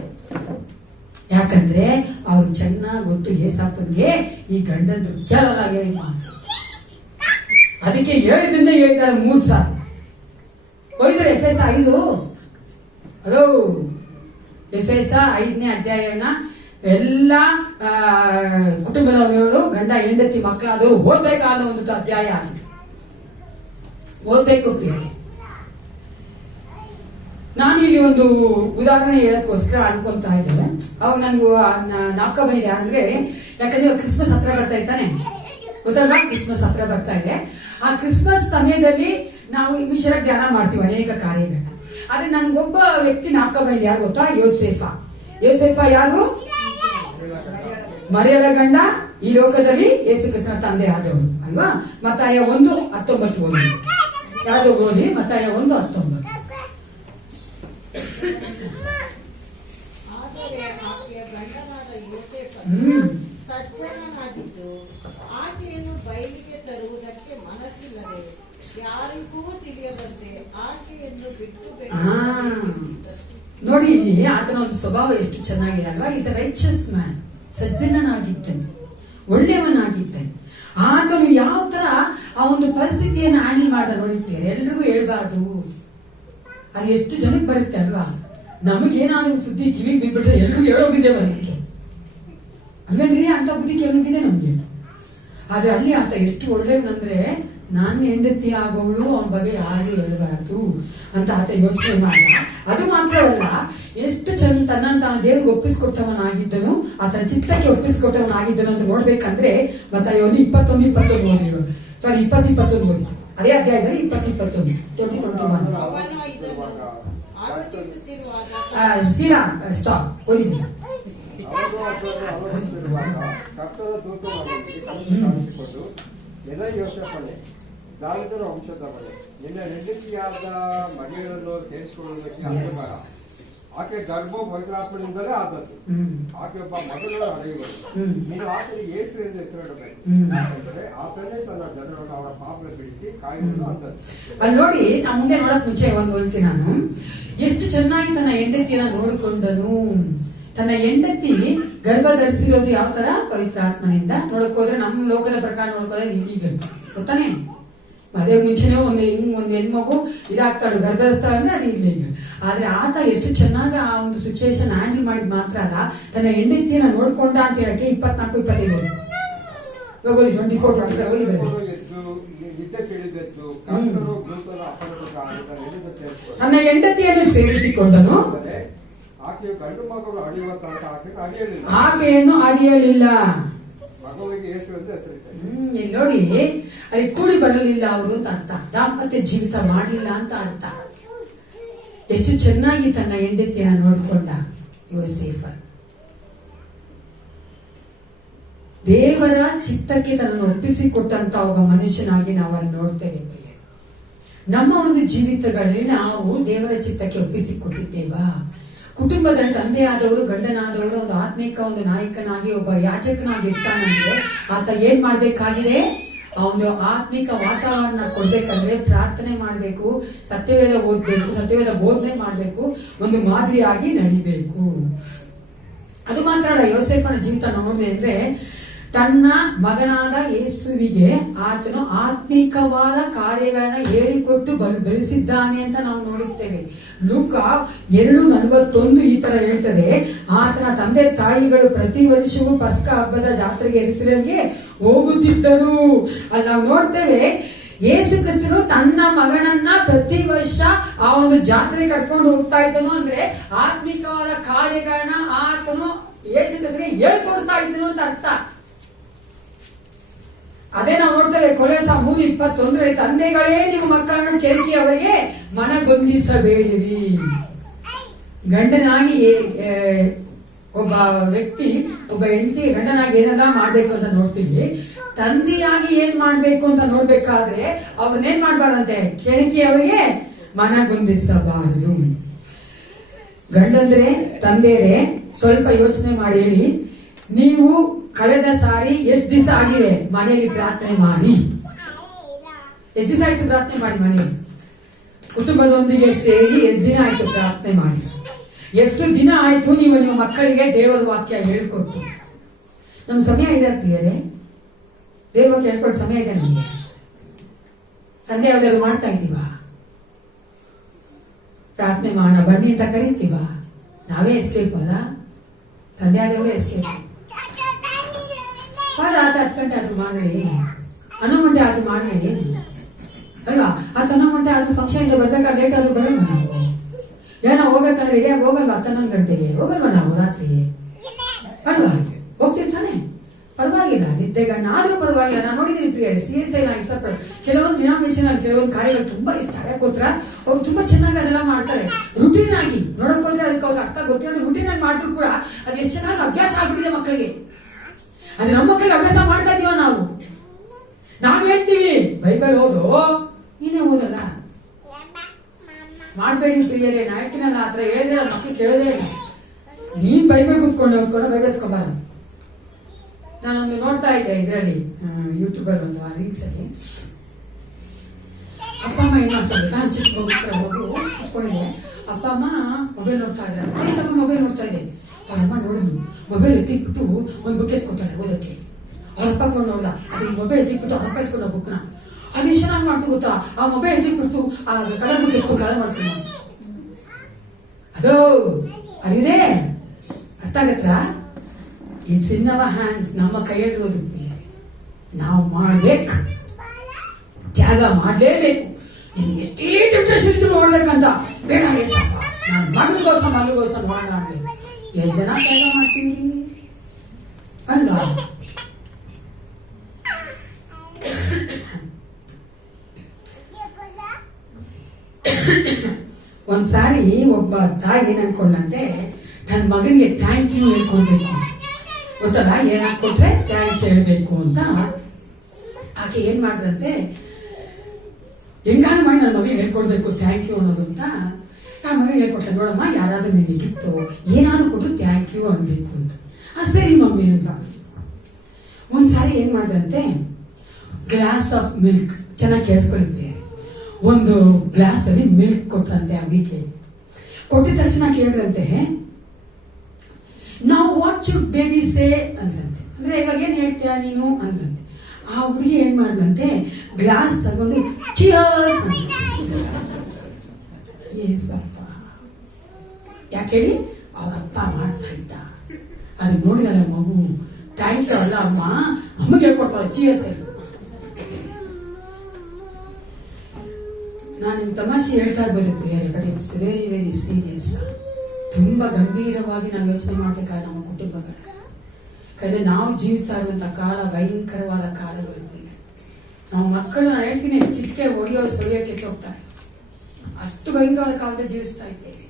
ಯಾಕಂದ್ರೆ ಅವ್ರು ಚೆನ್ನಾಗಿ ಗೊತ್ತು ಏಸಪ್ಪನ್ಗೆ ಈ ಗಂಡಂದ್ರು ಕೇಳಲ್ಲ ಮಾತು. ಅದಕ್ಕೆ ಹೇಳಿದ್ರಿಂದ ಹೇಳಿದ್ದಾರೆ 3 ಸಾಲ ಹೋಯ್ತಾರೆ. ಎಫೆಸ 5, ಅದು ಎಫೆಸ 5ನೇ ಅಧ್ಯಾಯನ ಎಲ್ಲ ಕುಟುಂಬದವರು ಗಂಡ ಹೆಂಡತಿ ಮಕ್ಕಳಾದವರು ಓದ್ಬೇಕಾದ ಒಂದು ಅಧ್ಯಾಯ ಆಗಿದೆ. ಓದ್ಬೇಕು ಪ್ರಿಯರೇ. ನಾನು ಇಲ್ಲಿ ಒಂದು ಉದಾಹರಣೆ ಹೇಳಕ್ಕೋಸ್ಕರ ಅನ್ಕೊಂತಾ ಇದ್ದೇನೆ. ಅವಾಗ ನನಗೂ ನಾಲ್ಕ ಬಂದಿದೆ ಅಂದ್ರೆ, ಯಾಕಂದ್ರೆ ಕ್ರಿಸ್ಮಸ್ ಹತ್ರ ಬರ್ತಾ ಇದ್ದಾನೆ, ಗೊತ್ತಲ್ವಾ? ಕ್ರಿಸ್ಮಸ್ ಹತ್ರ ಬರ್ತಾ ಇದೆ. ಆ ಕ್ರಿಸ್ಮಸ್ ಸಮಯದಲ್ಲಿ ನಾವು ಈ ವಿಷಯ ಧ್ಯಾನ ಮಾಡ್ತೀವಿ, ಅನೇಕ ಕಾರ್ಯಗಳನ್ನ. ಆದ್ರೆ ನನ್ಗೊಬ್ಬ ವ್ಯಕ್ತಿ ನಾಲ್ಕ ಬಂದಿದೆ, ಯಾರು ಗೊತ್ತಾ? ಯೋಸೇಫ ಯಾರು? ಮರಿಯಳ ಗಂಡ, ಈ ಲೋಕದಲ್ಲಿ ಯೇಸು ಕ್ರಿಸ್ತನ ತಂದೆ ಆದವರು ಅಲ್ವಾ? ಮತ್ತಾಯ 1:19 ಓದಿ. ಯಾವ್ದು ಓದಿ? ಮತ್ತಾಯ 1:19. ಆದರೆ ಆಕೆಯ ಗಂಡನಾದ ಯೋಸೇಫನು ಸಜ್ಜನನಾಗಿದ್ದು ಆಕೆಯನ್ನು ಬಯಲಿಗೆ ತರುವುದಕ್ಕೆ ಮನಸ್ಸಿಲ್ಲದೆ ಯಾರಿಗೂ ತಿಳಿಯದಂತೆ ಆಕೆಯನ್ನು ಬಿಟ್ಟು ನೋಡಿ, ಇಲ್ಲಿ ಆತನ ಒಂದು ಸ್ವಭಾವ ಎಷ್ಟು ಚೆನ್ನಾಗಿದೆ ಅಲ್ವಾ? ಈಸ್ ಅ ರೈಚಸ್ ಮ್ಯಾನ್, ಸಜ್ಜನನಾಗಿದ್ದಾನೆ, ಒಳ್ಳೆಯವನಾಗಿದ್ದಾನೆ. ಆತನು ಯಾವ ತರ ಆ ಒಂದು ಪರಿಸ್ಥಿತಿಯನ್ನು ಹ್ಯಾಂಡಲ್ ಮಾಡ ನೋಡಿದ್ದೀರಿ. ಎಲ್ರಿಗೂ ಹೇಳ್ಬಾರ್ದು, ಅದು ಎಷ್ಟು ಜನಕ್ಕೆ ಬರುತ್ತೆ ಅಲ್ವಾ? ನಮಗೇನಾದ್ರೂ ಸುದ್ದಿ ಕಿವಿಗೆ ಬಿದ್ಬಿಟ್ರೆ ಎಲ್ರಿಗೂ ಹೇಳೋಗಿದ್ದೇವೆ ನಮಗೆ ಅಲ್ವೇನ್ರಿ? ಅಂತ ಬುದ್ಧಿ ಕೆಲವೊಂದಿದೆ ನಮ್ಗೆ. ಆದ್ರೆ ಅಲ್ಲಿ ಆತ ಎಷ್ಟು ಒಳ್ಳೆಯವನಂದ್ರೆ, ನಾನು ಹೆಂಡತಿ ಆಗೋಳು, ಅವನ ಬಗ್ಗೆ ಯಾರಿಗೂ ಹೇಳಬಾರ್ದು ಅಂತ ಆತ ಯೋಚನೆ ಮಾಡ. ಅದು ಮಾತ್ರವಲ್ಲ, ಎಷ್ಟು ಚಂದ ತನ್ನ ದೇವ್ರಿಗೆ ಒಪ್ಪಿಸ್ಕೊಟ್ಟವನಾಗಿದ್ದನು, ಆತನ ಚಿತ್ತಕ್ಕೆ ಒಪ್ಪಿಸ್ಕೊಟ್ಟವನಾಗಿದ್ದನು ಅಂತ ನೋಡ್ಬೇಕಂದ್ರೆ ಮತ್ತಾಯ 21 ಓದಿರು. ಸಾರಿ 20-21 ಓದಿ. ಅದೇ ಅಧ್ಯಾಯದಲ್ಲಿ 20-21 2021. ಅವನು ಇದನ್ನು ಆಲೋಚಿಸುತ್ತಿರುವಾಗ ಸೀರಾ ಸ್ಟಾಪ್ ಓದಿದ್ದಿಲ್ಲ. ಆಲೋಚಿಸುತ್ತಿರುವಾಗ ಕರ್ತನ ದೂತನವನಿಗೆ ಕಾಣಿಸಿಕೊಂಡು, ಎಲೆ ಯೋಸೇಫನೇ, ದಾವೀದನ ವಂಶದವನೇ, ನಿನ್ನ ಹೆಂಡತಿಯಾದ ಮರಿಯಳನ್ನು ಸೇರಿಸಿಕೊಳ್ಳುವುದಕ್ಕೆ ಆಗಬಾರ. ಆಕೆ ಗರ್ಭ ಪವಿತ್ರಾತ್ಮನಿಂದಲೇ ಆದದ್ದು. ಆಕೆ ಒಬ್ಬ ಮಗನ ಹಡೆಯುವಳು. ನೀನು ಆತನಿಗೆ ಯೇಸು ಎಂದು ಹೆಸರಿಡಬೇಕು, ಯಾಕೆಂದರೆ ಆತನೇ ತನ್ನ ಜನರನ್ನು ಅವರ ಪಾಪ ಬಿಡಿಸಿ ಕಾಯುವುದು ಅಂದದ್ದು. ಅಲ್ಲಿ ನೋಡಿ, ನಾ ಮುಂದೆ ನೋಡಕ್ ಮುಂಚೆ ಒಂದು ಹೇಳ್ತೀನಿ ನಾನು, ಎಷ್ಟು ಚೆನ್ನಾಗಿ ತನ್ನ ಹೆಂಡತಿಯನ್ನ ನೋಡಿಕೊಂಡನು. ತನ್ನ ಹೆಂಡತಿ ಗರ್ಭ ಧರಿಸಿರೋದು ಯಾವ ತರ? ಪವಿತ್ರ ಆತ್ಮನಿಂದ. ನೋಡಕ್ ಹೋದ್ರೆ ನಮ್ಮ ಲೋಕದ ಪ್ರಕಾರ ನೋಡ್ಕೋದ್ರೆ ಇಲ್ಲೀಗಲ್, ಗೊತ್ತಾನೆ? ಮದುವೆ ಮುಂಚೆನೆ ಒಂದು ಹೆಣ್ಮಗು ಇದಾಗ್ತಾಳು, ಗರ್ಭ ಧರಿಸ್ತಾಳೆ ಅಂದ್ರೆ ಅದು ಇಲ್ಲೀಗಲ್. ಆದ್ರೆ ಆತ ಎಷ್ಟು ಚೆನ್ನಾಗಿ ಆ ಒಂದು ಸಿಚುವೇಶನ್ ಹ್ಯಾಂಡಲ್ ಮಾಡಿದ್ ಮಾತ್ರ ಅಲ್ಲ, ತನ್ನ ಹೆಂಡತಿಯನ್ನ ನೋಡ್ಕೊಂಡ ಅಂತ ಹೇಳಕ್ಕೆ 24-25 ಹೋಗಿ 24-25 ಹೋಗಿ ಬರುತ್ತೆ. ನನ್ನ ಹೆಂಡತಿಯನ್ನು ಸೇರಿಸಿಕೊಂಡನು, ಆಕೆಯು ಗಂಡು ಮಗಳು ಅಡಿಯುವ ತನಕ ಆಕೆಯನ್ನು ಅರಿಯಲಿಲ್ಲ. ಮಗುವಿಗೆ ಯೇಸು ಎಂದು ಹೆಸರಿಟ್ಟರು. ಇಲ್ಲಿ ನೋಡಿ, ಅಲ್ಲಿ ಕೂಡಿ ಬರಲಿಲ್ಲ ಅವರು ಅಂತ ಅರ್ಥ. ದಾಂಪತ್ಯ ಜೀವಿತ ಮಾಡಲಿಲ್ಲ ಅಂತ ಅರ್ಥ. ಎಷ್ಟು ಚೆನ್ನಾಗಿ ತನ್ನ ಹೆಂಡತಿಯನ್ನ ನೋಡ್ಕೊಂಡ ಯೋಸೇಫ. ದೇವರ ಚಿತ್ತಕ್ಕೆ ತನ್ನನ್ನು ಒಪ್ಪಿಸಿಕೊಟ್ಟಂತ ಒಬ್ಬ ಮನುಷ್ಯನಾಗಿ ನಾವು ಅಲ್ಲಿ ನೋಡ್ತೇವೆ. ನಮ್ಮ ಒಂದು ಜೀವಿತಗಳಲ್ಲಿ ನಾವು ದೇವರ ಚಿತ್ತಕ್ಕೆ ಒಪ್ಪಿಸಿಕೊಟ್ಟಿದ್ದೇವಾ? ಕುಟುಂಬದಲ್ಲಿ ತಂದೆಯಾದವರು, ಗಂಡನಾದವರು ಒಂದು ಆತ್ಮಿಕ ಒಂದು ನಾಯಕನಾಗಿ, ಒಬ್ಬ ಯಾಜಕನಾಗಿ ಇರ್ತಾನಂದ್ರೆ ಆತ ಏನ್ ಮಾಡ್ಬೇಕಾಗಿದೆ? ಆ ಒಂದು ಆತ್ಮಿಕ ವಾತಾವರಣ ಕೊಡ್ಬೇಕಂದ್ರೆ ಪ್ರಾರ್ಥನೆ ಮಾಡ್ಬೇಕು, ಸತ್ಯವೇದ ಓದ್ಬೇಕು, ಸತ್ಯವೇದ ಬೋಧನೆ ಮಾಡ್ಬೇಕು, ಒಂದು ಮಾದರಿಯಾಗಿ ನಡಿಬೇಕು. ಅದು ಮಾತ್ರ ಅಲ್ಲ, ಯೋಸೇಫನ ಜೀವಿತ ನೋಡಿದೆ ಅಂದ್ರೆ ತನ್ನ ಮಗನಾದ ಯೇಸುವಿಗೆ ಆತನು ಆತ್ಮಿಕವಾದ ಕಾರ್ಯಗಳನ್ನ ಹೇಳಿಕೊಟ್ಟು ಬೆಳೆಸಿದ್ದಾನೆ ಅಂತ ನಾವು ನೋಡುತ್ತೇವೆ. ಲೂಕ 2:41 ಈ ತರ ಹೇಳ್ತದೆ, ಆತನ ತಂದೆ ತಾಯಿಗಳು ಪ್ರತಿ ವರ್ಷವೂ ಪಸ್ಕ ಹಬ್ಬದ ಜಾತ್ರೆಗೆ ಯೆರೂಸಲೇಮಿಗೆ ಹೋಗುತ್ತಿದ್ದರು. ಅಲ್ಲಿ ನಾವು ನೋಡ್ತೇವೆ, ಯೇಸು ಕ್ರಿಸ್ತನು ತನ್ನ ಮಗನನ್ನ ಪ್ರತಿ ವರ್ಷ ಆ ಒಂದು ಜಾತ್ರೆ ಕರ್ಕೊಂಡು ಹೋಗ್ತಾ ಇದ್ದನು. ಅಂದ್ರೆ ಆತ್ಮಿಕವಾದ ಕಾರ್ಯಗಳನ್ನ ಆತನು ಯೇಸು ಕ್ರಿಸ್ತನಿಗೆ ಹೇಳ್ಕೊಡ್ತಾ ಇದ್ದನು ಅಂತ ಅರ್ಥ. ಅದೇ ನಾವು ನೋಡ್ತೇವೆ ಕೊಲೋಸ 3:21, ತಂದೆಗಳೇ ನಿಮ್ಮ ಮಕ್ಕಳನ್ನು ಕೆರಕಿ ಅವರಿಗೆ ಮನಗೊಂದಿಸಬೇಡಿರಿ. ಗಂಡನಾಗಿ ಒಬ್ಬ ವ್ಯಕ್ತಿ, ಒಬ್ಬ ಹೆಂಡತಿ ಗಂಡನಾಗಿ ಏನೆಲ್ಲ ಮಾಡ್ಬೇಕು ಅಂತ ನೋಡ್ತೀವಿ. ತಂದೆಯಾಗಿ ಏನ್ ಮಾಡ್ಬೇಕು ಅಂತ ನೋಡ್ಬೇಕಾದ್ರೆ ಅವ್ರನ್ನೇನ್ ಮಾಡ್ಬಾರ್ದಂತೆ? ಕೆಣಕಿ ಅವರಿಗೆ ಮನಗೊಂದಿಸಬಾರದು. ಗಂಡಂದ್ರೆ, ತಂದೆಯರೇ, ಸ್ವಲ್ಪ ಯೋಚನೆ ಮಾಡಿ ಹೇಳಿ, ನೀವು ಕಳೆದ ಸಾರಿ ಎಷ್ಟು ದಿವಸ ಆಗಿದೆ ಮನೆಯಲ್ಲಿ ಪ್ರಾರ್ಥನೆ ಮಾಡಿ? ಎಷ್ಟು ದಿವಸ ಆಯ್ತು ಪ್ರಾರ್ಥನೆ ಮಾಡಿ ಮನೆಯಲ್ಲಿ? ಕುಟುಂಬದೊಂದಿಗೆ ಸೇರಿ ಎಷ್ಟು ದಿನ ಆಯ್ತು ಪ್ರಾರ್ಥನೆ ಮಾಡಿ? ಎಷ್ಟು ದಿನ ಆಯ್ತು ನೀವು ನಿಮ್ಮ ಮಕ್ಕಳಿಗೆ ದೇವರ ವಾಕ್ಯ ಹೇಳ್ಕೊಟ್ಟು? ನಮ್ ಸಮಯ ಇದೆ ಪ್ರಿಯರೇ, ದೇವ್ರ ವಾಕ್ಯ ಹೇಳ್ಕೊಟ್ಟು ಸಮಯ ಇದೆ ನಮಗೆ. ತಂದೆ ಯಾವ್ದಾದ್ರು ಮಾಡ್ತಾ ಇದ್ದೀವ? ಪ್ರಾರ್ಥನೆ ಮಾಡೋಣ ಬನ್ನಿ ಅಂತ ಕರಿತೀವ? ನಾವೇ ಎಸ್ಕೇಪ್ ಅಲ್ಲ, ತಂದೆ ಆದವರೇ ಎಸ್ಕೇಪ್. 10 ಗಂಟೆ ಆದ್ರೂ ಮಾಡ್ರಿ, 11 ಗಂಟೆ ಆದ್ರೂ ಮಾಡ್ರಿ ಅಲ್ವಾ? 11 ಗಂಟೆ ಆದ್ರೂ ಫಂಕ್ಷನ್ ಇಂದ ಬರ್ಬೇಕಾದ್ರೆ ಲೇಟ್ ಆದ್ರೂ ಬರೋಣ ನಾವು. ಏನೋ ಹೋಗ್ಬೇಕಂದ್ರೆ ರೆಡಿಯಾಗಿ ಹೋಗಲ್ವಾ 11 ಗಂಟೆಗೆ ಹೋಗಲ್ವಾ ನಾವು ರಾತ್ರಿ ಅಲ್ವಾ? ಹೋಗ್ತಿರ್ತಾನೆ, ಪರವಾಗಿಲ್ಲ, ನಿದ್ದೆಗಣ್ಣ ಆದ್ರೂ ಪರವಾಗಿಲ್ಲ. ನಾನು ನೋಡಿದ್ದೀನಿ ಪ್ರಿಯರೇ, CSI ನಾನು ಇಷ್ಟಪಡ ಕೆಲವೊಂದು ಡಿನಾಮಿನೇಷನ್ ಅಲ್ಲಿ ಕೆಲವೊಂದು ಕಾರ್ಯಗಳು ತುಂಬಾ ಇಷ್ಟ. ಯಾಕೆ ಗೊತ್ತಾ, ಅವ್ರು ತುಂಬಾ ಚೆನ್ನಾಗಿ ಅದೆಲ್ಲ ಮಾಡ್ತಾರೆ. ರುಟೀನ್ ಆಗಿ ನೋಡಕ್ ಹೋದ್ರೆ ಅದಕ್ಕೆ ಅವ್ರಿಗೆ ಅರ್ಥ ಗೊತ್ತಿಲ್ಲ, ರುಟೀನ್ ಆಗಿ ಮಾಡಿದ್ರು ಕೂಡ ಅದು ಎಷ್ಟು ಚೆನ್ನಾಗಿ ಅಭ್ಯಾಸ ಆಗ್ಬಿಟ್ಟಿದೆ ಮಕ್ಕಳಿಗೆ. ಅದು ನಮ್ಮ ಮಕ್ಕಳಿಗೆ ಅಭ್ಯಾಸ ಮಾಡ್ತಾ ಇದೀವ ನಾವು. ನಾವ್ ಹೇಳ್ತೀವಿ ಬೈಬಲ್ ಓದು, ನೀನೇ ಓದಲ್ಲ. ಮಾಡ್ಬೇಡಿ ಪ್ರಿಯರೇ, ನಾ ಹೇಳ್ತೀನಲ್ಲ ಆತರ ಹೇಳಿದ್ರೆ ಮಕ್ಳು ಕೇಳೋದೇ ಇಲ್ಲ. ನೀನ್ ಬೈಬಲ್ ಕುತ್ಕೊಂಡು ಬೈಬಲ್ ಎತ್ಕೊಂಬಾರ. ನಾನೊಂದು ನೋಡ್ತಾ ಇದ್ದೆ ಇದರಲ್ಲಿ ಯೂಟ್ಯೂಬ್ ಅಲ್ಲಿ ಒಂದು ರೀಲ್ಸ್ ಅಲ್ಲಿ ಅಪ್ಪ ಅಮ್ಮ ಏನ್ ಮಾಡ್ತಾರೆ, ನಾನು ಚಿಕ್ಕ ಮಗು ಕುತ್ಕೊಂಡಿದ್ದೆ, ಅಪ್ಪ ಅಮ್ಮ ಮೊಬೈಲ್ ನೋಡ್ತಾ ಇದ್ದಾರೆ, ಮೊಬೈಲ್ ನೋಡ್ತಾ ಇದೆ. ಅವರಮ್ಮ ನೋಡಿದ್ರು, ಮೊಬೈಲ್ ಎತ್ತಿಕ್ಬಿಟ್ಟು ಒಂದು ಬುಕ್ ಎತ್ಕೊತಾಳೆ ಓದಕ್ಕೆ. ಅವರಪ್ಪ ಕೊಂಡು ನೋಡ್ದ, ಅದಕ್ಕೆ ಮೊಬೈಲ್ ಎತ್ತಿಕ್ಬಿಟ್ಟು ಅವರಪ್ಪ ಎತ್ಕೊಂಡ ಬುಕ್ನ. ಅದು ಎಷ್ಟು ಚೆನ್ನಾಗಿ ಮಾಡ್ತು ಗೊತ್ತಾ, ಆ ಮೊಬೈಲ್ ಎತ್ತಿಕ್ಬಿಟ್ಟು ಆ ಕಲರ್ ಬುಕ್ ಎತ್ಕೊಂಡು ಕಲರ್ ಮಾಡ್ತೀನಿ. ಅದು ಅರಿದೆ ಅರ್ಥ ಆಗತ್ತಾ? ಇಟ್ಸ್ ಇನ್ ಅವರ್ ಹ್ಯಾಂಡ್ಸ್, ನಮ್ಮ ಕೈಯಲ್ಲಿರೋದು. ನಾವು ಮಾಡ್ಬೇಕು, ತ್ಯಾಗ ಮಾಡ್ಲೇಬೇಕು. ನಿನ್ಗೆ ಎಷ್ಟೇ ಡಿಪ್ರೆಷನ್ ಇದ್ದು ನೋಡ್ಬೇಕಂತ ಬೇಡ, ನಾನು ಮಗಳಿಗೋಸ್ಕರ ಮಾಡೋಣ ಅಂದ್ರೆ ಎಷ್ಟು ಜನ ತ್ಯಾಗ ಮಾಡ್ತೀನಿ ಅಲ್ವಾ? ಒಂದ್ಸಾರಿ ಒಬ್ಬ ತಾಯಿ ಏನ್ ಅನ್ಕೊಂಡಂತೆ, ನನ್ನ ಮಗನಿಗೆ ಥ್ಯಾಂಕ್ ಯು ಹೇಳ್ಕೊಳ್ಬೇಕು ಗೊತ್ತಲ್ಲ, ಏನ್ ಹಾಕೊಟ್ರೆ ಥ್ಯಾಂಕ್ಸ್ ಹೇಳ್ಬೇಕು ಅಂತ. ಆಕೆ ಏನ್ ಮಾಡ್ದಂತೆ, ಹೆಂಗಾದ್ರೂ ಮಾಡಿ ನನ್ನ ಮಗಳಿಗೆ ಹೇಳ್ಕೊಡ್ಬೇಕು ಥ್ಯಾಂಕ್ ಯು ಅನ್ನೋದು ಅಂತ. ನನ್ನ ಮಗಳಿಗೆ ಹೇಳ್ಕೊಟ್ಟ, ನೋಡಮ್ಮ ಯಾರಾದ್ರೂ ನಿನ್ಗೆ ಗಿಫ್ಟು ಏನಾದ್ರು ಕೊಟ್ಟರು ಥ್ಯಾಂಕ್ ಯು ಅನ್ಬೇಕು ಅಂತ. ಸರಿ ಮಮ್ಮಿ ಅಂತ. ಒಂದ್ಸಾರಿ ಏನ್ ಮಾಡ್ದಂತೆ, ಗ್ಲಾಸ್ ಆಫ್ ಮಿಲ್ಕ್, ಚೆನ್ನಾಗಿ ಕೇಳಿಸ್ಕೊಳ್ಳುತ್ತೆ, ಒಂದು ಗ್ಲಾಸ್ ಅಲ್ಲಿ ಮಿಲ್ಕ್ ಕೊಟ್ರಂತೆ ಆ ವೀಕೆ. ಕೊಟ್ಟಿದ ತಕ್ಷಣ ಕೇಳಿದ್ರಂತೆ, ನಾವು ವಾಟ್ ಶುಡ್ ಬೇಬಿ ಸೇ ಅಂದ್ರಂತೆ. ಅಂದ್ರೆ ಇವಾಗ ಏನ್ ಹೇಳ್ತೀಯ ನೀನು ಅಂದ್ರಂತೆ. ಆ ಹುಡುಗಿ ಏನ್ ಮಾಡ್ದಂತೆ, ಗ್ಲಾಸ್ ತಗೊಂಡು ಚಿಯರ್ಸ್ ಏಸಪ್ಪ. ಯಾಕೆ ಹೇಳಿ, ಅವ್ರ ಅಪ್ಪ ಮಾಡ್ತಾ ಇದ್ದ. ಅದು ನೋಡಿದಲ್ಲ ಮಗು, ಥ್ಯಾಂಕ್ ಯು ಅಲ್ಲ ಅಮ್ಮ, ಅಮ್ಮಗೆ ಹೇಳ್ಕೊಡ್ತಾಳೆ ಚಿಯರ್ಸ್. ನಾನು ನಿಮ್ ತಮಾಷೆ ಹೇಳ್ತಾ ಇರ್ಬೋದು ಪ್ರಿಯರೇ, but it's very very serious. ತುಂಬಾ ಗಂಭೀರವಾಗಿ ನಾವು ಯೋಚನೆ ಮಾಡ್ಬೇಕಾದ್ರೆ ನಮ್ಮ ಕುಟುಂಬಗಳ, ಯಾಕಂದ್ರೆ ನಾವು ಜೀವಿಸ್ತಾ ಇರುವಂತ ಕಾಲ ಭಯಂಕರವಾದ ಕಾಲಗಳು. ನಾವು ಮಕ್ಕಳನ್ನ ಹೇಳ್ತೀನಿ, ಚಿಟಿಕೆ ಹೊಡೆಯೋ ಸೊಳೆಯೋಕೆ ಹೋಗ್ತಾರೆ, ಅಷ್ಟು ಭಯಂಕರವಾದ ಕಾಲದಲ್ಲಿ ಜೀವಿಸ್ತಾ ಇದ್ದೇವೆ.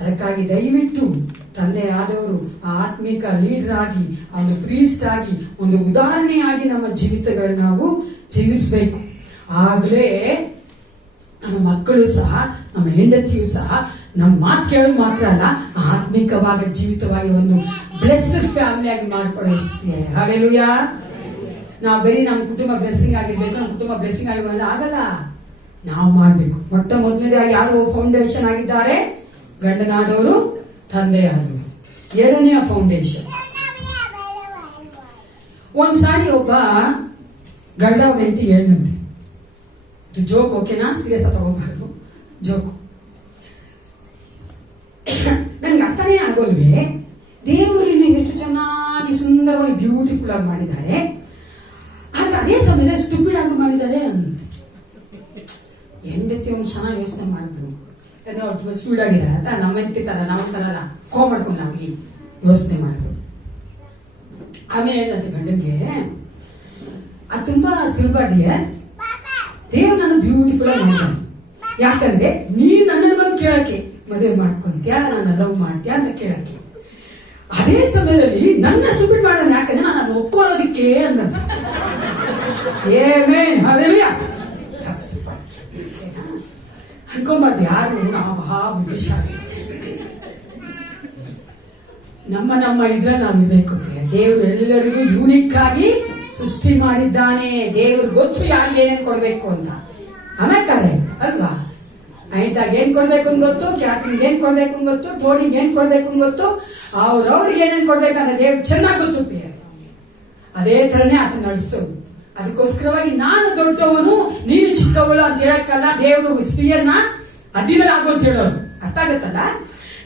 ಅದಕ್ಕಾಗಿ ದಯವಿಟ್ಟು ತಂದೆ ಆದವರು ಆ ಆತ್ಮಿಕ ಲೀಡರ್ ಆಗಿ, ಒಂದು ಪ್ರೀಸ್ಟ್ ಆಗಿ, ಒಂದು ಉದಾಹರಣೆಯಾಗಿ ನಮ್ಮ ಜೀವಿತಗಳನ್ನ ನಾವು ಜೀವಿಸಬೇಕು. ಆಗ್ಲೇ ನಮ್ಮ ಮಕ್ಕಳು ಸಹ, ನಮ್ಮ ಹೆಂಡತಿಯು ಸಹ ನಮ್ಮ ಮಾತು ಕೇಳೋದು ಮಾತ್ರ ಅಲ್ಲ, ಆತ್ಮಿಕವಾಗಿ ಜೀವಿತವಾಗಿ ಒಂದು ಬ್ಲೆಸ್ಡ್ ಫ್ಯಾಮಿಲಿಯಾಗಿ ಮಾರ್ಪಡಿಸ್ತೀವಿ. ಹಲ್ಲೆಲೂಯಾ. ನಾವು ಬರೀ ನಮ್ಮ ಕುಟುಂಬ ಬ್ಲೆಸ್ಸಿಂಗ್ ಆಗಿರ್ಬೇಕು, ನಮ್ಮ ಕುಟುಂಬ ಬ್ಲೆಸ್ಸಿಂಗ್ ಆಗಿ ಆಗಲ್ಲ, ನಾವು ಮಾಡ್ಬೇಕು. ಮೊಟ್ಟ ಮೊದಲನೇದಾಗಿ ಯಾರು ಫೌಂಡೇಶನ್ ಆಗಿದ್ದಾರೆ, ಗಂಡನಾದವರು, ತಂದೆ ಆದವರು. ಎರಡನೆಯ ಫೌಂಡೇಶನ್, ಒಂದ್ಸಾರಿ ಒಬ್ಬ ಗಂಡ ಹೆಂಡತಿ ಹೇಳಿದಂತೆ, ಇದು ಜೋಕ್, ಓಕೆನಾ? ಸೀರಿಯಸ್ ತಗೋಬಾರ್ದು, ಜೋಕು. ನನ್ಗೆ ಅರ್ಥನೇ ಆಗೋಲ್ವೇ, ದೇವರನ್ನ ಎಷ್ಟು ಚೆನ್ನಾಗಿ ಸುಂದರವಾಗಿ ಬ್ಯೂಟಿಫುಲ್ ಆಗಿ ಮಾಡಿದ್ದಾರೆ, ಆದ್ರೆ ಅದೇ ಸಮಯದಲ್ಲಿ ಸ್ಟುಪಿಡ್ ಆಗಿ ಮಾಡಿದ್ದಾರೆ ಅನ್ನೋದು. ಹೆಂಡತಿ ಒಂದು ಚೆನ್ನಾಗಿ ಯೋಚನೆ ಮಾಡಿದ್ರು, ಯಾಕಂದ್ರೆ ಅವ್ರು ತುಂಬಾ ಸ್ಪೀಡ್ ಆಗಿದ್ದಾರೆ ಅಂತ. ನಮ್ಮ ಹೆಂಡತಿ ತರ ನಾವಂತಾರಲ್ಲ ಕೋ ಮಾಡ್ಕೊಂಡು ನಾವು ಯೋಚನೆ ಮಾಡಿದ್ರು. ಆಮೇಲೆ ಏನಂತೆ ಗಂಡನ್ಗೆ, ಅದು ತುಂಬಾ ಸುಲಭ ಡಿಯರ್, ದೇವ್ರು ನಾನು ಬ್ಯೂಟಿಫುಲ್ ಆಗಿ ಮಾಡಿದ್ದಾನೆ, ಯಾಕಂದ್ರೆ ನೀನ್ ನನ್ನನ್ನು ಬಂದು ಕೇಳಕ್ಕೆ ಮದುವೆ ಮಾಡ್ಕೊಂತ್ಯಾ, ನನ್ನ ಲವ್ ಮಾಡ್ತೀಯಾ ಅಂತ ಕೇಳಕ್ಕೆ. ಅದೇ ಸಮಯದಲ್ಲಿ ನನ್ನ ಸ್ಟುಪಿಡ್ ಮಾಡೋಣ, ಯಾಕಂದ್ರೆ ನಾನು ಅದನ್ನು ಒಪ್ಕೊಳ್ಳೋದಿಕ್ಕೆ ಅಂತ. ಅನ್ಕೊಂಬಾರ್ದು ಯಾರು ನಾವು ಬುದ್ಧಿಶಾಲಿ. ನಮ್ಮ ಇದ್ರಲ್ಲಿ ನಾವು ಇರ್ಬೇಕು. ದೇವ್ರು ಎಲ್ಲರಿಗೂ ಯೂನಿಕ್ ಆಗಿ ಸೃಷ್ಟಿ ಮಾಡಿದ್ದಾನೆ. ದೇವ್ರು ಗೊತ್ತು ಯಾರಿಗೆ ಏನೇನ್ ಕೊಡ್ಬೇಕು ಅಂತ. ಆಮೇಲೆ ಅಲ್ವಾ, ಆಯ್ತಾಗ ಏನ್ ಕೊಡ್ಬೇಕು ಅಂತ ಗೊತ್ತು, ಕ್ಯಾಟ್ರಿಂಗ್ ಏನ್ ಕೊಡ್ಬೇಕು ಅಂತ ಗೊತ್ತು, ಟೋನಿಗೆ ಏನ್ ಕೊಡ್ಬೇಕು ಅಂತ ಗೊತ್ತು, ಅವ್ರವ್ರಿಗೆ ಏನೇನ್ ಕೊಡ್ಬೇಕಂತ ದೇವ್ರು ಚೆನ್ನಾಗಿ ಗೊತ್ತು. ಅದೇ ತರನೇ ಆತ ನಡೆಸೋದು. ಅದಕ್ಕೋಸ್ಕರವಾಗಿ ನಾನು ದೊಡ್ಡವನು ನೀನು ಚಿಕ್ಕವಳು ಅಂತ ಹೇಳಕ್ಕಲ್ಲ, ದೇವರು ಸ್ತ್ರೀಯನ್ನ ಅಧೀನರ ಆಗೋ ಅಂತ ಹೇಳೋರು. ಅರ್ಥ ಆಗತ್ತಲ್ಲ?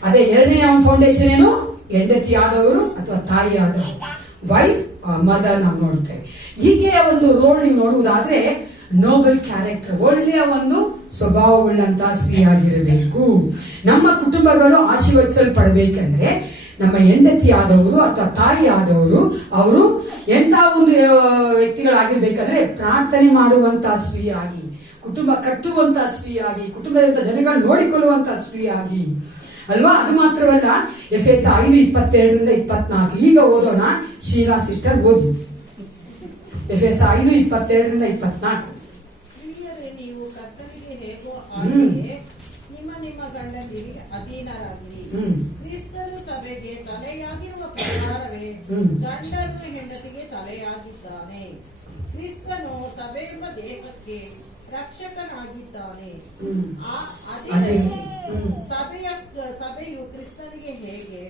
ಅದೇ ಎರಡನೇ ಫೌಂಡೇಶನ್ ಏನು, ಹೆಂಡತಿ ಆದವರು ಅಥವಾ ತಾಯಿ ಆದವರು, ವೈಫ್ ಮದರ್ ನಾವು ನೋಡ್ತೇವೆ. ಹೀಗೆ ಒಂದು ರೋಲ್ ನೀವು ನೋಡುವುದಾದ್ರೆ ನೋಬಲ್ ಕ್ಯಾರೆಕ್ಟರ್, ಒಳ್ಳೆಯ ಒಂದು ಸ್ವಭಾವವುಳ್ಳಂತ ಸ್ತ್ರೀಯಾಗಿರಬೇಕು. ನಮ್ಮ ಕುಟುಂಬಗಳು ಆಶೀರ್ವದಿಸಲ್ಪಡಬೇಕಂದ್ರೆ ನಮ್ಮ ಹೆಂಡತಿ ಆದವರು ಅಥವಾ ತಾಯಿ ಆದವರು ಅವರು ಎಂತ ಒಂದು ವ್ಯಕ್ತಿಗಳಾಗಿರ್ಬೇಕಂದ್ರೆ ಪ್ರಾರ್ಥನೆ ಮಾಡುವಂತ ಸ್ತ್ರೀಯಾಗಿ, ಕುಟುಂಬ ಕಟ್ಟುವಂತ ಸ್ತ್ರೀಯಾಗಿ, ಕುಟುಂಬದ ಜನಗಳು ನೋಡಿಕೊಳ್ಳುವಂತ ಸ್ತ್ರೀಯಾಗಿ ಅಲ್ವಾ. ಅದು ಮಾತ್ರವಲ್ಲ, ಎಫೆಸ 5:22-24 ಈಗ ಓದೋಣ. ಶೀಲಾ ಸಿಸ್ಟರ್ ಓದಿ ಎಫೆಸ 5:22-24. ಸ್ತ್ರೀಯರೇ, ನೀವು ಕರ್ತನಿಗೆ ಹೇಗೋ ಹಾಗೆಯೇ ನಿಮ್ಮ ನಿಮ್ಮ ಗಂಡಂದಿರಿಗೆ ಅಧೀನರಾಗಿರಿ. ಕ್ರಿಸ್ತನು ಸಭೆಗೆ ತಲೆಯಾಗಿರುವ ಪ್ರಕಾರವೇ ಗಂಡನು ಹೆಂಡತಿಗೆ ತಲೆಯಾಗಿದ್ದಾನೆ. ಕ್ರಿಸ್ತನು ಸಭೆಯೆಂಬ ದೇಹಕ್ಕೆ ರಕ್ಷಕನಾಗಿದ್ದಾನೆ. ಸಭೆಯು ಕ್ರಿಸ್ತನಿಗೆ ಹೇಗೆ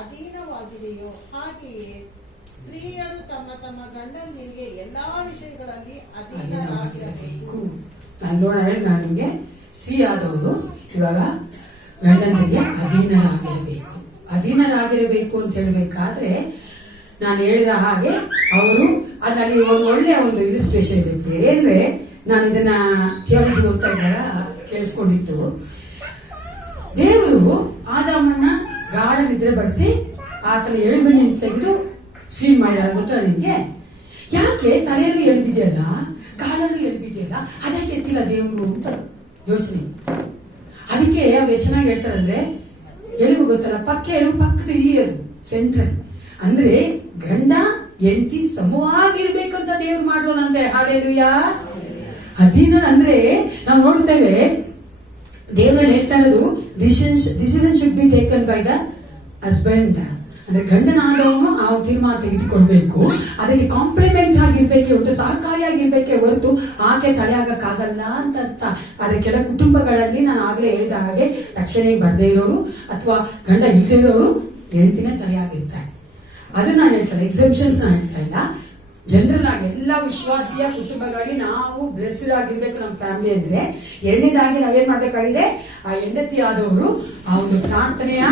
ಅಧೀನವಾಗಿದೆಯೋ ಹಾಗೆಯೇ ಸ್ತ್ರೀಯರು ತಮ್ಮ ತಮ್ಮ ಗಂಡನಿಗೆ ಎಲ್ಲಾ ವಿಷಯಗಳಲ್ಲಿ ಅಧೀನರಾಗಿರಬೇಕು. ನನಗೆ ಸ್ತ್ರೀ ಆದವರು ಇವಾಗ ಗಂಡನಿಗೆ ಅಧೀನರಾಗಿರಬೇಕು ಅಂತ ಹೇಳ್ಬೇಕಾದ್ರೆ ನಾನು ಹೇಳಿದ ಹಾಗೆ ಅವರು ಅದರಲ್ಲಿ ಒಂದು ಒಳ್ಳೆಯ ಒಂದು ಇಲಿಸ್ಟ್ರೇಷನ್ ಇದೆ. ಏನ್ರೆ ನಾನು ಇದನ್ನ ಥಿಯಾಲಜಿ ಓದ್ತಾ ಇದ್ದಾಗ ಕೇಳಿಸ್ಕೊಂಡಿತ್ತು. ದೇವರು ಆದಾಮನ್ನ ಗಾಢ ನಿದ್ರೆ ಬಡಿಸಿ ಆತನ ಎಳುಬನಿ ತೆಗೆದು ಸೀಲ್ ಮಾಡಿದ ಗೊತ್ತಾ ನಿಮ್ಗೆ? ಯಾಕೆ ತಲೆಯಲ್ಲಿ ಎಲ್ಬಿದೆಯಲ್ಲ, ಕಾಲಲ್ಲಿ ಎಲ್ಬಿದೆಯಲ್ಲ, ಅದಕ್ಕೆ ಎತ್ತಿಲ್ಲ ದೇವರು ಅಂತ ಯೋಚನೆ. ಅದಕ್ಕೆ ಅವ್ರು ಎಷ್ಟು ಚೆನ್ನಾಗಿ ಹೇಳ್ತಾರಂದ್ರೆ, ಎಲುಬು ಗೊತ್ತಲ್ಲ, ಪಕ್ಕ ಎಲುಬು ಪಕ್ಕದ ಇಲ್ಲಿ ಅದು ಸೆಂಟ್ರಲ್. ಅಂದ್ರೆ ಗಂಡ ಹೆಂಡತಿ ಸಮವಾಗಿರ್ಬೇಕಂತ ದೇವ್ರು ಮಾಡೋದಂತೆ. ಹಾಲೆಲೂಯಾ. ಅಧೀನ ಅಂದ್ರೆ ನಾವು ನೋಡ್ತೇವೆ ದೇವರಲ್ಲಿ ಹೇಳ್ತಾ ಇರೋದು decision should be taken by the husband. ಅಂದ್ರೆ ಗಂಡನಾದವನು ಆ ತೀರ್ಮಾನ ತೆಗೆದುಕೊಳ್ಬೇಕು. ಅದಕ್ಕೆ ಕಾಂಪ್ಲಿಮೆಂಟ್ ಆಗಿರ್ಬೇಕೆ ಹೊರತು ಸಹಕಾರಿಯಾಗಿರ್ಬೇಕೆ ಹೊರತು ಆಕೆ ತಡೆ ಆಗಕ್ಕಾಗಲ್ಲ ಅಂತ ಅರ್ಥ. ಆದ್ರೆ ಕೆಲ ಕುಟುಂಬಗಳಲ್ಲಿ ನಾನು ಆಗ್ಲೇ ಹೇಳಿದ ಹಾಗೆ ರಕ್ಷಣೆಗೆ ಬರ್ದೇ ಇರೋರು ಅಥವಾ ಗಂಡ ಇಲ್ದೇ ಇರೋರು ಹೆಂಡತಿನೇ ತಲೆಯಾಗಿರ್ತಾರೆ. ಅದನ್ನ ನಾನು ಹೇಳ್ತಾರೆ, ಎಕ್ಸೆಪ್ಷನ್ಸ್ ನಾನು ಹೇಳ್ತಾ ಇಲ್ಲ. ಜನರಲ್ ಆಗಿ ಎಲ್ಲ ವಿಶ್ವಾಸಿಯ ಕುಟುಂಬಗಳಲ್ಲಿ ನಾವು ಬ್ಲೆಸ್ಡ್ ಆಗಿರ್ಬೇಕು. ನಮ್ಮ ಫ್ಯಾಮಿಲಿ ಅಂದ್ರೆ ಎರಡನೇದಾಗಿ ನಾವೇನ್ ಮಾಡ್ಬೇಕಾಗಿದೆ, ಆ ಹೆಂಡತಿ ಆದವರು ಆ ಒಂದು ಪ್ರಾರ್ಥನೆಯ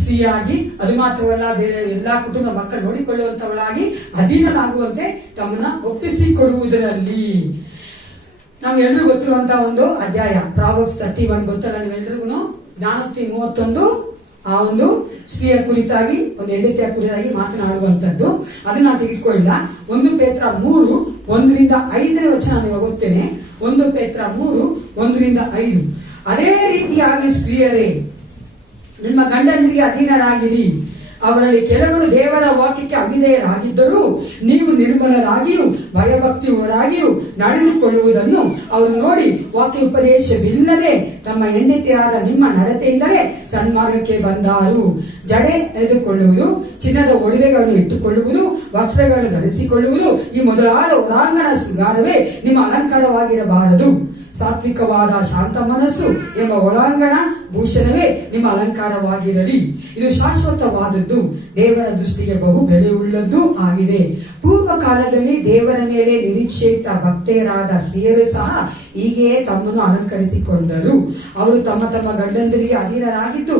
ಸ್ತ್ರೀಯಾಗಿ, ಅದು ಮಾತ್ರವಲ್ಲ ಬೇರೆ ಎಲ್ಲಾ ಕುಟುಂಬ ಮಕ್ಕಳು ನೋಡಿಕೊಳ್ಳುವಂತವಳಾಗಿ ಅಧೀನರಾಗುವಂತೆ ತಮ್ಮನ್ನ ಒಪ್ಪಿಸಿಕೊಡುವುದರಲ್ಲಿ. ನಮ್ಗೆಲ್ರಿಗೂ ಗೊತ್ತಿರುವಂತಹ ಒಂದು ಅಧ್ಯಾಯ ಪ್ರಾವರ್ಬ್ಸ್ 31 ಗೊತ್ತಲ್ಲ ನೀವೆಲ್ರಿಗೂ. 431 ಆ ಒಂದು ಸ್ತ್ರೀಯ ಕುರಿತಾಗಿ, ಒಂದು ಹೆಂಡತಿಯ ಕುರಿತಾಗಿ ಮಾತನಾಡುವಂತದ್ದು. ಅದನ್ನ ನಾನು ತೆಗೆದುಕೊಳ್ಳಿಲ್ಲ. 1 ಪೇತ್ರ 3:1-5 ವಚನ ನಾನು ಓದ್ತೇನೆ. 1 ಪೇತ್ರ 3:1-5. ಅದೇ ರೀತಿಯಾಗಿ ಸ್ತ್ರೀಯರೇ ನಿಮ್ಮ ಗಂಡಂದಿರಿಗೆ ಅಧೀನರಾಗಿರಿ. ಅವರಲ್ಲಿ ಕೆಲವರು ದೇವರ ವಾಕ್ಯಕ್ಕೆ ಅವಿಧೇಯರಾಗಿದ್ದರೂ ನೀವು ನಿರ್ಮಲರಾಗಿಯೂ ಭಯಭಕ್ತಿಯವರಾಗಿಯೂ ನಡೆದುಕೊಳ್ಳುವುದನ್ನು ಅವರು ನೋಡಿ ವಾಕ್ಯ ಉಪದೇಶವಿಲ್ಲದೆ ತಮ್ಮ ಹೆಂಡತಿಯಾದ ನಿಮ್ಮ ನಡತೆಯಿಂದಲೇ ಸನ್ಮಾರ್ಗಕ್ಕೆ ಬಂದಾರು. ಜಡೆ ಎಳೆದುಕೊಳ್ಳುವುದು, ಚಿನ್ನದ ಒಡವೆಗಳನ್ನು ಇಟ್ಟುಕೊಳ್ಳುವುದು, ವಸ್ತ್ರಗಳನ್ನು ಧರಿಸಿಕೊಳ್ಳುವುದು, ಈ ಮೊದಲಾದ ಹೊರಾಂಗಣ ಶೃಂಗಾರವೇ ನಿಮ್ಮ ಅಲಂಕಾರವಾಗಿರಬಾರದು. ಸಾತ್ವಿಕವಾದ ಶಾಂತ ಮನಸ್ಸು ಎಂಬ ಒಳಾಂಗಣ ಭೂಷಣವೇ ನಿಮ್ಮ ಅಲಂಕಾರವಾಗಿರಲಿ. ಇದು ಶಾಶ್ವತವಾದದ್ದು, ದೇವರ ದೃಷ್ಟಿಗೆ ಬಹು ಬೆಲೆಯುಳ್ಳದ್ದು ಆಗಿದೆ. ಪೂರ್ವ ಕಾಲದಲ್ಲಿ ದೇವರ ಮೇಲೆ ನಿರೀಕ್ಷೆಯಿಟ್ಟ ಭಕ್ತೆಯರಾದ ಸ್ತ್ರೀಯರು ಸಹ ಹೀಗೆಯೇ ತಮ್ಮನ್ನು ಅಲಂಕರಿಸಿಕೊಂಡರು. ಅವರು ತಮ್ಮ ತಮ್ಮ ಗಂಡಂದಿರಿಗೆ ಅಧೀನರಾಗಿದ್ದು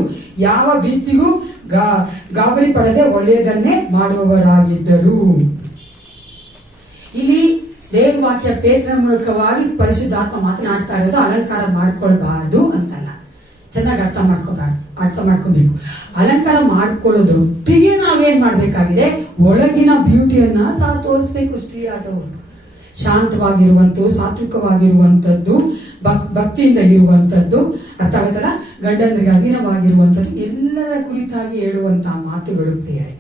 ಯಾವ ಭೀತಿಗೂ ಗಾಬರಿ ಪಡದೆ ಒಳ್ಳೆಯದನ್ನೇ ಮಾಡುವವರಾಗಿದ್ದರು. ಇಲ್ಲಿ ದೇವ್ರ ವಾಕ್ಯ ಪೇತ್ರ ಮೂಲಕವಾಗಿ ಪರಿಶುದ್ಧಾತ್ಮ ಮಾತನಾಡ್ತಾ ಇರೋದು ಅಲಂಕಾರ ಮಾಡ್ಕೊಳ್ಬಾರ್ದು ಅಂತಲ್ಲ. ಚೆನ್ನಾಗಿ ಅರ್ಥ ಮಾಡ್ಕೋಬೇಕು. ಅಲಂಕಾರ ಮಾಡ್ಕೊಳ್ಳೋದೊಟ್ಟಿಗೆ ನಾವೇನ್ ಮಾಡ್ಬೇಕಾಗಿದೆ, ಒಳಗಿನ ಬ್ಯೂಟಿಯನ್ನ ಸಹ ತೋರಿಸ್ಬೇಕು. ಸ್ತ್ರೀ ಆದವರು ಶಾಂತವಾಗಿರುವಂತದ್ದು, ಸಾತ್ವಿಕವಾಗಿರುವಂತದ್ದು, ಭಕ್ತಿಯಿಂದ ಇರುವಂತದ್ದು, ಅರ್ಥ ಆಗುತ್ತಲ್ಲ, ಗಂಡಂದ್ರಿಗೆ ಅಧೀನವಾಗಿರುವಂತದ್ದು, ಎಲ್ಲರ ಕುರಿತಾಗಿ ಹೇಳುವಂತಹ ಮಾತುಗಳು ಪ್ರಿಯರೇ.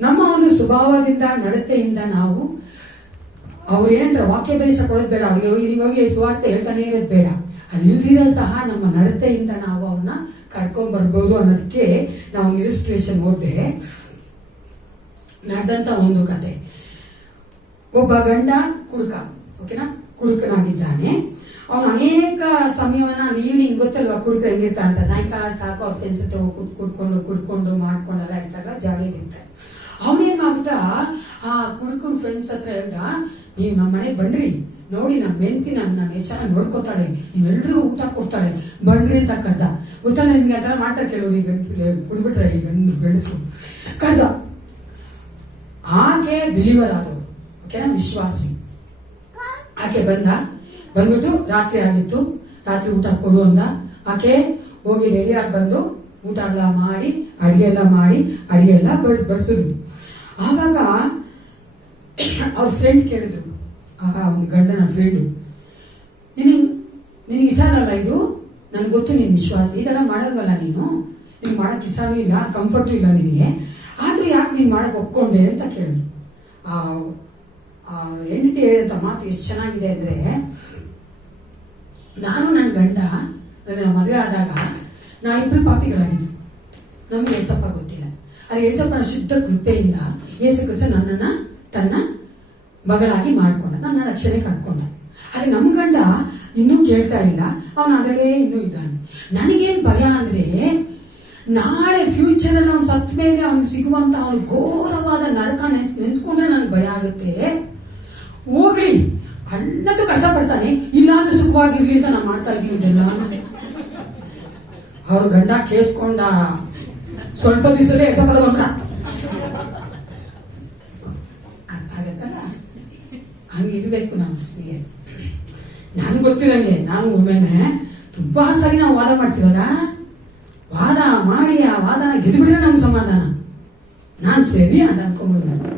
ನಮ್ಮ ಒಂದು ಸ್ವಭಾವದಿಂದ ನಡತೆಯಿಂದ ನಾವು ಅವ್ರೇನಂದ್ರೆ ವಾಕ್ಯ ಬೇಸ ಕೊಡೋದು ಬೇಡ, ಅವ್ರಿಗೆ ಇವಾಗ ಸುವಾರ್ತೆ ಹೇಳ್ತಾನೆ ಇರೋದು ಬೇಡ. ಅಲ್ಲಿಲ್ದಿರೋ ಸಹ ನಮ್ಮ ನಡತೆಯಿಂದ ನಾವು ಅವನ್ನ ಕರ್ಕೊಂಡ್ ಬರ್ಬೋದು ಅನ್ನೋದಕ್ಕೆ ನಾವು ಇಲಿಸ್ಟ್ರೇಷನ್ ಓದ್ದೆ. ನಡೆದಂತ ಒಂದು ಕತೆ. ಒಬ್ಬ ಗಂಡ ಓಕೆನಾ, ಕುಡುಕನಾಗಿದ್ದಾನೆ. ಅವನು ಅನೇಕ ಸಮಯವನ್ನ ಈವ್ನಿಂಗ್ ಗೊತ್ತಲ್ವಾ ಕುಡುಕ ಹೆಂಗಿರ್ತ ಅಂತ, ಸಾಯಂಕಾಲ ಸಾಕು ಅವ್ರ ಫ್ರೆಂಡ್ಸ್ ಜೊತೆ ಕುಡ್ಕೊಂಡು ಮಾಡ್ಕೊಂಡೆಲ್ಲ ಇರ್ತಾರಲ್ಲ, ಜಾಲಿ ಇರ್ತಾರೆ. ಅವನೇನ್ ಮಾಡ್ಬಿಟ್ಟ, ಆ ಕುಡುಕನ್ ಫ್ರೆಂಡ್ಸ್ ಹತ್ರ ಹೇಳ್ದ, ನೀವು ನಮ್ಮ ಮನೆಗೆ ಬನ್ರಿ, ನೋಡಿ ನಮ್ಮ ಮೆಂತಿ ನನ್ನ ಎಷ್ಟು ಚೆನ್ನಾಗಿ ನೋಡ್ಕೋತಾಳೆ, ನೀವೆಲ್ರಿಗೂ ಊಟ ಕೊಡ್ತಾಳೆ, ಬನ್ರಿ ಅಂತ ಕರ್ದ. ಗೊತ್ತಲ್ಲ ನಿಮ್ಗೆ ಆ ತರ ಮಾಡ್ತಾರೆ ಕೆಲವರು, ಈಗ ಕುಡ್ಬಿಟ್ರೆ ಈಗ ಗಂಡಸರು ಕರ್ದ. ಆಕೆ ಬಿಲೀವರ್ ಆದವರು, ಓಕೆನಾ, ವಿಶ್ವಾಸಿ. ಆಕೆ ಬಂದ್ಬಿಟ್ಟು ರಾತ್ರಿ ಆಗಿತ್ತು, ರಾತ್ರಿ ಊಟ ಕೊಡು ಅಂದ. ಆಕೆ ಹೋಗಿ ರೆಡಿಯಾಗಿ ಬಂದು ಊಟ ಎಲ್ಲ ಮಾಡಿ ಅಡಿಗೆ ಎಲ್ಲ ಬಡಿಸಿದ್ರು. ಆವಾಗ ಅವ್ರ ಫ್ರೆಂಡ್ ಕೇಳಿದ್ರು, ಒಂದು ಗಂಡನ ಫ್ರೆಂಡು, ನಿನಗೆ ಇಷ್ಟ ಅಲ್ಲ ಇದು, ನನ್ಗೆ ಗೊತ್ತು ನೀನು ವಿಶ್ವಾಸಿ, ಇದೆಲ್ಲ ಮಾಡಲ್ವಲ್ಲ ನೀನು ಮಾಡಕ್ ಇಷ್ಟನೂ ಇಲ್ಲ, ಕಂಫರ್ಟು ಇಲ್ಲ ನಿನಗೆ, ಆದ್ರೂ ಯಾಕೆ ನೀನು ಮಾಡಕ್ ಒಪ್ಕೊಂಡೆ ಅಂತ ಕೇಳಿದ್ರು. ಹೆಂಡತಿ ಹೇಳಿದಂತ ಮಾತು ಎಷ್ಟು ಚೆನ್ನಾಗಿದೆ ಅಂದ್ರೆ, ನಾನು ನನ್ನ ಗಂಡ ನನ್ನ ಮದುವೆ ಆದಾಗ ನಾವಿಬ್ರು ಪಾಪಿಗಳಾಗಿದ್ವಿ, ನಮಗೆ ಏಸಪ್ಪ ಗೊತ್ತಿಲ್ಲ. ಅದು ಏಸಪ್ಪನ ಶುದ್ಧ ಕೃಪೆಯಿಂದ ಏಸು ಕ್ರಿಸ್ತ ನನ್ನನ್ನ ತನ್ನ ಮಗಳಾಗಿ ಮಾಡ್ಕೊಂಡ, ನನ್ನ ರಕ್ಷಣೆ ಕಟ್ಕೊಂಡ. ಆದ್ರೆ ನಮ್ ಗಂಡ ಇನ್ನೂ ಕೇಳ್ತಾ ಇಲ್ಲ, ಅವನು ಅದರಲ್ಲೇ ಇನ್ನೂ ಇದ್ದಾನೆ. ನನಗೇನ್ ಭಯ ಅಂದ್ರೆ, ನಾಳೆ ಫ್ಯೂಚರ್ ಅಲ್ಲಿ ಅವ್ನು ಸತ್ತ ಮೇಲೆ ಅವ್ನಿಗೆ ಸಿಗುವಂತ ಅವನು ಘೋರವಾದ ನರಕ ನೆನ್ಸ್ಕೊಂಡ್ರೆ ನನ್ಗೆ ಭಯ ಆಗುತ್ತೆ. ಹೋಗ್ಲಿ, ಅನ್ನತ್ತು ಕಷ್ಟಪಡ್ತಾನೆ, ಇಲ್ಲಾಂದ್ರೆ ಸುಖವಾಗಿರ್ಲಿ ಅಂತ ನಾನು ಮಾಡ್ತಾ ಇರ್ಲಿಲ್ಲ. ಅವ್ರ ಗಂಡ ಕೇಳಿಸ್ಕೊಂಡ ಸ್ವಲ್ಪ ದಿವಸದಲ್ಲೇ ಎಸಪದ ಬಂದ. ಅರ್ಥ ಆಗತ್ತಲ್ಲ, ಹಂಗಿರ್ಬೇಕು ನಾವು ಸ್ನೇಹ. ನಾನು ಗೊತ್ತಿರಂಗೆ, ನಾನು ಒಮ್ಮೆನೆ ತುಂಬಾ ಸರಿ ನಾವು ವಾದ ಮಾಡ್ತೀವಲ್ಲ, ವಾದ ಮಾಡಿ ಆ ವಾದನ ಗೆದ್ಬಿಟ್ರೆ ನಮ್ಗೆ ಸಮಾಧಾನ. ನಾನ್ ಸರಿ ಅಂತ ಅನ್ಕೊಂಡ್ಬಿಡ್ಬೇಕು.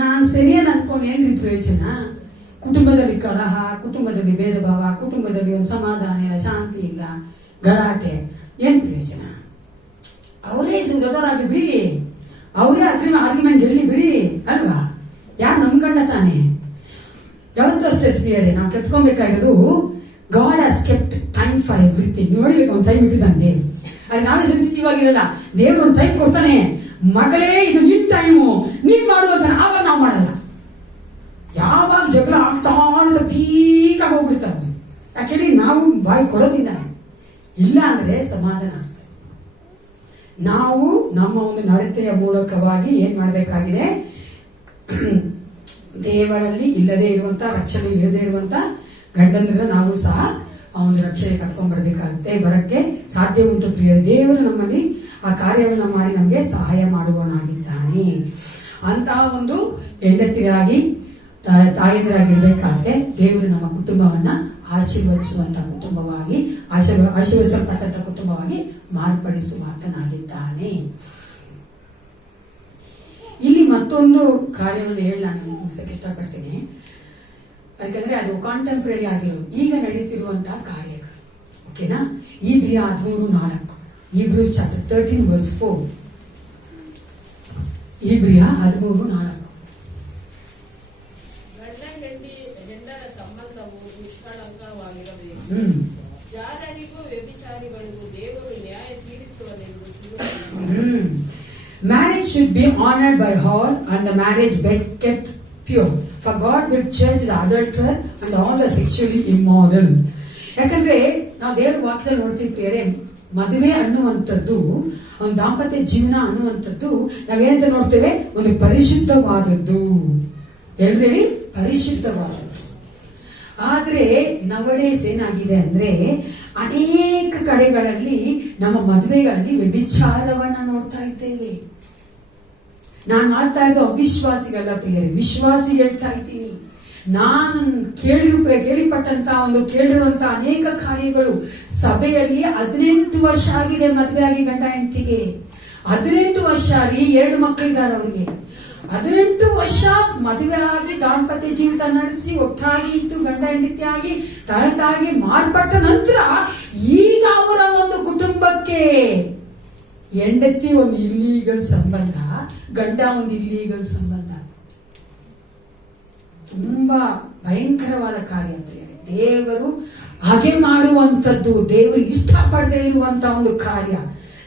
ನಾನ್ ಸರಿ ಅಂತ ಅನ್ಕೊಂಡು ಏನ್ರಿ ಪ್ರಯೋಜನ? ಕುಟುಂಬದಲ್ಲಿ ಕಲಹ, ಕುಟುಂಬದಲ್ಲಿ ಭೇದ ಭಾವ, ಕುಟುಂಬದಲ್ಲಿ ಒಂದು ಸಮಾಧಾನ ಇಲ್ಲ, ಶಾಂತಿ ಇಲ್ಲ, ಗಲಾಟೆ, ಏನ್ ಪ್ರಯೋಜನ? ಅವರೇ ದೊಡ್ಡವರಾಗಿ ಬಿಡಿ, ಅವರೇ ಆರ್ಗ್ಯುಮೆಂಟ್ ಗೆಲ್ಲಿ ಬಿಡಿ ಅಲ್ವಾ? ಯಾರು ನಮ್ ಗಂಡ ತಾನೆ. ಯಾವತ್ತೂ ಅಷ್ಟೇ ಸ್ನೇಹಿತರೆ, ನಾವು ಕೆತ್ಕೊಬೇಕಾಗಿರೋದು, God has kept time for everything. ನೋಡ್ಬೇಕು, ಒಂದು ಟೈಮ್ ಇಟ್ಟಿದ್ದಾನೆ. ಅದು ನಾವೇ ಸೆನ್ಸಿಟಿವ್ ಆಗಿರಲ್ಲ. ದೇವ್ರು ಒಂದು ಟೈಮ್ ಕೊಡ್ತಾನೆ, ಮಗಳೇ ಇದು ನಿನ್ ಟೈಮು, ನೀನ್ ಮಾಡುವಂತ. ಆವಾಗ ನಾವು ಮಾಡಲ್ಲ. ಯಾವಾಗ ಜಗಳ ಆಗ್ತಾ ಅಂತ ಪೀಕಾಗಿ ಹೋಗ್ಬಿಡ್ತಾವೆ. ಯಾಕೆಂದ್ರೆ ನಾವು ಬಾಯಿ ಕೊಡೋದಿಲ್ಲ. ಇಲ್ಲ ಅಂದ್ರೆ ಸಮಾಧಾನ. ನಾವು ನಮ್ಮ ಒಂದು ನಡತೆಯ ಮೂಲಕವಾಗಿ ಏನ್ ಮಾಡ್ಬೇಕಾಗಿದೆ, ದೇವರಲ್ಲಿ ಇಲ್ಲದೆ ಇರುವಂತ, ರಕ್ಷಣೆ ಇಲ್ಲದೆ ಇರುವಂತ ಗಂಡಂದ್ರ ನಾವು ಸಹ ಅವನ ರಕ್ಷಣೆ ಕರ್ಕೊಂಡ್ ಬರ್ಬೇಕಾಗುತ್ತೆ. ಬರಕ್ಕೆ ಸಾಧ್ಯ ಉಂಟು ಪ್ರಿಯ. ದೇವರು ನಮ್ಮಲ್ಲಿ ಆ ಕಾರ್ಯವನ್ನು ಮಾಡಿ ನಮ್ಗೆ ಸಹಾಯ ಮಾಡುವವನಾಗಿದ್ದಾನೆ. ಅಂತ ಒಂದು ಹೆಂಡತಿಯಾಗಿ ತಾಯಂದಿರಾಗಿರ್ಬೇಕಾದ್ರೆ ದೇವರು ನಮ್ಮ ಕುಟುಂಬವನ್ನ ಆಶೀರ್ವದಿಸುವಂತ ಕುಟುಂಬವಾಗಿ, ಆಶೀರ್ವದಿಸಲ್ಪಟ್ಟಂತ ಕುಟುಂಬವಾಗಿ ಮಾರ್ಪಡಿಸುವಾತನಾಗಿದ್ದಾನೆ. ಇಲ್ಲಿ ಮತ್ತೊಂದು ಕಾರ್ಯವನ್ನು ಹೇಳಿ ನಾನು ಮುಗಿಸಕ್ಕೆ ಇಷ್ಟಪಡ್ತೇನೆ. ಯಾಕಂದ್ರೆ ಅದು ಕಾಂಟೆಂಪ್ರರಿ ಆಗಿರೋದು, ಈಗ ನಡೀತಿರುವಂತಹ ಕಾರ್ಯಗಳು. ಓಕೆನಾ? ಇಬ್ರಿಯ 13:4, Hebrews chapter 13 verse 4. ಇಬ್ರಿಯ 13:4. ಹೆಂಡರ ಸಂಬಂಧವು ನಿಷ್ಕಳಂಕವಾಗಿರಬೇಕು. ಜಾರರಿಗೂ ವ್ಯಭಿಚಾರಿಗಳಿಗೂ ದೇವರು ನ್ಯಾಯ ತೀರಿಸುವನೆಂದು ತಿಳಿಯುವುದು. Marriage should be honored by all and the marriage bed kept pure. For God will judge the adulterer and all the sexually immoral. ಯಾಕಂದ್ರೆ ನಾವು ದೇವರ ವಾಕ್ಯದಲ್ಲಿ ನೋಡ್ತೀವಿ ಪ್ರಿಯರೇ, ಮದುವೆ ಅನ್ನುವಂಥದ್ದು, ಒಂದು ದಾಂಪತ್ಯ ಜೀವನ ಅನ್ನುವಂಥದ್ದು ನಾವೇನಂತ ನೋಡ್ತೇವೆ, ಒಂದು ಪರಿಶುದ್ಧವಾದದ್ದು. ಎಲ್ರಿ ಪರಿಶುದ್ಧವಾದದ್ದು. ಆದ್ರೆ ನವಡೇಸ್ ಏನಾಗಿದೆ ಅಂದ್ರೆ, ಅನೇಕ ಕಡೆಗಳಲ್ಲಿ ನಮ್ಮ ಮದುವೆಗಳಲ್ಲಿ ವ್ಯಭಿಚಾರವನ್ನ ನೋಡ್ತಾ ಇದ್ದೇವೆ. ನಾನು ಮಾಡ್ತಾ ಇದ್ದು ಅವಿಶ್ವಾಸಿಗಲ್ಲ ಪ್ರಿಯರೇ, ವಿಶ್ವಾಸಿ ಹೇಳ್ತಾ ಇದ್ದೀನಿ. ನಾನು ಕೇಳಿರುವಂತ ಅನೇಕ ಕಾರ್ಯಗಳು ಸಭೆಯಲ್ಲಿ 18 ವರ್ಷ ಆಗಿದೆ ಮದುವೆ ಆಗಿ ಗಂಡ ಹೆಂಡತಿಗೆ. 18 ವರ್ಷ ರೀ, 2 ಮಕ್ಕಳಿದ್ದಾರೆ ಅವ್ರಿಗೆ. 18 ವರ್ಷ ಮದುವೆ ಆಗಿ ದಾಂಪತ್ಯ ಜೀವಿತ ನಡೆಸಿ ಒಟ್ಟಾಗಿ ಇದ್ದು ಗಂಡ ಹೆಂಡತಿಯಾಗಿ ತಳತಾಗಿ ಮಾರ್ಪಟ್ಟ ನಂತರ ಈಗ ಅವರ ಒಂದು ಕುಟುಂಬಕ್ಕೆ ಹೆಂಡತಿ ಒಂದು ಇಲ್ಲೀಗಲ್ ಸಂಬಂಧ, ಗಂಡ ಒಂದು ಇಲ್ಲೀಗಲ್ ಸಂಬಂಧ. ತುಂಬಾ ಭಯಂಕರವಾದ ಕಾರ್ಯ. ದೇವರು ಹಾಗೆ ಮಾಡುವಂಥದ್ದು, ದೇವರು ಇಷ್ಟಪಡದೇ ಇರುವಂತ ಒಂದು ಕಾರ್ಯ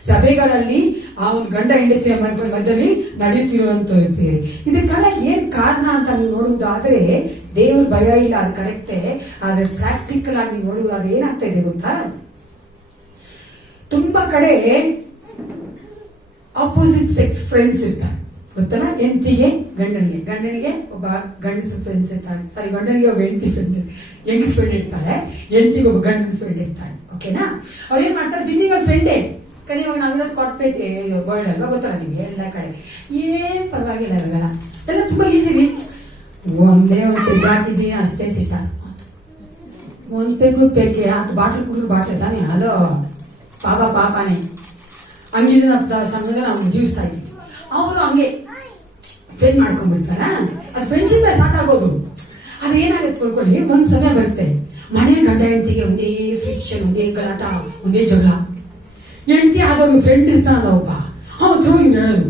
ಸಭೆಗಳಲ್ಲಿ ಆ ಒಂದು ಗಂಡ ಹೆಂಡತಿಯ ಮಧ್ಯದಲ್ಲಿ ನಡೆಯುತ್ತಿರುವಂತದ್ದು. ಇದಕ್ಕೆಲ್ಲ ಏನ್ ಕಾರಣ ಅಂತ ನೀವು ನೋಡುವುದಾದ್ರೆ, ದೇವ್ರ ಭಯ ಇಲ್ಲ, ಅದು ಕರೆಕ್ಟೇ. ಆದ್ರೆ ಪ್ರಾಕ್ಟಿಕಲ್ ಆಗಿ ನೋಡುವುದಾದ್ರೆ ಏನಾಗ್ತಾ ಇದೆ ಗೊತ್ತಾ, ತುಂಬಾ ಕಡೆ ಆಪೋಸಿಟ್ ಸೆಕ್ಸ್ ಫ್ರೆಂಡ್ಸ್ ಇರ್ತಾರೆ. ಗೊತ್ತಲ್ಲ, ಹೆಂಡತಿಗೆ ಗಂಡನಿಗೆ ಒಬ್ಬ ಗಂಡಸು ಫ್ರೆಂಡ್ಸ್ ಇರ್ತಾರೆ. ಸಾರಿ, ಗಂಡನಿಗೆ ಒಬ್ಬ ಹೆಂಡತಿ ಫ್ರೆಂಡ್, ಹೆಂಗಸ್ ಫ್ರೆಂಡ್ ಇರ್ತಾರೆ. ಹೆಂಡತಿಗೆ ಒಬ್ಬ ಗಂಡನ ಫ್ರೆಂಡ್ ಇರ್ತಾರೆ. ಓಕೆನಾ? ಅವ್ರು ಏನ್ ಮಾಡ್ತಾರೆ, ಬಿನ್ನಿಗಳ ಫ್ರೆಂಡೇ. ಕಡೆ ಇವಾಗ ನಾವಿರೋದು ಕಾರ್ಪೊರೇಟ್ ವರ್ಲ್ಡ್ ಅಲ್ವಾ, ಗೊತ್ತಲ್ಲ ನಿಮಗೆ, ಎಲ್ಲ ಕಡೆ ಏನ್ ಪರವಾಗಿಲ್ಲ, ಇವಾಗೆಲ್ಲ ಎಲ್ಲ ತುಂಬಾ ಈಸಿಲಿ ಒಂದೇ ಒಂದು ಹಾಕಿದ್ದೀನಿ ಅಷ್ಟೇ ಸಿಟ್ಟ ಒಂದು ಪೇಕೆ ಅದು ಬಾಟಲ್ ಕುಡಿದು ಬಾಟ್ಲ್ ತಾನೆ. ಹಲೋ ಪಾಪಾನೆ ಹಂಗಿದ್ರೆ ಸಮಯದಲ್ಲಿ ನಾವು ಜೀವಿಸ್ತಾ ಇದ್ವಿ. ಅವರು ಹಂಗೆ ಫ್ರೆಂಡ್ ಮಾಡ್ಕೊಂಡ್ಬಿಡ್ತಾರ. ಅದು ಫ್ರೆಂಡ್ಶಿಪ್ ಸ್ಟಾರ್ಟ್ ಆಗೋದು. ಅದೇನಾಗುತ್ತೆ ತಿಳ್ಕೊಳ್ಳಿ, ಒಂದ್ ಸಮಯ ಬರುತ್ತೆ ಮನೇಲಿ ಗಂಡ ಹೆಂಡತಿಗೆ ಒಂದೇ ಫ್ರಿಕ್ಷನ್, ಒಂದೇ ಗಲಾಟ, ಒಂದೇ ಜಗಳ. ಹೆಂಡತಿ ಆದವ್ರಿಗೆ ಫ್ರೆಂಡ್ ಇರ್ತಾನಲ್ಲ ಒಬ್ಬ, ಹೌದು ಹೇಳೋದು